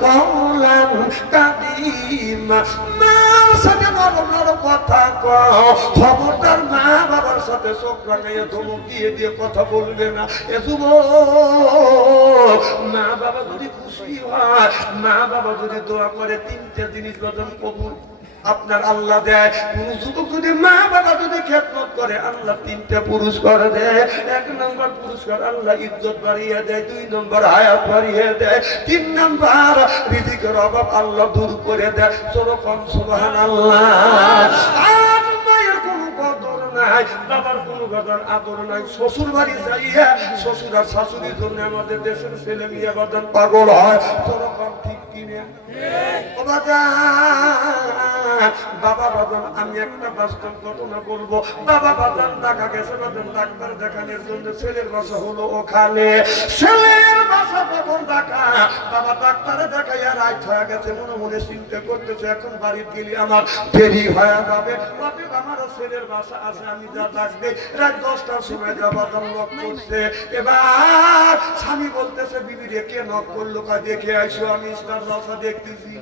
কওলান কাদিমা, মার সাথে নরম নরম কথা কও। খবরদার মা বাবার সাথে চোখ রাঙাইয়া ধমক দিয়ে দিয়ে কথা বলবে না। এ যুবক, মা বাবা যদি খুশি হয়, মা বাবা যদি দোয়া করে, তিনটে জিনিস বদন কবুল আপনার আল্লাহ দেয়। কোন যুবক যদি মা বাবা যদি খেদমত করে, আল্লাহ তিনটা পুরস্কার দেয়। এক নম্বর পুরস্কার আল্লাহ ইজ্জত বাড়িয়ে দেয়, দুই নম্বর হায়াত বাড়িয়ে দেয়, তিন নম্বর রিজিকের অভাব আল্লাহ দূর করে দেয়। যেরকম সুবহানাল্লাহ। আর মায়ের কোনো কদর নাই, বাবার কোনো কদর আদর নাই। শ্বশুর বাড়ি যাইয়া শ্বশুর আর শাশুড়ির জন্য আমাদের দেশের ছেলে মেয়ে বাদান পাগল হয়। যেরকম ঠিক কিনে বাবা বাদান, আমি একটা বাস্তব ঘটনা বলবো। বাবা বাদান ঢাকা গেছে বাদান ডাক্তার দেখানোর জন্য, ছেলের বাসা হলো ওখানে, ছেলের বাসা তখন ঢাকা। বাবা ডাক্তারে দেখাইয়া রাত হয়ে গেছে, মনে মনে চিন্তা করতেছে এখন বাড়ি গেলে আমার দেরি হয়ে যাবে। আমার ছেলের বাসা আছে, আমি যা ডাকবে রাত 10টার সময় যা বাদান নক করছে। এবার স্বামী বলতেছে, বিবি রে কে নক করলো? দেখে আইসো, আমি ইস্তার বাসা দেখতেছি।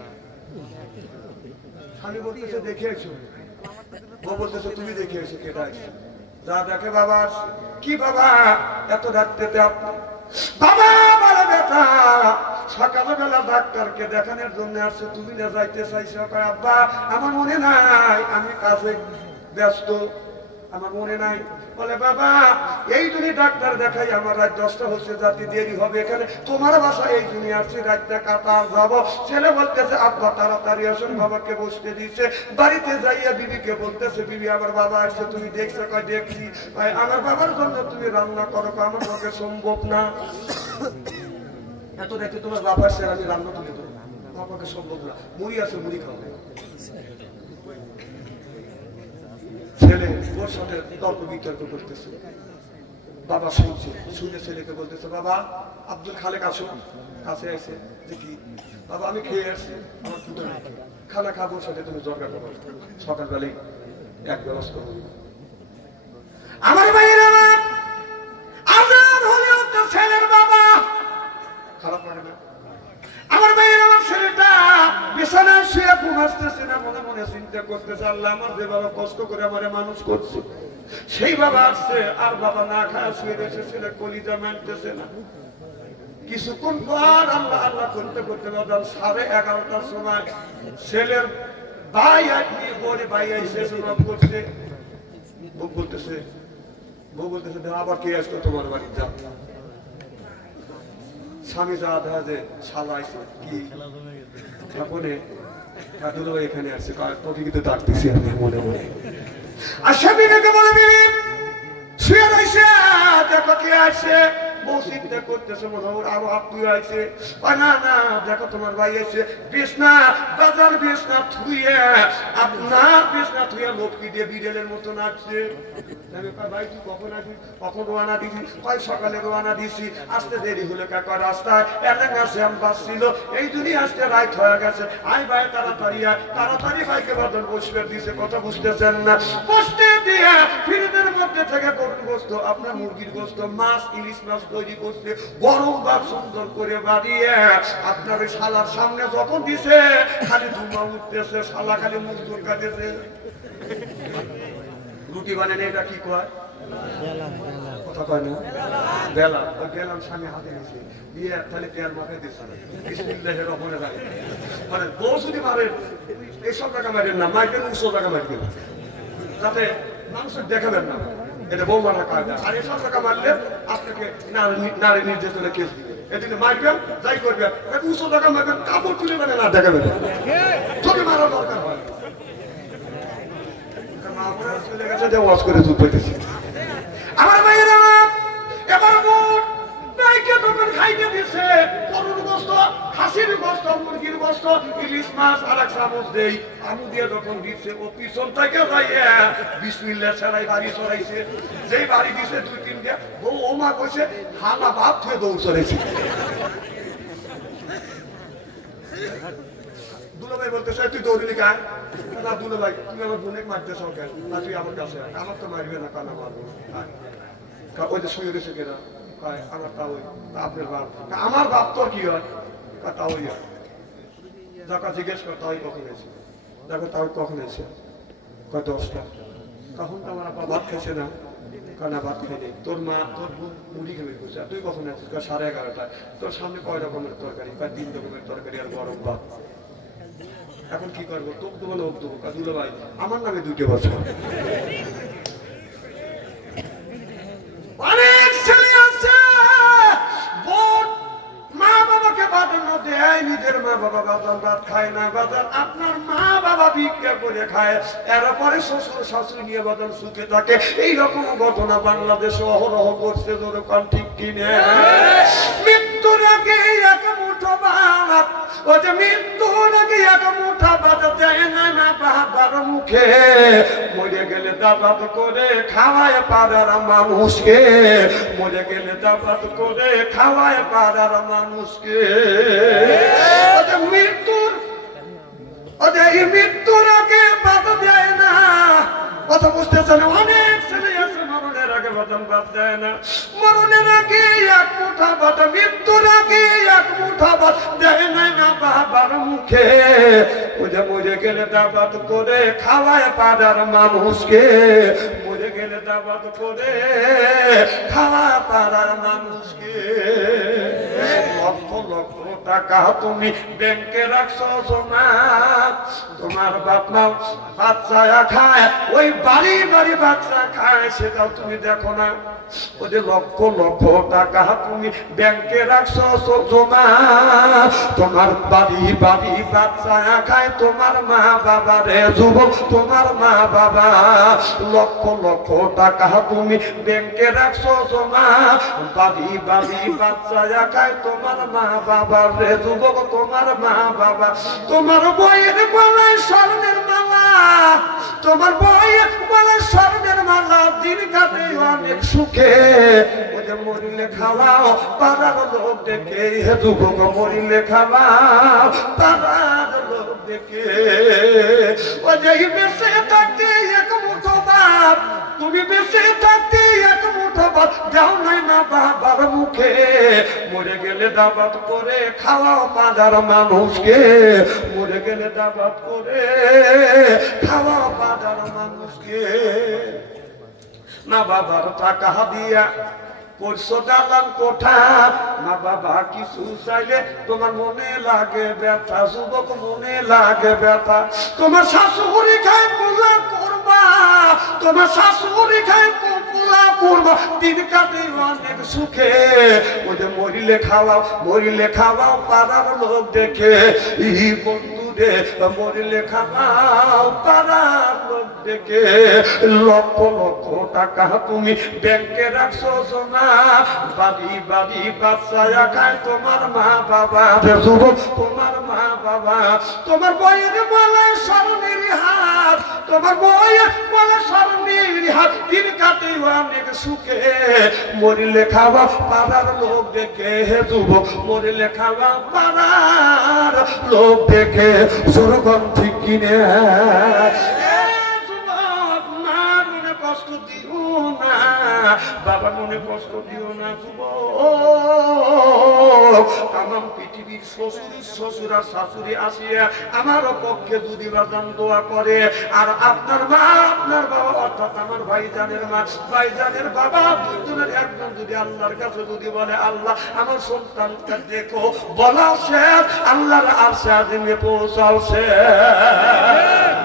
স্বামী বলতেছে দেখে আইসো, ও বলতেছে তুমি দেখে আইসো। কেটা আইসো? যা দেখে বাবা। কি বাবা এত রাত্রে? বাবা বলে, বেটা সকালবেলা ডাক্তারকে দেখানোর জন্য আসছে, তুমি না যাইতে চাইছো? আব্বা আমার মনে নাই, আমি কাজে ব্যস্ত, আমার মনে নাই। বলে বাবা এই জন্য ডাক্তার দেখাই আমার রাত 10টা হচ্ছে, যাতে দেরি হবে, এখানে তোমার বাসা এই জন্য আসছি, রাতটা কাটা যাবো। ছেলে বলতেছে, আব্বা তাড়াতাড়ি আসুন। বাবাকে বসতে দিচ্ছে। বাড়িতে যাইয়া বিবিকে বলতেছে, বিবি আমার বাবা আসছে, তুমি দেখছো? কয় দেখছি। ভাই আমার বাবার জন্য তুমি রান্না করো। আমার পক্ষে সম্ভব না, এত রাতে তোমার বাবা আসছে, আমি রান্না তুলে দেবো, আমার পক্ষে সম্ভব না। মুড়ি আছে, মুড়ি খাবে। ছেলে ওর সাথে তর্ক বিতর্ক করতেছে। বাবা শুনছে, শুনে ছেলেকে বলতেছে, বাবা আব্দুল খালেক আসো। কাছে আসে যে কি? বাবা আমি খেয়ে আসছি, আমার দুটো খানা খাবো, সাথে তুমি জর্গা করো, সকালবেলায় এক ব্যবস্থা করবো। আমার ভাইয়ের আমার আজান হলেও তো ছেলের বাবা খারাপ লাগে না? আমার ভাইয়ের আমার ছেলেটা বিছানায় শুয়ে ঘুম আসতেছে না, মনে মনে চিন্তা করতেছে, আল্লাহ আমার যে বাবা কষ্ট করে আমারে মানুষ করছে, সেই বাবা আসছে আর বাবা না খায় শুয়ে রয়েছে, ছেলে কলিজা মানতেছে না। কিছুক্ষণ পর আল্লাহ আল্লাহ করতে করতে বাবা 11:30টার সময় ছেলের ভাই আপনি বলে ভাই এসে সব করছে, বলতেছে বউ বলতেছে আবার কে আসলো তোমার বাড়ি যা স্বামী যা দেখা যে সালাইছে কি তারপরে কাদুলো এখানে আসছে তোকে কিন্তু ডাকতেছি আমি মনে মনে আর স্বামীকে বলে বিবি শুয়ে রয়েছে দেখো কে আসছে বউ চিন্তা করতেছে মনে হয় আরো আত্মীয় আছে না না দেখো তোমার ভাই আছে বিছনা বাজার বিছনা থুয়ে আপনার বিছনা থুয়ে লোকটি দিয়ে বিড়েলের মতো নাচছে ভাই তুই কখন আসবি কখন রোয়ানা দিবি কয় সকালে রোয়ানা দিছি আসতে দেরি হলো কাকা রাস্তায় এলাকা শ্যাম বাসছিল এই জন্যই আসতে রাইট হয়ে গেছে আই ভাই তাড়াতাড়ি ভাইকে বদল বসবে দিছে কথা বুঝতেছেন না বসতে দিয়ে ফ্রিজের মধ্যে থেকে গরুর গোস্ত আপনার মুরগির গোস্ত মাছ ইলিশ মাছ তৈরি করছে গরম ভাত সুন্দর করে বাড়িয়ে আপনার ওই শালার সামনে যখন দিছে খালি ধুমা উঠতেছে শালা খালি মুখ চুলকাতেছে রুটি বানানো এটা কি কয় কথা কয় না বেলা ওই বেলাম স্বামী হাতে নিয়েছে দিয়ে তাহলে তেল মাথায় দিচ্ছে না বিসমিল্লাহির রহমানির রহিম মানে বউ যদি মারেন এইসব টাকা মারেন না মারবেন 100 টাকা মারবেন যাতে মানুষের দেখাবেন না এটা বউ মারা কায়দা আর এসব টাকা মারলে আপনাকে নারী নির্যাতনে কেস দিবে এদিকে মারবেন যাই করবেন 200 টাকা মারবেন কাপড় তুলে মানে না দেখাবেন যদি মারা দরকার হয় চলে গেছে যে ওয়াজ করে চুপ হইতেছে আমার ভাইয়েরা এবার ভাইকে তখন খাইতে দিছে গরুর গোস্ত খাসির গোস্ত মুরগির গোস্ত ইলিশ মাছ আর এক চামচ দেই আমু দিয়ে যখন দিচ্ছে ও পিছন থেকে যাইয়া বিসমিল্লাহ ছাড়াই বাড়ি চড়াইছে যেই বাড়ি দিছে 2-3 দিয়ে বউ ওমা কইছে হালা ভাত থেকে দৌড় চড়াইছে দুলো ভাই বলতেছে তুই দৌড়লি কেন না দুলো ভাই তুমি আমার বোনেক মারতেছ কেন না তুই আমার কাছে আমার তো মারবে না কানা মারবো ওই যে শুয়ে রয়েছে কেনা আমার তা ওই আপনার বাপ আমার বাপ তো কি হয় তা ওই হয় যাকে জিজ্ঞেস কর তাই কখন এসে দেখো তাও কখন এসে কয় 10টা তখন তো আমার আপা ভাত খাইছে না কানা ভাত খাই নেই তোর মা তোর মুড়ি খেয়ে করছে তুই কখন আছিস 11:30টায় তোর সামনে কয় রকমের তরকারি 3 রকমের তরকারি আর গরম ভাত এখন কি করবো তোর তো বলে দেবো কাজুলো ভাই আমার নামে 2 বছর অনেক ছেলে আছে মা বাবাকে বাজানো দেয় নিজের মা বাবা বাজার ভাত খায় না বাজার আপনার মা বাবা ভিক্ষা করে খায় এরপরে শ্বশুর শাশুড়ি নিয়ে বাজার সুখে থাকে এইরকম ঘটনা বাংলাদেশে অহরহ করছে যেরকম ঠিক কিনে মৃত্যুর আগে এক মুঠো ভাত ও যে মৃত্যুর আগে এক মুঠা ভাত দেয় না না বাবার মুখে মরে গেলে দাবাত করে খাওয়ায় পাড়ার মানুষকে মরে গেলে দাবাত করে খাওয়ায় পাড়ার মানুষকে মৃত্যুর আগে ভাত দেয় না কথা বুঝতেছেন অনেক ছেলে আছে মরণের আগে ভাত দেয় না মরণের আগে এক মুঠা ভাত মৃত্যুর আগে এক মুঠা ভাত দেয় না না বাবার মুখে মরে গেলে দাবাত করে খাওয়ায় পাড়ার মানুষকে মরে গেলে দাবাত করে খাওয়া পাড়ার মানুষকে লক্ষ লক্ষ টাকা তুমি ব্যাংকে রাখছো জমা তোমার বাপ মা বাচ্চা খায় ওই বাড়ি বাড়ি বাচ্চা খায় সেটাও তুমি দেখো না ওদের লক্ষ লক্ষ টাকা তুমি ব্যাংকে রাখছো জমা তোমার বাড়ি বাড়ি বাচ্চা খায় তোমার মা বাবা রে যুবক তোমার মা বাবা লক্ষ লক্ষ টাকা তুমি ব্যাংকে রাখছো জমা বাড়ি বাড়ি বাচ্চা খায় তোমার মা বাবা রে যুবক তোমার মা বাবা তোমার বইয়ের গলায় স্বর্ণের মালা তোমার বইয়ের গলায় স্বর্ণের মালা দিন কাটে অনেক সুখে ওদের মরিলে খাওয়াও পাড়ার লোক দেখে হে যুবক মরিলে খাওয়াও পাড়ার লোক দেখে ও যে বেঁচে থাকতে এক মুঠো ভাত তুমি বেঁচে থাকতে এক মুঠো ভাত যাও নাই না বাবার মুখে মরে গেলে দাবাত করে খাওয়াও পাড়ার মানুষকে মরে গেলে দাবাত করে খাওয়াও পাড়ার মানুষকে না বাবার টাকা দিয়া করছো দালান কোঠা, মা বাবা কিছু চাইলে তোমার মনে লাগে ব্যথা, যুবক মনে লাগে ব্যথা। তোমার শাশুড়ি খায় পোলা করবা, তোমার শাশুড়ি খায় পোলা করবা, দিন কাটে অনেক সুখে। ওই যে মরিলে খাওয়াও পাড়ার লোক দেখে, ই বন্ধু রে মরিলে খাওয়াও পাড়ার লোক দেখে। লক্ষ লক্ষ টাকা তুমি ব্যাংকে রাখছো সোনা, বাড়ি বাড়ি বাচ্চা খায় তোমার মা বাবা, যুবক তোমার মা বাবা। তোমার বইয়ের বলে স্বর্ণের হাত, তোমার বইয়ের বলে স্বর্ণের হাত, দিন কাটে অনেক সুখে। মরিলে খাওয়া পাড়ার লোক দেখে, হে যুবক মরিলে খাওয়া পাড়ার লোক দেখে। সুরগম ঠিক কিনে কষ্ট দিও না, বাবা মনে কষ্ট দিও না যুবক। তামাম পৃথিবীর শ্বশুর আর শাশুড়ি আসিয়া আমার পক্ষে যদি বাজান দোয়া করে, আর আপনার মা আপনার বাবা অর্থাৎ আমার ভাইজানের মা ভাইজানের বাবা দুজনের একজন যদি আল্লাহর কাছে যদি বলে আল্লাহ আমার সন্তানটা দেখো, বলা শেষ, আল্লাহর আরশে আজিমে পৌঁছাও শেষ।